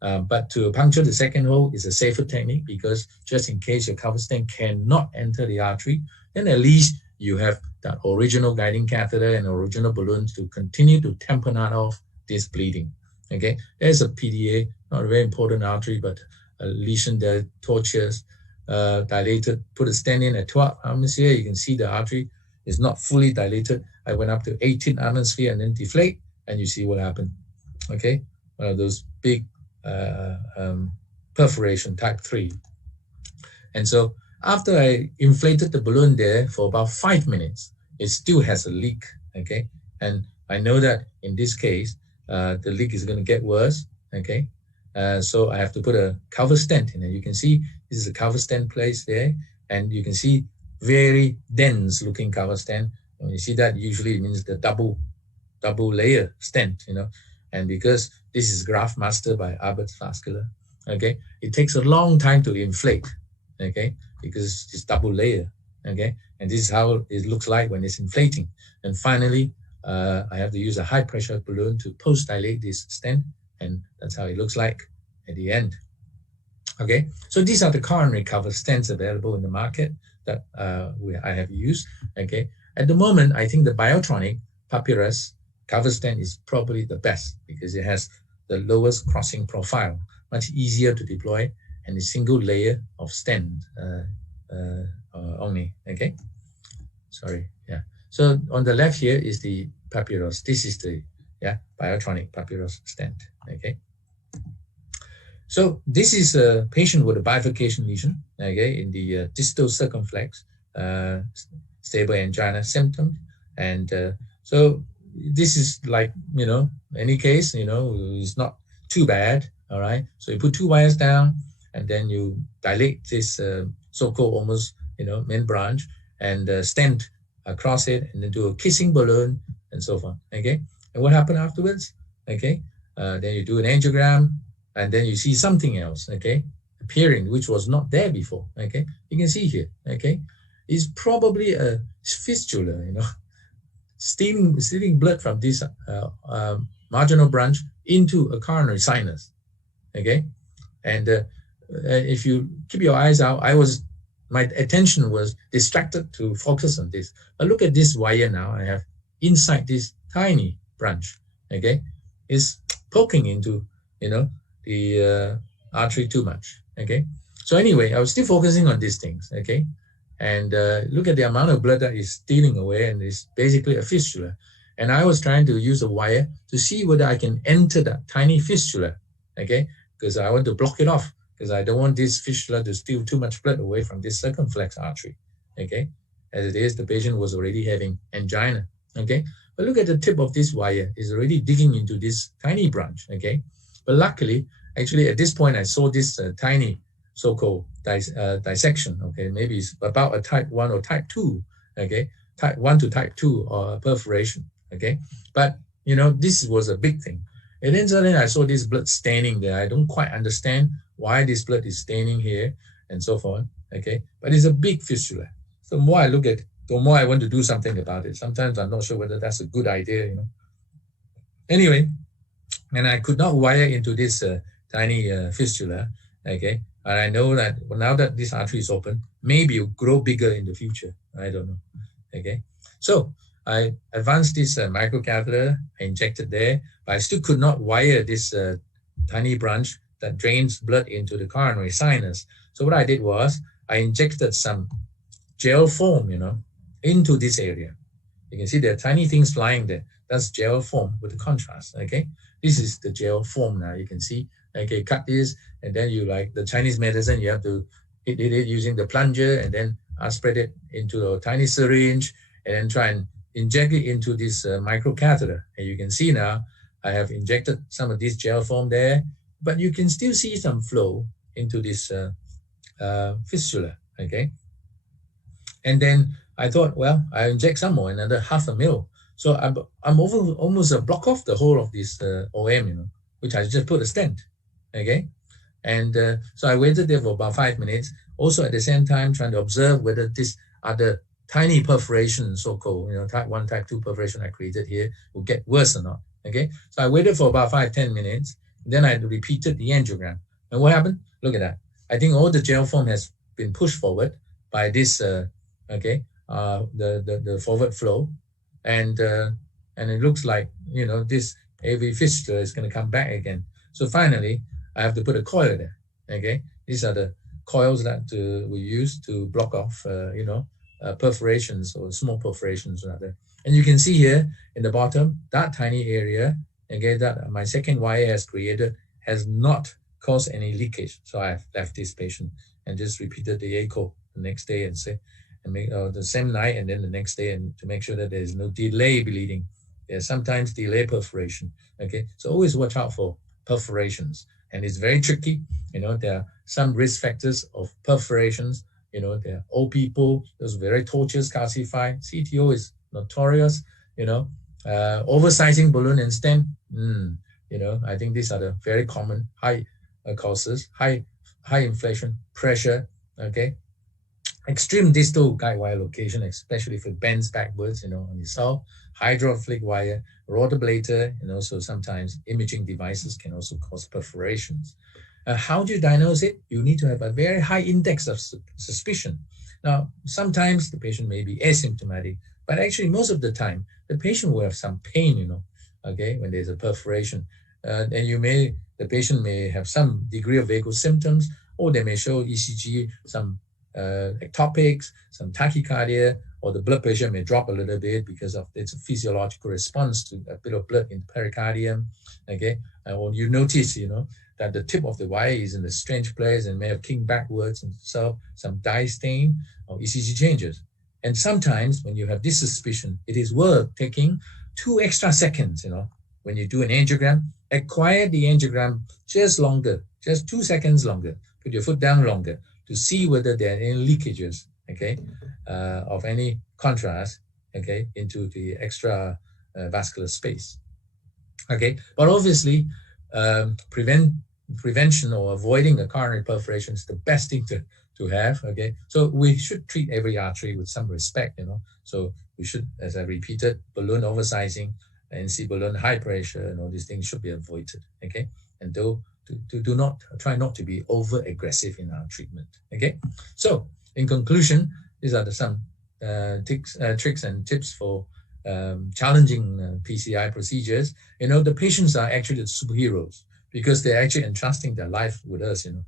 but to puncture the second hole is a safer technique, because just in case your covered stent cannot enter the artery, then at least you have that original guiding catheter and original balloons to continue to tamponade off this bleeding. Okay, there's a PDA, not a very important artery, but a lesion there, tortuous, dilated, put a stent in at 12 atmosphere. You can see the artery is not fully dilated. I went up to 18 atmosphere and then deflate, and you see what happened. Okay, one of those big perforation type 3. And so after I inflated the balloon there for about 5 minutes, it still has a leak. Okay, and I know that in this case, the leak is going to get worse. Okay, so I have to put a cover stent in, and you can see this is a cover stent placed there, and you can see very dense looking cover stent. When you see that, usually it means the double layer stent, you know, and because this is graft master by Abbott Vascular, okay, it takes a long time to inflate, okay, because it's double layer, okay, and this is how it looks like when it's inflating. And finally, I have to use a high pressure balloon to post dilate this stent, and that's how it looks like at the end. Okay, so these are the coronary cover stents available in the market that I have used. Okay, at the moment, I think the Biotronic Papyrus cover stent is probably the best because it has the lowest crossing profile, much easier to deploy, and a single layer of stent only. Okay, sorry, yeah. So on the left here is the Papyrus. This is the Biotronic Papyrus stent. Okay. So this is a patient with a bifurcation lesion, okay, in the distal circumflex, stable angina symptom. And so this is like, you know, any case, you know, it's not too bad, all right? So you put 2 wires down, and then you dilate this so-called almost, you know, main branch, and stent across it, and then do a kissing balloon, and so forth, okay? And what happened afterwards, okay? Then you do an angiogram, and then you see something else, okay, appearing, which was not there before, okay? You can see here, okay? It's probably a fistula, you know, stealing blood from this marginal branch into a coronary sinus, okay? And if you keep your eyes out, my attention was distracted to focus on this. But look at this wire now. I have inside this tiny branch, okay? It's poking into, you know, the artery too much, okay? So anyway, I was still focusing on these things, okay? And look at the amount of blood that is stealing away, and it's basically a fistula. And I was trying to use a wire to see whether I can enter that tiny fistula, okay? Because I want to block it off, because I don't want this fistula to steal too much blood away from this circumflex artery, okay? As it is, the patient was already having angina, okay? But look at the tip of this wire. It's already digging into this tiny branch, okay? But luckily, actually, at this point, I saw this tiny so-called dissection, okay? Maybe it's about a type 1 or type 2, okay? Type 1 to type 2 or perforation, okay? But, you know, this was a big thing. And then suddenly I saw this blood staining there. I don't quite understand why this blood is staining here and so forth, okay? But it's a big fistula. So the more I look at it, the more I want to do something about it. Sometimes I'm not sure whether that's a good idea, you know? Anyway, and I could not wire into this tiny fistula, okay? And I know that now that this artery is open, maybe it'll grow bigger in the future. I don't know, okay? So I advanced this microcatheter, I injected there, but I still could not wire this tiny branch that drains blood into the coronary sinus. So what I did was I injected some gel foam, you know, into this area. You can see there are tiny things flying there. That's gel foam with the contrast, okay? This is the gel foam now, you can see. Okay, cut this, and then you, like the Chinese medicine, you have to hit it using the plunger, and then spread it into a tiny syringe, and then try and inject it into this micro catheter. And you can see now, I have injected some of this gel foam there, but you can still see some flow into this fistula, okay? And then I thought, well, I inject some more, another 0.5 ml. So I'm almost block off the whole of this OM, you know, which I just put a stent, okay? And so I waited there for about 5 minutes. Also at the same time, trying to observe whether these other tiny perforations, so-called, you know, type 1, type 2 perforation I created here will get worse or not, okay? So I waited for about 5-10 minutes. Then I repeated the angiogram. And what happened? Look at that. I think all the gel foam has been pushed forward by this, the forward flow. And it looks like, you know, this AV fistula is going to come back again. So finally, I have to put a coil there, okay? These are the coils that we use to block off, perforations or small perforations rather. And you can see here in the bottom, that tiny area, okay, that my second wire has created has not caused any leakage. So I've left this patient and just repeated the echo the next day and make the same night and then the next day, and to make sure that there is no delay bleeding. There's sometimes delay perforation, okay? So always watch out for perforations. And it's very tricky, you know, there are some risk factors of perforations, you know, there are old people, those very tortuous calcified, CTO is notorious, you know, oversizing balloon and stent, you know, I think these are the very common high causes, high inflation, pressure, okay? Extreme distal guide wire location, especially if it bends backwards, you know, on itself, hydrophilic wire, rotablator, and also sometimes imaging devices can also cause perforations. How do you diagnose it? You need to have a very high index of suspicion. Now, sometimes the patient may be asymptomatic, but actually most of the time, the patient will have some pain, you know, okay, when there's a perforation. And the patient may have some degree of vagal symptoms, or they may show ECG, some ectopics, some tachycardia, or the blood pressure may drop a little bit because of its physiological response to a bit of blood in the pericardium, okay? Or you notice, you know, that the tip of the wire is in a strange place and may have kinked backwards, and so some dye stain or ECG changes. And sometimes when you have this suspicion, it is worth taking 2 extra seconds, you know, when you do an angiogram, acquire the angiogram just longer, just 2 seconds longer, put your foot down longer, to see whether there are any leakages, okay, of any contrast, okay, into the extra vascular space, okay. But obviously, prevention or avoiding a coronary perforation is the best thing to have, okay. So we should treat every artery with some respect, you know. So we should, as I repeated, balloon oversizing, NC balloon high pressure, and all these things should be avoided, okay. And try not to be over aggressive in our treatment, okay. So in conclusion, these are some tricks and tips for challenging PCI procedures. You know, the patients are actually the superheroes because they're actually entrusting their life with us, you know.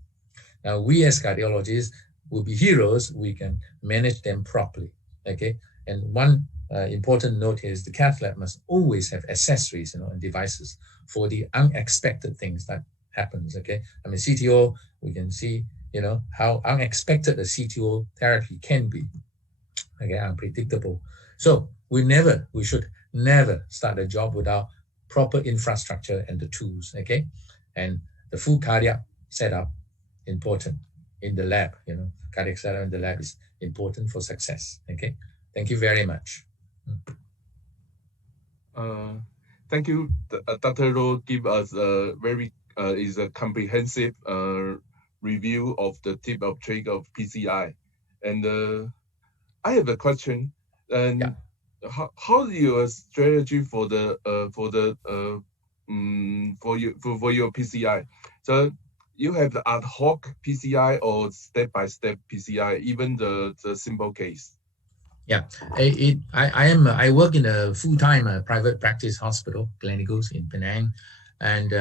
Now we as cardiologists will be heroes, we can manage them properly, okay. And one important note is the cath lab must always have accessories, you know, and devices for the unexpected things that happens, okay. I mean, CTO, we can see, you know, how unexpected a CTO therapy can be, okay, unpredictable. So we should never start a job without proper infrastructure and the tools, okay. And the full cardiac setup, important in the lab, you know, cardiac setup in the lab is important for success, okay. Thank you very much. Thank you, Dr. Luo give us a very is a comprehensive review of the tip of trick of PCI, and I have a question. And yeah. How is your strategy for your PCI? So you have the ad hoc PCI or step-by-step PCI, even the simple case? Yeah, I work in a full-time private practice hospital, clinicals in Penang, and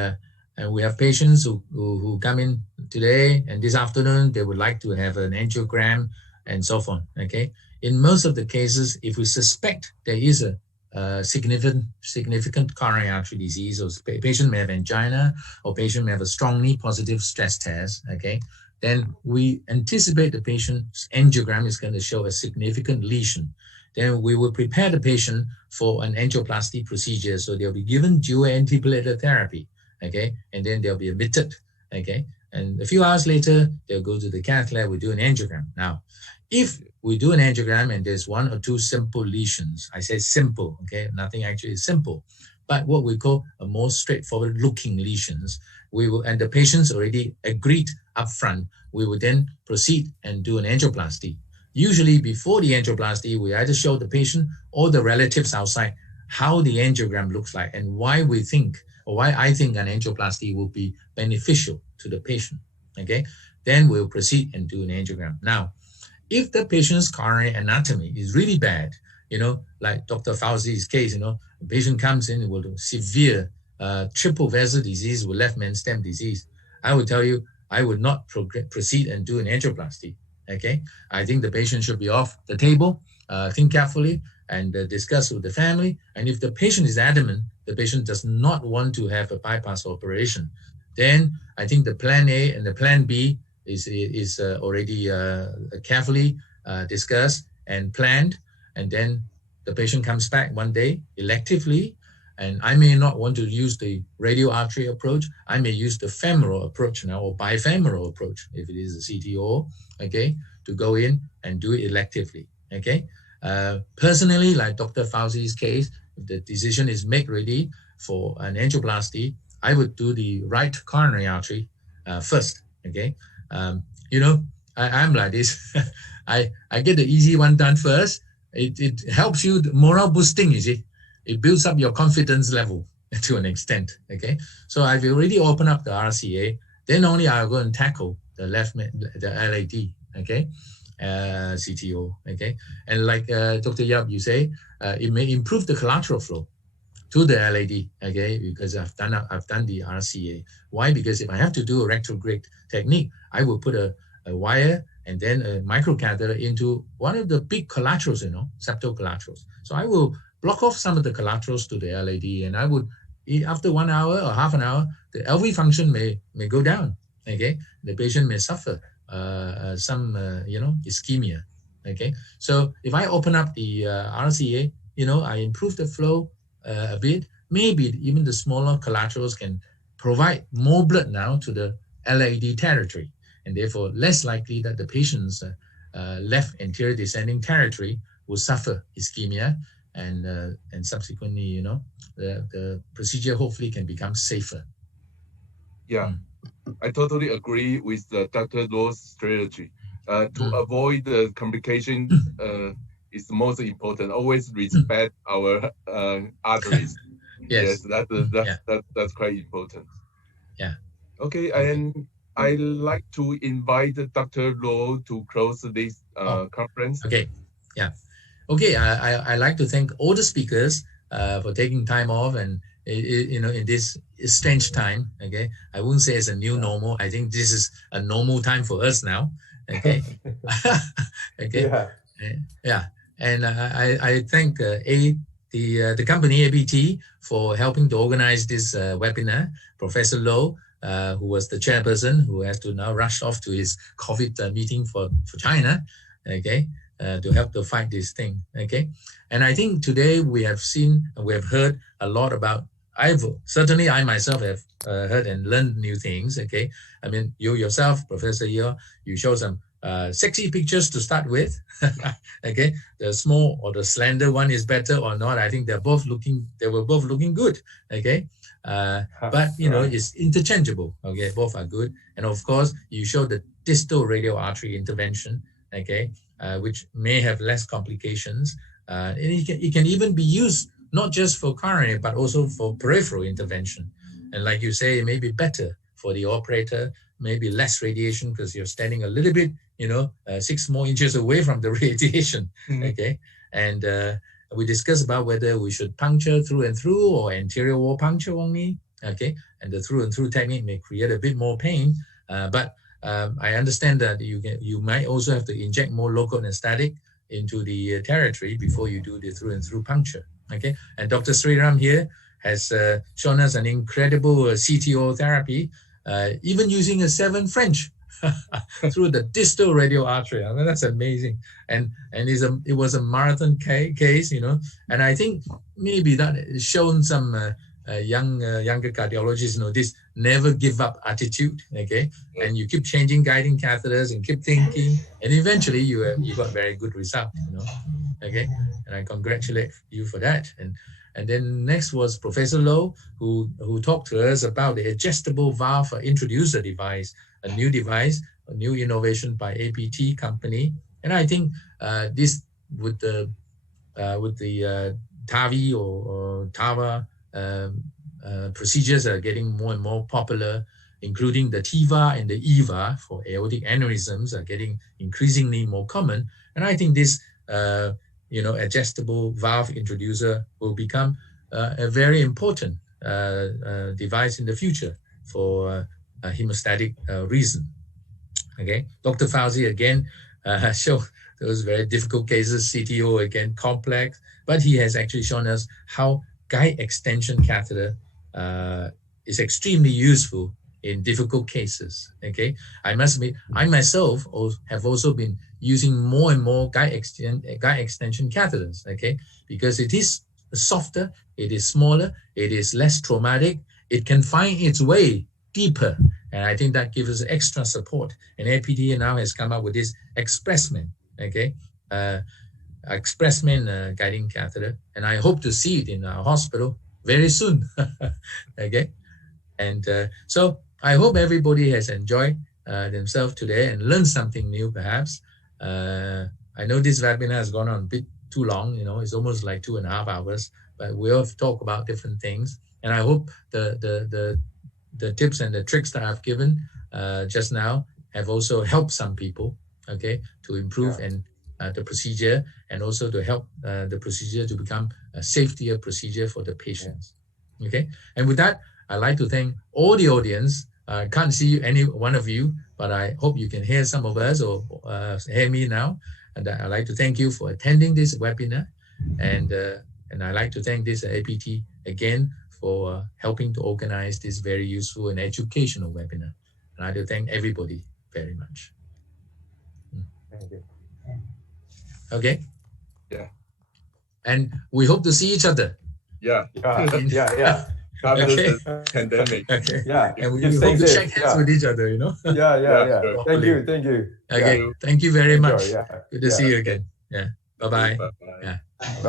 we have patients who come in today and this afternoon. They would like to have an angiogram and so on. Okay, in most of the cases, if we suspect there is a significant coronary artery disease, or patient may have angina, or patient may have a strongly positive stress test, okay, then we anticipate the patient's angiogram is going to show a significant lesion. Then we will prepare the patient for an angioplasty procedure. So they'll be given dual antiplatelet therapy, okay? And then they'll be admitted, okay? And a few hours later, they'll go to the cath lab, we do an angiogram. Now, if we do an angiogram and there's one or two simple lesions, I say simple, okay? Nothing actually is simple, but what we call a more straightforward looking lesions, we will, and the patient's already agreed upfront, we will then proceed and do an angioplasty. Usually before the angioplasty, we either show the patient or the relatives outside how the angiogram looks like and why we think, or why I think an angioplasty will be beneficial to the patient, okay? Then we'll proceed and do an angiogram. Now, if the patient's coronary anatomy is really bad, you know, like Dr. Fauzi's case, you know, the patient comes in with severe triple vessel disease with left main stem disease, I will tell you, I would not proceed and do an angioplasty. Okay, I think the patient should be off the table, think carefully and discuss with the family. And if the patient is adamant, the patient does not want to have a bypass operation, then I think the plan A and the plan B is already carefully discussed and planned. And then the patient comes back one day electively, and I may not want to use the radial artery approach. I may use the femoral approach now, or bifemoral approach, if it is a CTO, okay, to go in and do it electively, okay? Personally, like Dr. Fauzi's case, if the decision is made ready for an angioplasty, I would do the right coronary artery first, okay? You know, I'm like this. I get the easy one done first. It helps you, morale boosting, you see. It builds up your confidence level to an extent, okay? So I've already opened up the RCA, then only I'll go and tackle the the LAD, okay? CTO, okay? And like Dr. Yap, you say, it may improve the collateral flow to the LAD, okay? Because I've done the RCA. Why? Because if I have to do a retrograde technique, I will put a wire and then a microcatheter into one of the big collaterals, you know, septal collaterals. So I will block off some of the collaterals to the LAD, and I would, after 1 hour or half an hour, the LV function may go down, okay? The patient may suffer some, you know, ischemia, okay? So if I open up the RCA, you know, I improve the flow a bit, maybe even the smaller collaterals can provide more blood now to the LAD territory, and therefore less likely that the patient's left anterior descending territory will suffer ischemia, and subsequently, you know, the procedure hopefully can become safer. Yeah, I totally agree with Dr. Luo's strategy. To avoid the complication is the most important. Always respect our arteries. Yes, that's quite important. Yeah. Okay, and I'd like to invite Dr. Luo to close this conference. Okay, yeah. Okay, I like to thank all the speakers for taking time off, and you know, in this strange time, okay? I wouldn't say it's a new normal. I think this is a normal time for us now, okay? Okay, yeah. And I thank the company ABT for helping to organize this webinar. Professor Luo, who was the chairperson, who has to now rush off to his COVID meeting for China, okay? To help to fight this thing, okay? And I think today we have heard a lot about, certainly I myself have heard and learned new things, okay? I mean, you yourself, Professor Yeh, you show some sexy pictures to start with, okay? The small or the slender one is better or not. I think they were both looking good, okay? But, you know, it's interchangeable, okay? Both are good. And of course, you show the distal radial artery intervention, okay? Which may have less complications. And it can even be used not just for coronary, but also for peripheral intervention. And like you say, it may be better for the operator, maybe less radiation because you're standing a little bit, you know, 6 more inches away from the radiation, okay? And we discussed about whether we should puncture through and through or anterior wall puncture only, okay? And the through and through technique may create a bit more pain, but I understand that you might also have to inject more local anesthetic into the territory before you do the through and through puncture, okay? And Dr. Sriram here has shown us an incredible CTO therapy, even using a 7 French through the distal radial artery. I mean, that's amazing. And it was a marathon case, you know, and I think maybe that has shown some younger cardiologists, you know, this never give up attitude, okay? And you keep changing guiding catheters and keep thinking, and eventually you got very good result, you know, okay? And I congratulate you for that. And then next was Professor Luo, who talked to us about the adjustable valve introducer device, a new device, a new innovation by APT company. And I think this with the TAVI or TAVA procedures are getting more and more popular, including the TIVA and the EVA for aortic aneurysms are getting increasingly more common. And I think this you know, adjustable valve introducer will become a very important device in the future for a hemostatic reason. Okay, Dr. Fauzi again showed those very difficult cases, CTO again complex, but he has actually shown us how guide extension catheter is extremely useful in difficult cases. Okay, I must admit, I myself have also been using more and more guide extension catheters, okay, because it is softer, it is smaller, it is less traumatic, it can find its way deeper, and I think that gives us extra support. And APT now has come up with this Expressman, okay, Expressman guiding catheter, and I hope to see it in our hospital very soon. Okay, and so I hope everybody has enjoyed themselves today and learned something new, perhaps. I know this webinar has gone on a bit too long, you know, it's almost like 2.5 hours, but we have talked about different things. And I hope the tips and the tricks that I've given just now have also helped some people, okay, to improve and the procedure, and also to help the procedure to become a safer procedure for the patients. Okay, and with that, I'd like to thank all the audience. I can't see any one of you, but I hope you can hear some of us or hear me now. And I'd like to thank you for attending this webinar. And I'd like to thank this APT again for helping to organize this very useful and educational webinar. And I'd like to thank everybody very much. Thank you. Okay. Yeah. And we hope to see each other. Yeah. Yeah. After Okay. the pandemic. Okay. Yeah. And we Just hope to thanks shake hands with each other, you know. Yeah. Sure. Thank you. Okay. Yeah. Thank you very Enjoy, much. yeah. Good to see you again. Yeah. Bye-bye. Bye-bye. Yeah. Bye.